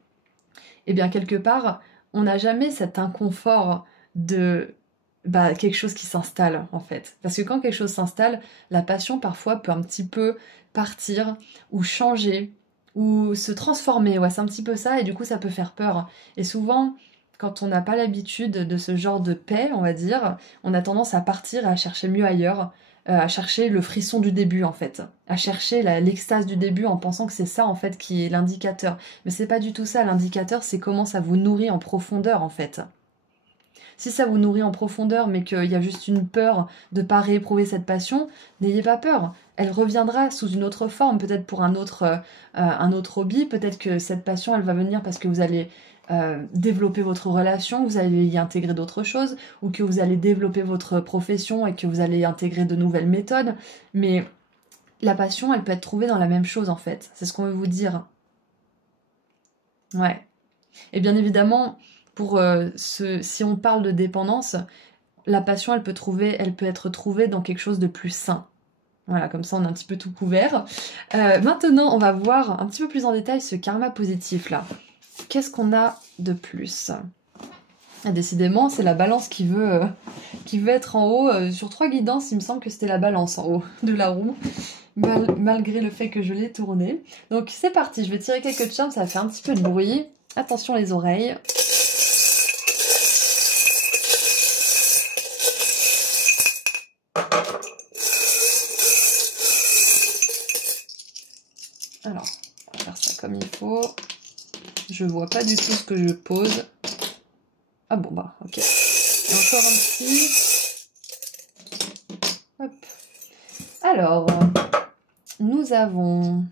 eh bien quelque part, on n'a jamais cet inconfort de quelque chose qui s'installe en fait. Parce que quand quelque chose s'installe, la passion parfois peut un petit peu partir ou changer, ou se transformer, ouais, c'est un petit peu ça, et du coup ça peut faire peur. Et souvent, quand on n'a pas l'habitude de ce genre de paix, on va dire, on a tendance à partir, à chercher mieux ailleurs, à chercher le frisson du début en fait, à chercher l'extase du début en pensant que c'est ça en fait qui est l'indicateur. Mais c'est pas du tout ça, l'indicateur c'est comment ça vous nourrit en profondeur en fait. Si ça vous nourrit en profondeur, mais qu'il y a juste une peur de ne pas rééprouver cette passion, n'ayez pas peur. Elle reviendra sous une autre forme, peut-être pour un autre hobby, peut-être que cette passion, elle va venir parce que vous allez développer votre relation, vous allez y intégrer d'autres choses, ou que vous allez développer votre profession et que vous allez y intégrer de nouvelles méthodes. Mais la passion, elle peut être trouvée dans la même chose en fait. C'est ce qu'on veut vous dire. Ouais. Et bien évidemment, si on parle de dépendance, la passion, elle peut être trouvée dans quelque chose de plus sain. Voilà, comme ça on a un petit peu tout couvert. Maintenant, on va voir un petit peu plus en détail ce karma positif là. Qu'est-ce qu'on a de plus? Ah, décidément, c'est la balance qui veut être en haut. Sur 3 guidances, il me semble que c'était la balance en haut de la roue, malgré le fait que je l'ai tournée. Donc c'est parti, je vais tirer quelques charmes, ça va faire un petit peu de bruit. Attention les oreilles. Alors, on va faire ça comme il faut. Je vois pas du tout ce que je pose. Ah bon, bah, ok. Et encore un petit. Hop. Alors, nous avons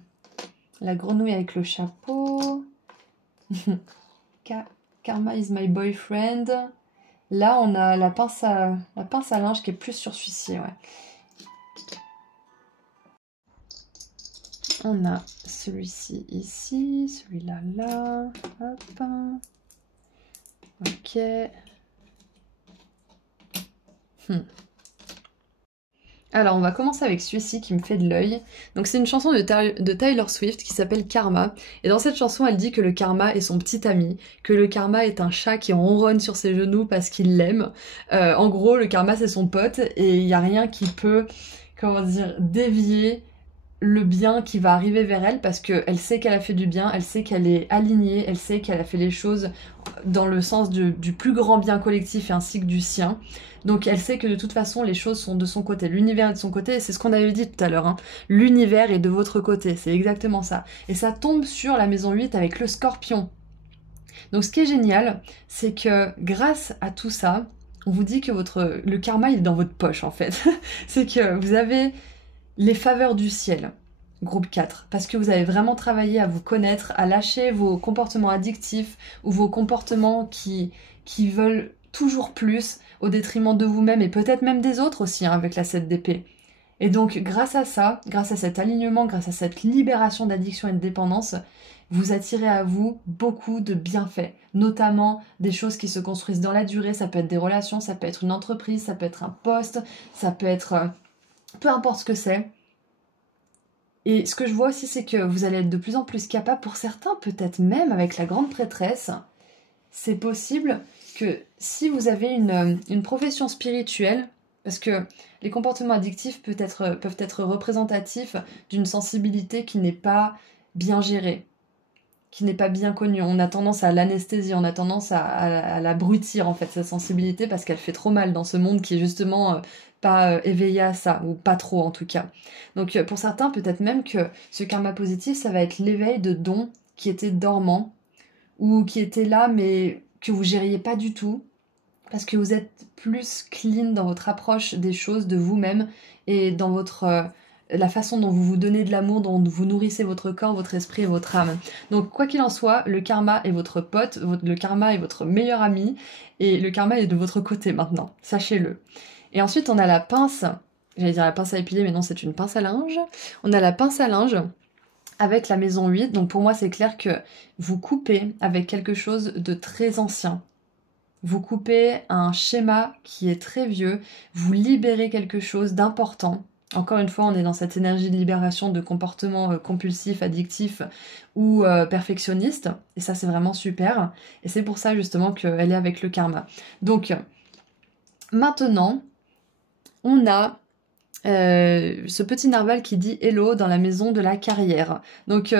la grenouille avec le chapeau. Karma is my boyfriend. Là, on a la pince à linge qui est plus sur celui-ci, ouais. On a celui-ci ici, celui-là là. Hop. Ok. Alors, on va commencer avec celui-ci qui me fait de l'œil. Donc, c'est une chanson de Taylor Swift qui s'appelle Karma. Et dans cette chanson, elle dit que le karma est son petit ami, que le karma est un chat qui ronronne sur ses genoux parce qu'il l'aime. En gros, le karma, c'est son pote et il n'y a rien qui peut, comment dire, dévier le bien qui va arriver vers elle parce qu'elle sait qu'elle a fait du bien, elle sait qu'elle est alignée, elle sait qu'elle a fait les choses dans le sens du plus grand bien collectif et ainsi que du sien. Donc elle sait que de toute façon les choses sont de son côté, l'univers est de son côté, et c'est ce qu'on avait dit tout à l'heure, hein. L'univers est de votre côté, c'est exactement ça. Et ça tombe sur la maison 8 avec le scorpion. Donc ce qui est génial, c'est que grâce à tout ça, on vous dit que le karma il est dans votre poche en fait. C'est que vous avez les faveurs du ciel, groupe 4, parce que vous avez vraiment travaillé à vous connaître, à lâcher vos comportements addictifs ou vos comportements qui veulent toujours plus au détriment de vous-même et peut-être même des autres aussi, hein, avec la 7 d'épée. Et donc grâce à ça, grâce à cet alignement, grâce à cette libération d'addiction et de dépendance, vous attirez à vous beaucoup de bienfaits, notamment des choses qui se construisent dans la durée. Ça peut être des relations, ça peut être une entreprise, ça peut être un poste, ça peut être peu importe ce que c'est. Et ce que je vois aussi, c'est que vous allez être de plus en plus capable, pour certains, peut-être même avec la grande prêtresse, c'est possible que si vous avez une profession spirituelle, parce que les comportements addictifs peuvent être représentatifs d'une sensibilité qui n'est pas bien gérée, qui n'est pas bien connue. On a tendance à l'anesthésie, on a tendance à l'abrutir en fait, cette sensibilité, parce qu'elle fait trop mal dans ce monde qui est justement pas éveillé à ça, ou pas trop en tout cas. Donc pour certains, peut-être même que ce karma positif, ça va être l'éveil de dons qui étaient dormants, ou qui étaient là mais que vous gériez pas du tout, parce que vous êtes plus clean dans votre approche des choses, de vous-même, et dans la façon dont vous vous donnez de l'amour, dont vous nourrissez votre corps, votre esprit et votre âme. Donc quoi qu'il en soit, le karma est votre pote, le karma est votre meilleur ami, et le karma est de votre côté maintenant, sachez-le. Et ensuite on a la pince, j'allais dire la pince à épiler, mais non, c'est une pince à linge. On a la pince à linge avec la maison 8, donc pour moi c'est clair que vous coupez avec quelque chose de très ancien. Vous coupez un schéma qui est très vieux, vous libérez quelque chose d'important. Encore une fois, on est dans cette énergie de libération de comportements compulsifs, addictifs ou perfectionnistes. Et ça, c'est vraiment super. Et c'est pour ça, justement, qu'elle est avec le karma. Donc, maintenant, on a ce petit narval qui dit hello dans la maison de la carrière. Donc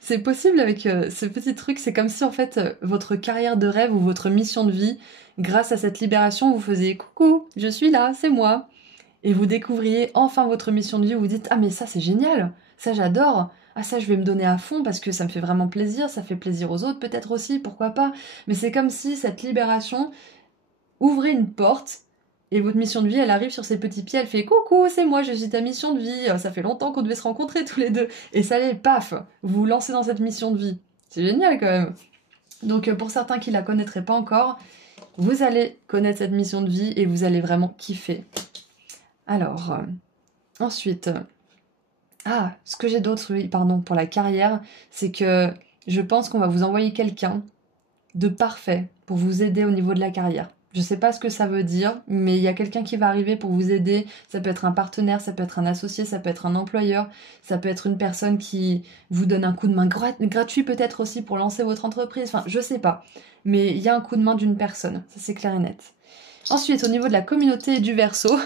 c'est possible avec ce petit truc, c'est comme si en fait votre carrière de rêve ou votre mission de vie, grâce à cette libération, vous faisiez coucou, je suis là, c'est moi. Et vous découvriez enfin votre mission de vie, où vous dites ah mais ça c'est génial, ça j'adore, ah ça je vais me donner à fond parce que ça me fait vraiment plaisir, ça fait plaisir aux autres peut-être aussi, pourquoi pas. Mais c'est comme si cette libération ouvrez une porte et votre mission de vie, elle arrive sur ses petits pieds, elle fait coucou, c'est moi, je suis ta mission de vie, ça fait longtemps qu'on devait se rencontrer tous les deux. Et ça y est, paf, vous vous lancez dans cette mission de vie. C'est génial quand même. Donc pour certains qui la connaîtraient pas encore, vous allez connaître cette mission de vie et vous allez vraiment kiffer. Alors, ensuite, ce que j'ai d'autre, oui, pardon, pour la carrière, c'est que je pense qu'on va vous envoyer quelqu'un de parfait pour vous aider au niveau de la carrière. Je sais pas ce que ça veut dire, mais il y a quelqu'un qui va arriver pour vous aider. Ça peut être un partenaire, ça peut être un associé, ça peut être un employeur, ça peut être une personne qui vous donne un coup de main gratuit peut-être aussi pour lancer votre entreprise. Enfin, je sais pas. Mais il y a un coup de main d'une personne, ça c'est clair et net. Ensuite, au niveau de la communauté du Verseau,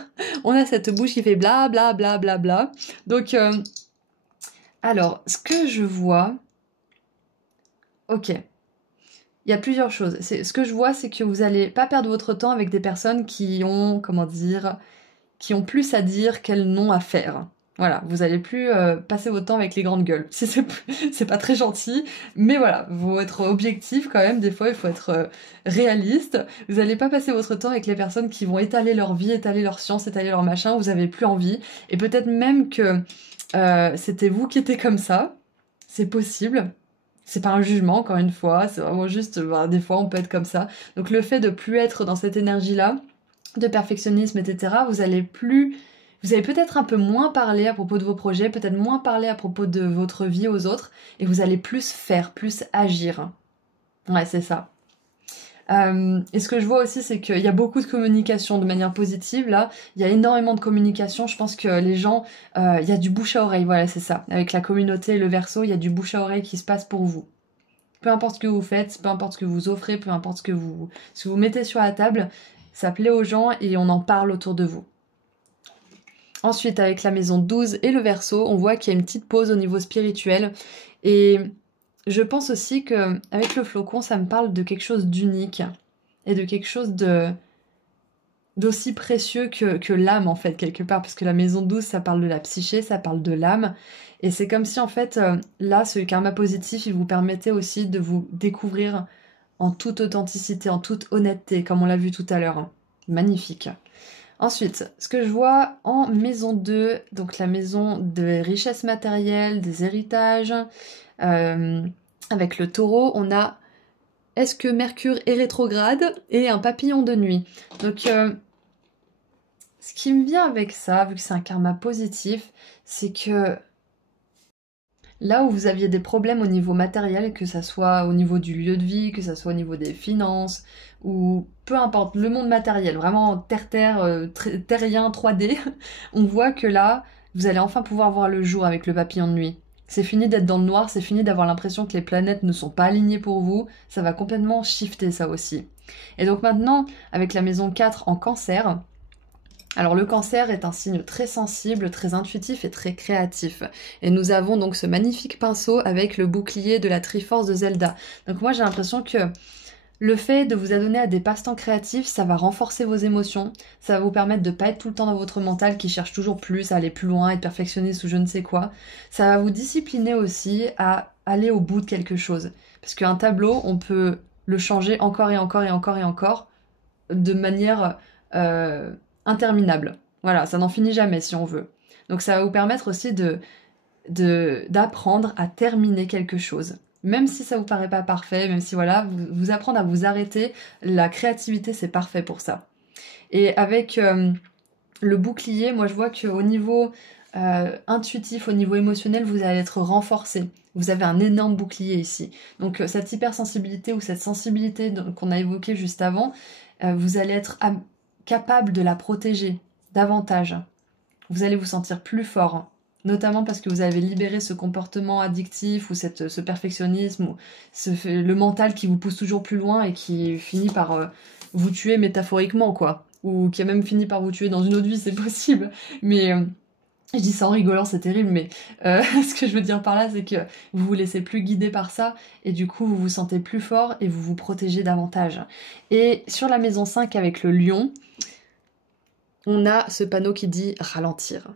on a cette bouche qui fait bla bla bla bla bla. Donc, alors, ce que je vois... Ok. Il y a plusieurs choses. Ce que je vois, c'est que vous n'allez pas perdre votre temps avec des personnes qui ont, comment dire, qui ont plus à dire qu'elles n'ont à faire. Voilà, vous n'allez plus passer votre temps avec les grandes gueules. C'est pas très gentil, mais voilà, il faut être objectif quand même, des fois il faut être réaliste. Vous n'allez pas passer votre temps avec les personnes qui vont étaler leur vie, étaler leur science, étaler leur machin, vous n'avez plus envie. Et peut-être même que c'était vous qui étiez comme ça, c'est possible. C'est pas un jugement, encore une fois, c'est vraiment juste, des fois on peut être comme ça. Donc le fait de plus être dans cette énergie-là, de perfectionnisme, etc., vous allez peut-être un peu moins parler à propos de vos projets, peut-être moins parler à propos de votre vie aux autres, et vous allez plus faire, plus agir. Ouais, c'est ça. Et ce que je vois aussi, c'est qu'il y a beaucoup de communication de manière positive, là. Il y a énormément de communication. Je pense que les gens... il y a du bouche à oreille, voilà, c'est ça. Avec la communauté et le Verseau, il y a du bouche à oreille qui se passe pour vous. Peu importe ce que vous faites, peu importe ce que vous offrez, peu importe ce que vous mettez sur la table, ça plaît aux gens et on en parle autour de vous. Ensuite, avec la maison 12 et le Verseau, on voit qu'il y a une petite pause au niveau spirituel. Et je pense aussi qu'avec le flocon, ça me parle de quelque chose d'unique et de quelque chose d'aussi précieux que l'âme, en fait, quelque part. Parce que la maison 12, ça parle de la psyché, ça parle de l'âme. Et c'est comme si, en fait, là, ce karma positif, il vous permettait aussi de vous découvrir en toute authenticité, en toute honnêteté, comme on l'a vu tout à l'heure. Magnifique. Ensuite, ce que je vois en maison 2, donc la maison des richesses matérielles, des héritages, avec le taureau, on a est-ce que Mercure est rétrograde et un papillon de nuit. Donc, ce qui me vient avec ça, vu que c'est un karma positif, c'est que là où vous aviez des problèmes au niveau matériel, que ça soit au niveau du lieu de vie, que ça soit au niveau des finances, ou peu importe, le monde matériel, vraiment terre-terre, terrien, 3D, on voit que là, vous allez enfin pouvoir voir le jour avec le papillon de nuit. C'est fini d'être dans le noir, c'est fini d'avoir l'impression que les planètes ne sont pas alignées pour vous, ça va complètement shifter ça aussi. Et donc maintenant, avec la maison 4 en Cancer, alors le Cancer est un signe très sensible, très intuitif et très créatif. Et nous avons donc ce magnifique pinceau avec le bouclier de la Triforce de Zelda. Donc moi j'ai l'impression que le fait de vous adonner à des passe-temps créatifs, ça va renforcer vos émotions, ça va vous permettre de ne pas être tout le temps dans votre mental qui cherche toujours plus, à aller plus loin, être perfectionniste ou je ne sais quoi. Ça va vous discipliner aussi à aller au bout de quelque chose. Parce qu'un tableau, on peut le changer encore et encore et encore et encore de manière interminable. Voilà, ça n'en finit jamais si on veut. Donc ça va vous permettre aussi d'apprendre à terminer quelque chose. Même si ça vous paraît pas parfait, même si voilà, vous apprendre à vous arrêter, la créativité c'est parfait pour ça. Et avec le bouclier, moi je vois qu'au niveau intuitif, au niveau émotionnel, vous allez être renforcé. Vous avez un énorme bouclier ici. Donc cette hypersensibilité ou cette sensibilité qu'on a évoquée juste avant, vous allez être capable de la protéger davantage. Vous allez vous sentir plus fort. Notamment parce que vous avez libéré ce comportement addictif ou ce perfectionnisme, ou le mental qui vous pousse toujours plus loin et qui finit par vous tuer métaphoriquement, quoi. Ou qui a même fini par vous tuer dans une autre vie, c'est possible. Mais je dis ça en rigolant, c'est terrible, mais ce que je veux dire par là, c'est que vous vous laissez plus guider par ça, et du coup vous vous sentez plus fort et vous vous protégez davantage. Et sur la maison 5 avec le lion, on a ce panneau qui dit ralentir.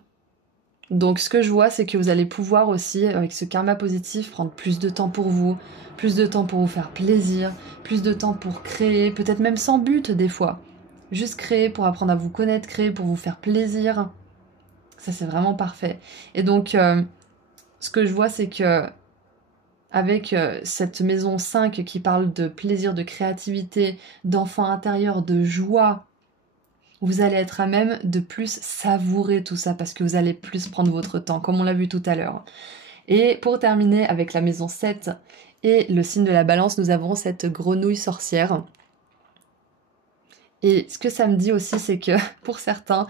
Donc ce que je vois, c'est que vous allez pouvoir aussi, avec ce karma positif, prendre plus de temps pour vous faire plaisir, plus de temps pour créer, peut-être même sans but des fois. juste créer pour apprendre à vous connaître, créer pour vous faire plaisir. Ça, c'est vraiment parfait. Et donc, ce que je vois, c'est que avec cette maison 5 qui parle de plaisir, de créativité, d'enfant intérieur, de joie, vous allez être à même de plus savourer tout ça parce que vous allez plus prendre votre temps, comme on l'a vu tout à l'heure. Et pour terminer avec la maison 7 et le signe de la balance, nous avons cette grenouille sorcière. Et ce que ça me dit aussi, c'est que pour certains,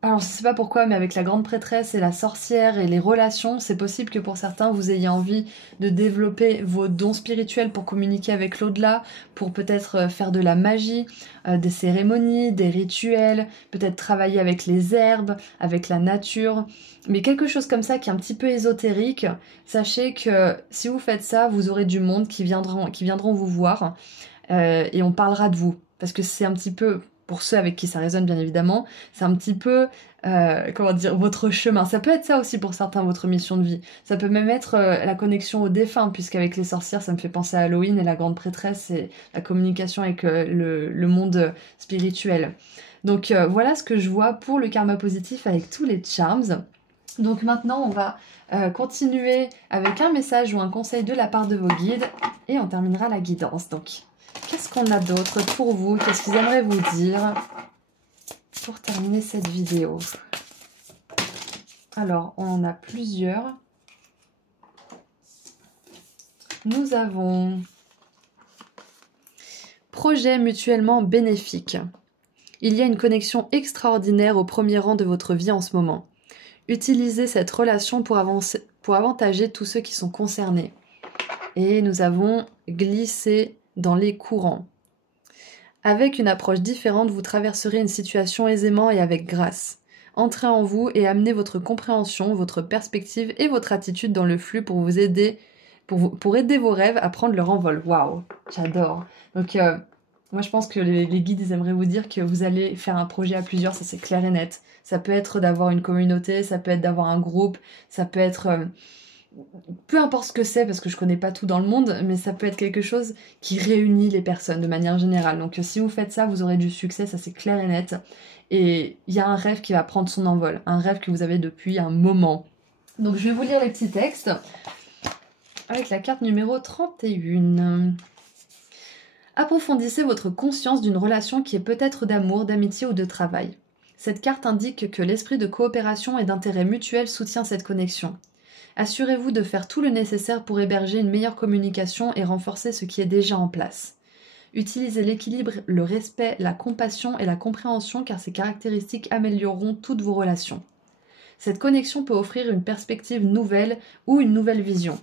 alors je sais pas pourquoi, mais avec la grande prêtresse et la sorcière et les relations, c'est possible que pour certains, vous ayez envie de développer vos dons spirituels pour communiquer avec l'au-delà, pour peut-être faire de la magie, des cérémonies, des rituels, peut-être travailler avec les herbes, avec la nature, mais quelque chose comme ça qui est un petit peu ésotérique. Sachez que si vous faites ça, vous aurez du monde qui viendront vous voir et on parlera de vous. Parce que c'est un petit peu, pour ceux avec qui ça résonne bien évidemment, c'est un petit peu, comment dire, votre chemin. Ça peut être ça aussi pour certains, votre mission de vie. Ça peut même être la connexion aux défunts, puisqu'avec les sorcières, ça me fait penser à Halloween et la grande prêtresse et la communication avec le monde spirituel. Donc voilà ce que je vois pour le karma positif avec tous les charms. Donc maintenant, on va continuer avec un message ou un conseil de la part de vos guides et on terminera la guidance. Donc, qu'est-ce qu'on a d'autre pour vous? Qu'est-ce qu'ils aimeraient vous dire pour terminer cette vidéo? Alors, on en a plusieurs. Nous avons projet mutuellement bénéfique. Il y a une connexion extraordinaire au premier rang de votre vie en ce moment. Utilisez cette relation pour avantager tous ceux qui sont concernés. Et nous avons glissé dans les courants. Avec une approche différente, vous traverserez une situation aisément et avec grâce. Entrez en vous et amenez votre compréhension, votre perspective et votre attitude dans le flux pour vous aider, pour aider vos rêves à prendre leur envol. Waouh, j'adore. Donc, moi je pense que les guides, ils aimeraient vous dire que vous allez faire un projet à plusieurs, ça c'est clair et net. Ça peut être d'avoir une communauté, ça peut être d'avoir un groupe, ça peut être... peu importe ce que c'est, parce que je connais pas tout dans le monde, mais ça peut être quelque chose qui réunit les personnes de manière générale. Donc si vous faites ça, vous aurez du succès, ça c'est clair et net. Et il y a un rêve qui va prendre son envol, un rêve que vous avez depuis un moment. Donc je vais vous lire les petits textes avec la carte numéro 31. Approfondissez votre conscience d'une relation qui est peut-être d'amour, d'amitié ou de travail. Cette carte indique que l'esprit de coopération et d'intérêt mutuel soutient cette connexion. Assurez-vous de faire tout le nécessaire pour héberger une meilleure communication et renforcer ce qui est déjà en place. Utilisez l'équilibre, le respect, la compassion et la compréhension car ces caractéristiques amélioreront toutes vos relations. Cette connexion peut offrir une perspective nouvelle ou une nouvelle vision.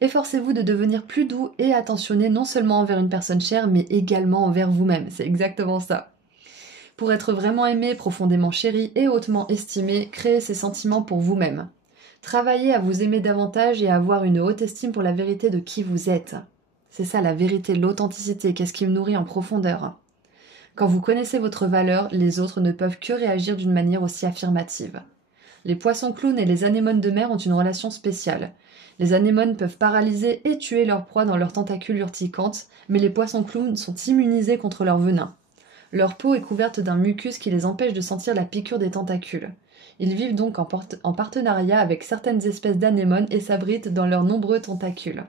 Efforcez-vous de devenir plus doux et attentionné non seulement envers une personne chère mais également envers vous-même. C'est exactement ça. Pour être vraiment aimé, profondément chéri et hautement estimé, créez ces sentiments pour vous-même. Travaillez à vous aimer davantage et à avoir une haute estime pour la vérité de qui vous êtes. C'est ça la vérité, l'authenticité, qu'est-ce qui me nourrit en profondeur. Quand vous connaissez votre valeur, les autres ne peuvent que réagir d'une manière aussi affirmative. Les poissons clowns et les anémones de mer ont une relation spéciale. Les anémones peuvent paralyser et tuer leur proie dans leurs tentacules urticantes, mais les poissons clowns sont immunisés contre leur venin. Leur peau est couverte d'un mucus qui les empêche de sentir la piqûre des tentacules. Ils vivent donc en partenariat avec certaines espèces d'anémones et s'abritent dans leurs nombreux tentacules.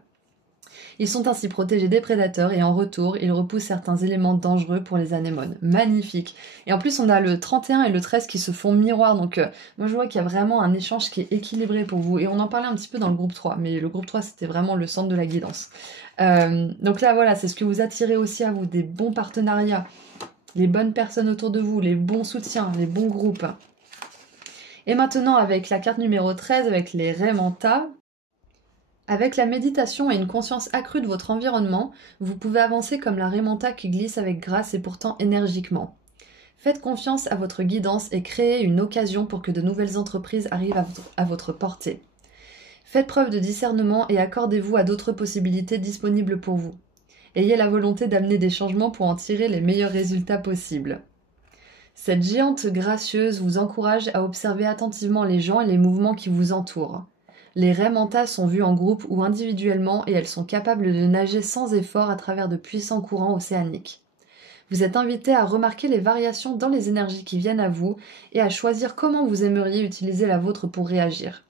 Ils sont ainsi protégés des prédateurs et en retour, ils repoussent certains éléments dangereux pour les anémones. Magnifique! Et en plus, on a le 31 et le 13 qui se font miroir, donc moi je vois qu'il y a vraiment un échange qui est équilibré pour vous. Et on en parlait un petit peu dans le groupe 3, mais le groupe 3 c'était vraiment le centre de la guidance. Donc là voilà, c'est ce que vous attirez aussi à vous, des bons partenariats, les bonnes personnes autour de vous, les bons soutiens, les bons groupes. Et maintenant, avec la carte numéro 13, avec les Raimentas, avec la méditation et une conscience accrue de votre environnement, vous pouvez avancer comme la Raimenta qui glisse avec grâce et pourtant énergiquement. Faites confiance à votre guidance et créez une occasion pour que de nouvelles entreprises arrivent à votre portée. Faites preuve de discernement et accordez-vous à d'autres possibilités disponibles pour vous. Ayez la volonté d'amener des changements pour en tirer les meilleurs résultats possibles. Cette géante gracieuse vous encourage à observer attentivement les gens et les mouvements qui vous entourent. Les Raimentas sont vues en groupe ou individuellement et elles sont capables de nager sans effort à travers de puissants courants océaniques. Vous êtes invité à remarquer les variations dans les énergies qui viennent à vous et à choisir comment vous aimeriez utiliser la vôtre pour réagir.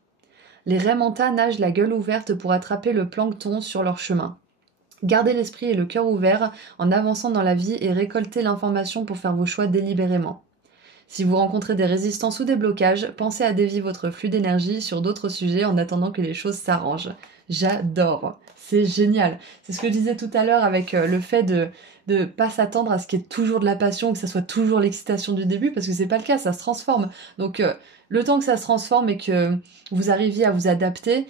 Les raies manta nagent la gueule ouverte pour attraper le plancton sur leur chemin. Gardez l'esprit et le cœur ouverts en avançant dans la vie et récoltez l'information pour faire vos choix délibérément. Si vous rencontrez des résistances ou des blocages, pensez à dévier votre flux d'énergie sur d'autres sujets en attendant que les choses s'arrangent. J'adore, c'est génial. C'est ce que je disais tout à l'heure avec le fait de pas s'attendre à ce qu'il y ait toujours de la passion, que ça soit toujours l'excitation du début, parce que c'est pas le cas, ça se transforme. Donc le temps que ça se transforme et que vous arriviez à vous adapter,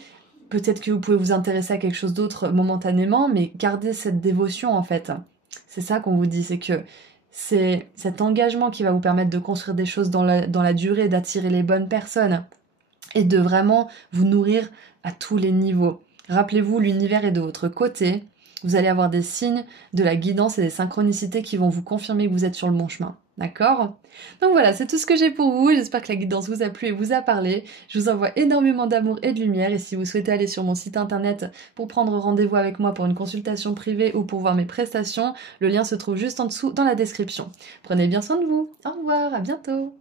peut-être que vous pouvez vous intéresser à quelque chose d'autre momentanément, mais gardez cette dévotion en fait. C'est ça qu'on vous dit, c'est que c'est cet engagement qui va vous permettre de construire des choses dans la durée, d'attirer les bonnes personnes et de vraiment vous nourrir à tous les niveaux. Rappelez-vous, l'univers est de votre côté. Vous allez avoir des signes, de la guidance et des synchronicités qui vont vous confirmer que vous êtes sur le bon chemin. D'accord? Donc voilà, c'est tout ce que j'ai pour vous. J'espère que la guidance vous a plu et vous a parlé. Je vous envoie énormément d'amour et de lumière. Et si vous souhaitez aller sur mon site internet pour prendre rendez-vous avec moi pour une consultation privée ou pour voir mes prestations, le lien se trouve juste en dessous dans la description. Prenez bien soin de vous. Au revoir, à bientôt.